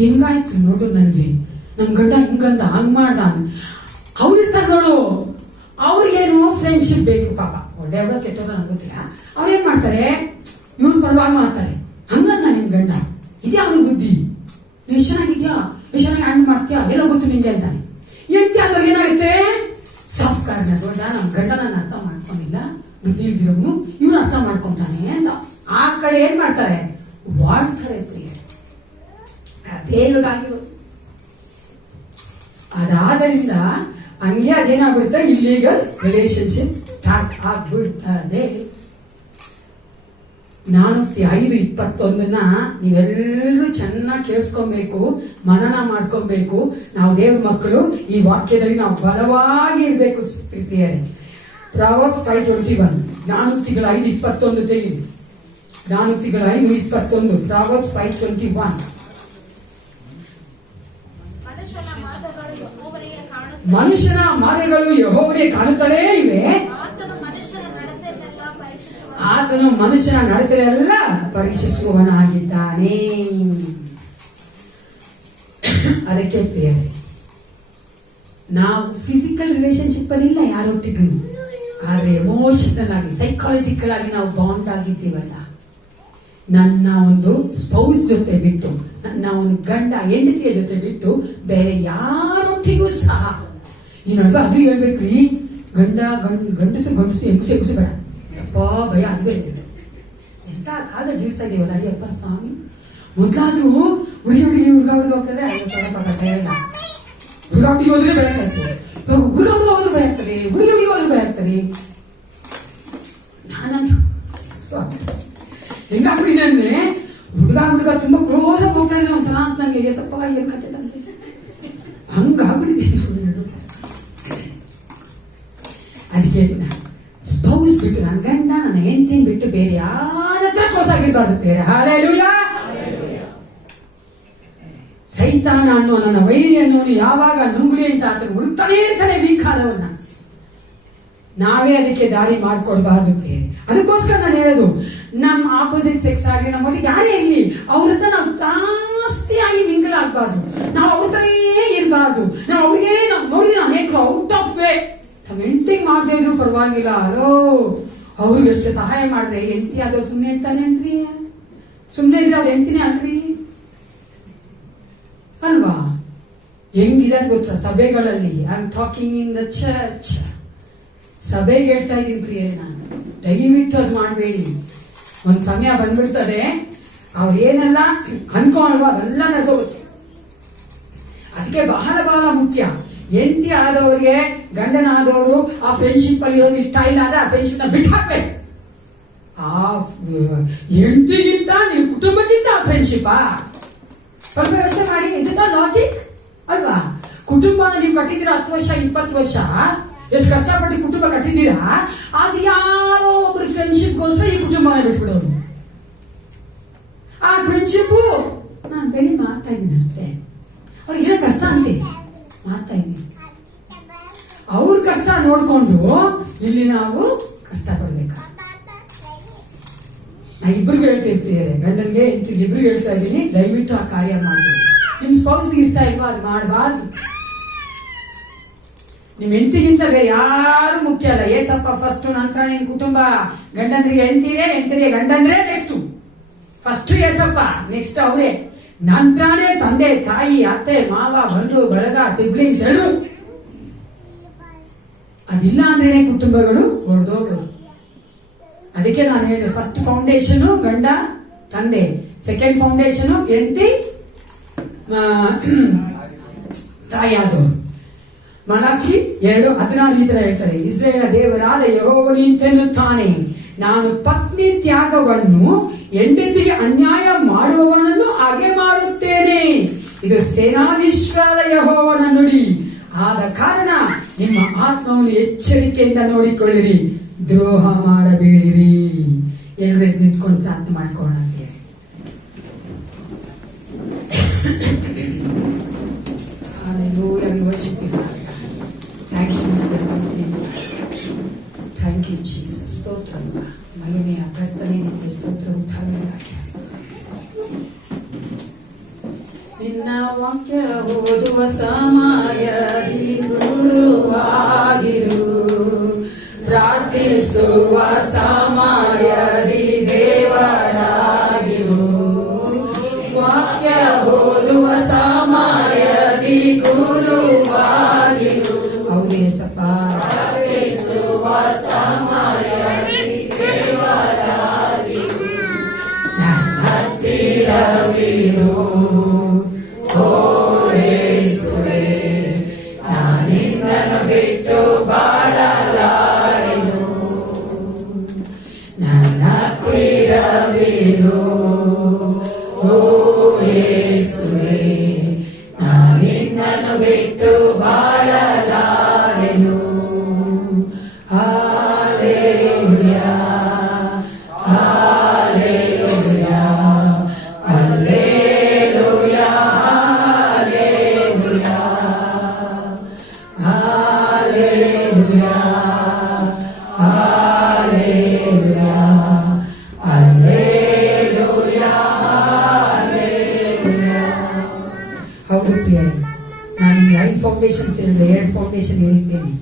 ಹಿಂಗಾಯ್ತು ನೋಡು ನನ್ಗೆ, ನಮ್ ಗಂಡ ಹಿಂಗಂದ ಹಂಗ್ ಮಾಡ್ದ. ಅವ್ರು ಇರ್ತಾರ ನೋಡು, ಅವ್ರಿಗೇನು ಫ್ರೆಂಡ್ಶಿಪ್ ಬೇಕು ಪಾಪ. ಒಳ್ಳೆಯವ್ರ ಕೆಟ್ಟವ್ರ ನಂಗೆ ಗೊತ್ತಿಲ್ಲ. ಅವ್ರೇನ್ ಮಾಡ್ತಾರೆ, ಇವ್ರ ಪರವಾಗಿ ಮಾಡ್ತಾರೆ. ಹಂಗಂದ ನಿಮ್ ಗಂಡ, ಇದೇ ಅವನಿಗೆ ಬುದ್ಧಿ, ನೀ ಚೆನ್ನಾಗಿದ್ಯಾ, ನೀ ಚೆನ್ನಾಗಿ ಹ್ಯಾಂಡ್ ಮಾಡ್ತೀಯಾ, ಎಲ್ಲ ಗೊತ್ತು ನಿಂಗೆ ಅಂತಾನೆ. ಹೆಂಡತಿ ಆದ್ರೆ ಏನಾಗುತ್ತೆ, ಸಾಫ್ಟ್ ಕಾರ್ನ ನೋಡ, ನಮ್ ಗಂಡ ನಾನು ಅರ್ಥ ಮಾಡ್ಕೊಂಡಿಲ್ಲ, ಬುದ್ಧಿ ಇಲ್ದಿರೋನು ಇವ್ನು ಅರ್ಥ ಮಾಡ್ಕೊಂತಾನೆ ಅಂತ ಆ ಕಡೆ ಏನ್ ಮಾಡ್ತಾರೆ, ವಾಡ್ತಾರೆ ಪ್ರಿಯ. ಅದೇ ಇವಾಗ ಆಗಿರೋದು. ಅದಾದ್ರಿಂದ ಹಂಗೆ ಅದೇನಾಗ್ಬಿಡುತ್ತೆ, ಇಲ್ಲೀಗಲ್ ರಿಲೇಶನ್ಶಿಪ್ ಸ್ಟಾರ್ಟ್ ಆಗ್ಬಿಡ್ತದೆ. 4:5:21 ನೀವೆಲ್ಲರೂ ಚೆನ್ನಾಗಿ ಕೇಳಿಸ್ಕೊಬೇಕು, ಮನನ ಮಾಡ್ಕೊಬೇಕು. ನಾವು ದೇವ್ರ ಮಕ್ಕಳು, ಈ ವಾಕ್ಯದಲ್ಲಿ ನಾವು ಬಲವಾಗಿ ಇರ್ಬೇಕು ಪ್ರೀತಿಯರೇ. ಪ್ರಾವರ್ಬ್ಸ್ 5:21, 4:5:21 ತೆಗಿ. 4:5:21, ಪ್ರಾವರ್ಬ್ಸ್ 5:21. ಮನುಷ್ಯನ ಮಾರ್ಗಗಳು ಯೆಹೋವನಿಗೆ ಕಾಣುತ್ತಲೇ ಇವೆ, ಆತನು ಮನುಷ್ಯನ ನಡತೆಯೆಲ್ಲ ಪರೀಕ್ಷಿಸುವವನಾಗಿದ್ದಾನೆ. ಅದಕ್ಕೆ ಪ್ರಿಯರೇ, ನಾವು ಫಿಸಿಕಲ್ ರಿಲೇಶನ್ಶಿಪ್ ಅಲ್ಲಿ ಇಲ್ಲ ಯಾರೊಟ್ಟಿಗೂ, ಆದ್ರೆ ಎಮೋಷನಲ್ ಆಗಿ, ಸೈಕಾಲಜಿಕಲ್ ಆಗಿ ನಾವು ಬಾಂಡ್ ಆಗಿದ್ದೀವಲ್ಲ. ನನ್ನ ಒಂದು ಸ್ಪೌಸ್ ಜೊತೆ ಬಿಟ್ಟು, ನನ್ನ ಒಂದು ಗಂಡ ಹೆಂಡತಿಯ ಜೊತೆ ಬಿಟ್ಟು ಬೇರೆ ಯಾರೊಟ್ಟಿಗೂ ಸಹ ಈ ನಡುವೆ ಅದು ಹೇಳ್ಬೇಕ್ರಿ, ಗಂಡಸು ಹೆಂಗಸು ಬೇಡ ಅಪ್ಪ, ಭಯ ಅದು ಬೇಡ. ಎಂತ ಕಾಲ ಜೀವಿಸ್ತಾ ಇದೀವಲ್ಲ ಅಯ್ಯಪ್ಪ ಸ್ವಾಮಿ. ಮೊದ್ಲಾದ್ರೂ ಹುಡುಗ ಹೋಗ್ತಾರೆ, ಹುಡುಗ ಹೋದ್ರೆ ಭಯ ಆಗ್ತದೆ, ಹುಡುಗ ಹೋದ್ರು ಭಯ ಆಗ್ತದೆ, ಹುಡುಗಿ ಹೋದ್ರು ಭಯ ಆಗ್ತದೆ. ನಾನಂತೂ ಹೆಂಗಾಗ್ಬಿಟ್ಟಿದೆ ಅಂದ್ರೆ, ಹುಡುಗ ತುಂಬಾ ಕ್ಲೋಸ್ ಆಗಿ ಹೋಗ್ತಾ ಇದ್ರೆ ಒಂಥರ ನಂಗೆ ಎಸಪ್ಪ ಏನ್ ಕತೆ ಹಂಗಾಗ್ಬಿಟ್ಟಿದೆ. ಅದಕ್ಕೆ ಸ್ಪೌಸ್ ಬಿಟ್ಟು, ನನ್ನ ಗಂಡ ನನ್ನ ಹೆಂಡತಿನ ಬಿಟ್ಟು ಬೇರೆ ಯಾರ ಹತ್ರ ಕ್ಲೋಸ್ ಆಗಿರ್ಬಾರ್ದು ಬೇರೆ. ಹಲ್ಲೆಲೂಯಾ. ಸೈತಾನ ಅನ್ನೋ ನನ್ನ ವೈರಿ ಅನ್ನೋನು ಯಾವಾಗ ನುಂಗುಳಿ ಅಂತ ಆತನು ಹುಡುಕ್ತಾನೇ ಇರ್ತಾನೆ ವಿಕಾರವನ್ನ. ನಾವೇ ಅದಕ್ಕೆ ದಾರಿ ಮಾಡ್ಕೊಡ್ಬಾರ್ದು ಬೇರೆ. ಅದಕ್ಕೋಸ್ಕರ ನಾನು ಹೇಳೋದು, ನಮ್ಮ ಆಪೋಸಿಟ್ ಸೆಕ್ಸ್ ಆಗಲಿ, ನಮ್ಮ ಒಟ್ಟಿಗೆ ಯಾರೇ ಇರಲಿ, ಅವ್ರ ಹತ್ರ ನಾವು ಜಾಸ್ತಿಯಾಗಿ ಮಿಂಗಲ್ ಆಗ್ಬಾರ್ದು, ನಾವು ಅವ್ರ ಹತ್ರನೇ ಇರಬಾರ್ದು. ನಾವು ಅವ್ರಿಗೆ ನೋಡಿ ಅನೇಕರು ಔಟ್ ಆಫ್ ವೇ ಮೆಂಟಿಂಗ್ ಮಾಡದೇ ಇದ್ರು ಪರವಾಗಿಲ್ಲ, ಅಲೋ ಅವ್ರಿಗೆ ಎಷ್ಟು ಸಹಾಯ ಮಾಡಿದ್ರೆ ಹೆಂಡತಿ ಆದವ್ರು ಸುಮ್ಮನೆ ಇರ್ತಾನೇನ್ರಿ? ಸುಮ್ಮನೆ ಇದ್ರೆ ಅವ್ರ ಹೆಂಡತಿನೇ ಅಲ್ರಿ ಅಲ್ವಾ? ಹೆಂಗಿದೆ ಗೊತ್ತಾ ಸಭೆಗಳಲ್ಲಿ, I am talking in the church. ಸಭೆಗೆ ಹೇಳ್ತಾ ಇದ್ದೀನಿ ಪ್ರಿಯರೇ, ನಾನು ದಯವಿಟ್ಟು ಅದು ಮಾಡಬೇಡಿ. ಒಂದ್ ಸಮಯ ಬಂದ್ಬಿಡ್ತದೆ, ಅವ್ರು ಏನೆಲ್ಲ ಅನ್ಕೊಂಡ್ರು ಅದೆಲ್ಲ ನಡೆದೋಗುತ್ತೆ. ಅದಕ್ಕೆ ಬಹಳ ಬಹಳ ಮುಖ್ಯ. ಹೆಂಡತಿ ಆದವ್ರಿಗೆ ಗಂಡನಾದವರು ಆ ಫ್ರೆಂಡ್ಶಿಪ್ ಅಲ್ಲಿ ಇರೋದು ಇಷ್ಟ ಇಲ್ಲ ಅಂದ್ರೆ ಆ ಫ್ರೆಂಡ್ಶಿಪ್ ನ ಬಿಟ್ಟು ಹಾಕ್ಬೇಕು. ಆ ಹೆಂಡತಿಗಿಂತ ನೀವು ಕುಟುಂಬಕ್ಕಿಂತ ಆ ಫ್ರೆಂಡ್ಶಿಪ್ ವ್ಯವಸ್ಥೆ ಮಾಡಿ. ಇಸ್ ಇಟ್ ಲಾಜಿಕ್ ಅಲ್ವಾ? ಕುಟುಂಬ ನೀವು ಕಟ್ಟಿದ್ದೀರಾ 10 ವರ್ಷ 20 ವರ್ಷ, ಎಷ್ಟು ಕಷ್ಟಪಟ್ಟು ಕುಟುಂಬ ಕಟ್ಟಿದ್ದೀರಾ, ಅದು ಯಾರೋ ಒಬ್ರು ಫ್ರೆಂಡ್ಶಿಪ್ಗೋಸ್ಕರ ಈ ಕುಟುಂಬನ ಬಿಟ್ಬಿಡೋದು. ಆ ಫ್ರೆಂಡ್ಶಿಪ್ ನಾನು ಬೇರೆ ಮಾಡ್ತಾ ಇದ್ದೀನಿ ಅಷ್ಟೇ, ಅವ್ರಿಗೇನೋ ಕಷ್ಟ ಅಂತೆ ಮಾಡ್ತಾ ಇದ್ದೀನಿ. ಅವ್ರ ಕಷ್ಟ ನೋಡ್ಕೊಂಡು ಇಲ್ಲಿ ನಾವು ಕಷ್ಟ ಪಡ್ಬೇಕು. ನಾ ಇಬ್ರಿಗೂ ಹೇಳ್ತಾ ಇರ್ತೀರಿ, ಗಂಡನ್ಗೆ ಇಬ್ರಿಗೂ ಹೇಳ್ತಾ ಇದ್ದೀನಿ, ದಯವಿಟ್ಟು ಆ ಕಾರ್ಯ ಮಾಡಬೇಕು. ನಿಮ್ ಸ್ಪೌಸ್ಗೆ ಇಷ್ಟ ಇಲ್ವಾ ಅದು ಮಾಡಬಾರ್ದು. ನಿಮ್ ಹೆಂಡತಿಗಿಂತ ಬೇರೆ ಯಾರು ಮುಖ್ಯ ಅಲ್ಲ. ಏಸಪ್ಪ ಫಸ್ಟ್, ನಂತರ ನಿಮ್ ಕುಟುಂಬ. ಗಂಡಂದ್ರಿಗೆ ಹೆಂಡತಿಗೆ ಗಂಡಂದ್ರೆ ನೆಕ್ಸ್ಟ್, ಫಸ್ಟ್ ಏಸಪ್ಪ, ನೆಕ್ಸ್ಟ್ ಅವರೇ, ನಂತರನೇ ತಂದೆ ತಾಯಿ ಅತ್ತೆ ಮಾವ ಬಂಧು ಬಳಗ ಸಿಬ್ಲಿಂಗ್ಸ್ ಎರಡು. ಅದಿಲ್ಲ ಅಂದ್ರೇನೆ ಕುಟುಂಬಗಳು ಹೊಡೆದೋಗೋದು. ಅದಕ್ಕೆ ನಾನು ಹೇಳಿದೆ, ಫಸ್ಟ್ ಫೌಂಡೇಶನ್ ಗಂಡ ತಂದೆ, ಸೆಕೆಂಡ್ ಫೌಂಡೇಶನ್ ಹೆಂಡತಿ ತಾಯಿಯಾದವರು. ಮಲಾಖಿ 2:16 ಈ ತರ ಹೇಳ್ತಾರೆ, ಇಸ್ರೇಲ್ ದೇವರಾದ ಯೆಹೋವನು ಇಂತೆನ್ನುತ್ತಾನೆ, ನಾನು ಪತ್ನಿ ತ್ಯಾಗವನ್ನು ಹೆಂಡತಿಗೆ ಅನ್ಯಾಯ ಮಾಡುವವನನ್ನು ಹಾಗೆ ಮಾಡುತ್ತೇನೆ. ಇದು ಸೇನಾಧೀಶ್ವರ ಯೆಹೋವನ ನುಡಿ. ಆದ ಕಾರಣ ನಿಮ್ಮ ಆತ್ಮವನ್ನು ಎಚ್ಚರಿಕೆಯಿಂದ ನೋಡಿಕೊಳ್ಳಿರಿ. ದ್ರೋಹ ಮಾಡಬೇಡಿರಿ. ಎಲ್ಲರೂ ನಿಂತ್ಕೊಂಡು ಪ್ರಾರ್ಥನೆ ಮಾಡ್ಕೊಳ್ಳೋಣ. Hallelujah, we worship you, Father. Thank you, thank you, Jesus. ಸ್ತೋತ್ರ ಮಹಿಮೆಯ ಕರ್ತನೆ ನಿನಗೆ ಸ್ತೋತ್ರ ಉತ್ಥಾನ. ನಿನ್ನ ವಾಕ್ಯ ಓದುವ ಸಮಯದಿ ಗುರುವಾಗಿರು, ಪ್ರಾರ್ಥಿಸುವ ಸಮಯದಿ ದೇವರಾಗಿರು. ವಾಕ್ಯ ಓದುವ ಸಮಯದಿ ಗುರುವಾಗಿರು. ಹೌದೇ ಸಪ್ಪ. ಪ್ರಾರ್ಥಿಸುವ ಸಮಯದಿ ದೇವರಾಗಿರು. ನನ್ನ ಹತ್ತಿರವಿರು ಓಯೇಸುವೆ, ನಾನಿನ್ನನ್ನು ಬಿಟ್ಟು ಬಾಳಲಾರೆನು. ನನ್ನ ಹತ್ತಿರವಿರು ಓಯೇಸುವೆ, ನಾನಿನ್ನನ್ನು ಬಿಟ್ಟು ಬಾಳಲಾರೆನು. Hallelujah, hallelujah, hallelujah, hallelujah, hallelujah, hallelujah, hallelujah, hallelujah. ಹೌದು ಪ್ರಿಯರೇ, ನಾನು 5 ಫೌಂಡೇಶನ್ಸ್ ಹೇಳಿದ್ರೆ 2 ಫೌಂಡೇಶನ್ ಹೇಳಿದ್ದೇನೆ.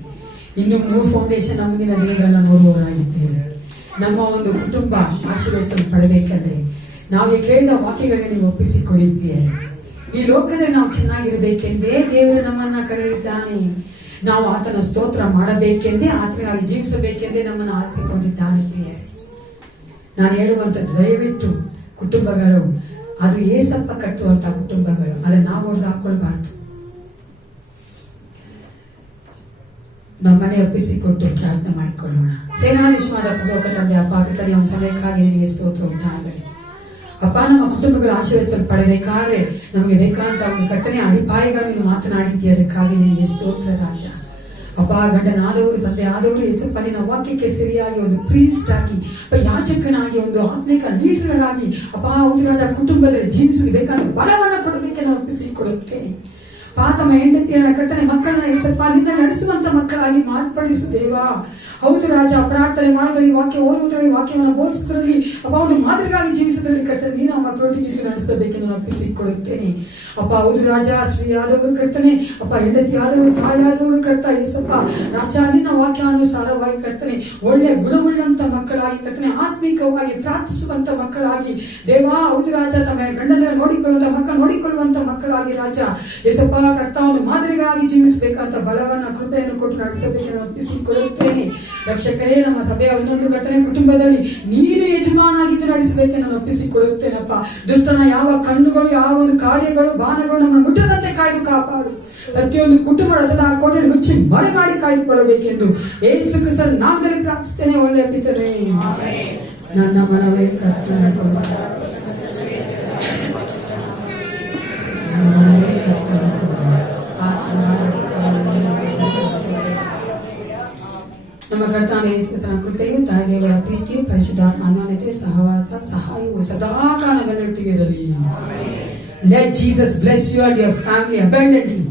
ಇನ್ನು 3 ಫೌಂಡೇಶನ್ ಮುಂದಿನ ದಿನಗಳನ್ನ ನೋಡುವವರಾಗಿದ್ದೇವೆ. ನಮ್ಮ ಒಂದು ಕುಟುಂಬ ಆಶೀರ್ವಾದ ಪಡಬೇಕಂದ್ರೆ ನಾವು ಕೇಳಿದ ವಾಕ್ಯಗಳಿಗೆ ನೀವು ಒಪ್ಪಿಸಿಕೊಡಿದ್ದೀರಿ. ಈ ಲೋಕದಲ್ಲಿ ನಾವು ಚೆನ್ನಾಗಿರಬೇಕೆಂದೇ ದೇವರು ನಮ್ಮನ್ನ ಕರೆದಿದ್ದಾನೆ. ನಾವು ಆತನ ಸ್ತೋತ್ರ ಮಾಡಬೇಕೆಂದೇ, ಆತನಿಗಾಗಿ ಜೀವಿಸಬೇಕೆಂದೇ ನಮ್ಮನ್ನು ಆರಿಸಿಕೊಂಡಿದ್ದಾನೆ. ನಾನು ಹೇಳುವಂಥದ್ದು, ದಯವಿಟ್ಟು ಕುಟುಂಬಗಳು ಅದು ಏಸಪ್ಪ ಕಟ್ಟುವಂತ ಕುಟುಂಬಗಳು, ಅದನ್ನ ನಾವು ಹೊಡೆದು ಹಾಕೊಳ್ಬಾರ್ದು. ನಮ್ಮನೆ ಒಪ್ಪಿಸಿಕೊಟ್ಟು ಪ್ರಾರ್ಥನೆ ಮಾಡಿಕೊಳ್ಳೋಣ. ಸೇನಾಧೀಶವಾದ ಪರಲೋಕ ತಂದೆ, ಅಪ್ಪ ಪಿತನೇ, ಅವನ ಸಮಯಕ್ಕಾಗಿ ನಿನಗೆ ಸ್ತೋತ್ರ ಉಂಟಾಗಲಿ. ಅಪ್ಪ, ನಮ್ಮ ಕುಟುಂಬಗಳ ಆಶೀರ್ವದಿಸಲ್ಪಡಬೇಕಾದ್ರೆ ನಮಗೆ ಬೇಕಾದಂತ ಒಂದು ಕರ್ತನೆ ಅಡಿಪಾಯಗಳನ್ನು ಮಾತನಾಡಿದ್ದೀಯ, ಅದಕ್ಕಾಗಿ ನಿನಗೆ ಸ್ತೋತ್ರ ರಾಜ. ಅಪ್ಪ, ಗಂಡನಾದವರು, ತಂದೆ ಆದವರು ಯೇಸಪ್ಪ ನಿನ್ನ ವಾಕ್ಯಕ್ಕೆ ಸರಿಯಾಗಿ ಒಂದು ಪ್ರೀಸ್ಟ್ ಆಗಿ, ಯಾಜಕನಾಗಿ, ಒಂದು ಆತ್ಮಿಕ ಲೀಡರ್ಗಳಾಗಿ ಅಪ್ಪ ಹೌದು ರಾಜ, ಕುಟುಂಬದಲ್ಲಿ ಜೀವಿಸಲು ಬೇಕಾದ ಬಲವನ್ನು ಕೊಡಬೇಕೆ ನಾವು ಒಪ್ಪಿಸಿಕೊಡುತ್ತೇನೆ. ತಮ್ಮ ಹೆಂಡತಿಯರ ಕರ್ತನೆ ಮಕ್ಕಳನ್ನ ಯೇಸಪ್ಪ ನಿನ್ನ ನಡೆಸುವಂತ ಮಕ್ಕಳಾಗಿ ಮಾರ್ಪಡಿಸು ದೇವ. ಹೌದು ರಾಜ, ಪ್ರಾರ್ಥನೆ ಮಾಡೋದ್ರಲ್ಲಿ, ವಾಕ್ಯ ಓದುವುದರಲ್ಲಿ, ವಾಕ್ಯವನ್ನು ಬೋಧಿಸುವುದರಲ್ಲಿ ಅಪ್ಪ ಒಂದು ಮಾದರಿಗಾಗಿ ಜೀವಿಸುವುದರಲ್ಲಿ ಕರ್ತನೆ ನೀನು ನಮ್ಮ ಮಕ್ಕಳೊಟ್ಟಿಗೆ ನಡೆಸಬೇಕೆಂದು ನಾನು ಒಪ್ಪಿಸಿಕೊಳ್ಳುತ್ತೇನೆ. ಅಪ್ಪ ಹೌದು ರಾಜ, ಸ್ತ್ರೀ ಆದವರು ಕರ್ತನೆ, ಅಪ್ಪ ಹೆಂಡತಿ ಆದವರು, ತಾಯಾದವರು ಕರ್ತ ಯೇಸಪ್ಪ ರಾಜ, ನಿನ್ನ ವಾಕ್ಯಾನುಸಾರವಾಗಿ ಕರ್ತನೆ ಒಳ್ಳೆ ಗುಣವುಳ್ಳಂತ ಮಕ್ಕಳಾಗಿ ಕರ್ತನೆ ಆತ್ಮಿಕವಾಗಿ ಪ್ರಾರ್ಥಿಸುವಂತ ಮಕ್ಕಳಾಗಿ ದೇವ. ಹೌದು ರಾಜ, ತಮ್ಮ ಗಂಡನ ನೋಡಿಕೊಳ್ಳುವಂತ ಮಕ್ಕಳು ನೋಡಿಕೊಳ್ಳುವಂತ ಮಕ್ಕಳಾಗಿ ರಾಜ ಯೇಸಪ್ಪ ಕರ್ತ ಒಂದು ಮಾದರಿಗಳಾಗಿ ಜೀವಿಸಬೇಕಂತ ಬಲವನ್ನ ಕೃಪೆಯನ್ನು ಕೊಟ್ಟು ನಡೆಸಬೇಕೆಂದು ಒಪ್ಪಿಸಿಕೊಳ್ಳುತ್ತೇನೆ. ರಕ್ಷಕರೇ, ನಮ್ಮ ಸಭೆಯ ಒಂದೊಂದು ಘಟನೆ ಕುಟುಂಬದಲ್ಲಿ ನೀನು ಯಜಮಾನಾಗಿದ್ದು ನಡೆಸಬೇಕೆಂದು ನಾನು ಒಪ್ಪಿಸಿಕೊಳ್ಳುತ್ತೇನಪ್ಪ. ದುಷ್ಟನ ಯಾವ ಕಣ್ಣುಗಳು, ಯಾವ ಒಂದು ಕಾರ್ಯಗಳು, ಬಾಣಗಳು ನಮ್ಮ ಮುಟ್ಟದಂತೆ ಕಾಯ್ದು ಕಾಪಾಡು. ಪ್ರತಿಯೊಂದು ಕುಟುಂಬ ರಥದ ಕೋಟೆಯನ್ನು ಮುಚ್ಚಿ ಮರೆ ಮಾಡಿ ಕಾಯ್ದುಕೊಳ್ಳಬೇಕೆಂದು ಯೇಸು ಕ್ರಿಸ್ತನ ನಾಮದಲ್ಲಿ ಪ್ರಾರ್ಥಿಸ್ತೇನೆ. ಒಳ್ಳೆಯ ಪಿತನೇ, ನನ್ನ ಮನವೇ ಕರ್ತನ ನಮ್ಮ ಕರ್ತಾನ ಯೇಸು ಕ್ರಿಸ್ತನ ಕೃಪೆಯು, ತಾಯಿದೇವರ ಪ್ರೀತಿಯು, ಪರಿಶುದ್ಧಾತ್ಮ ಅನ್ಯೋನ್ಯತೆ, ಸಹವಾಸ, ಸಹಾಯವು ಸದಾಕಾಲ ನನ್ನೊಟ್ಟಿಗೆ ಇರಲಿ. Let Jesus bless you and your family abundantly.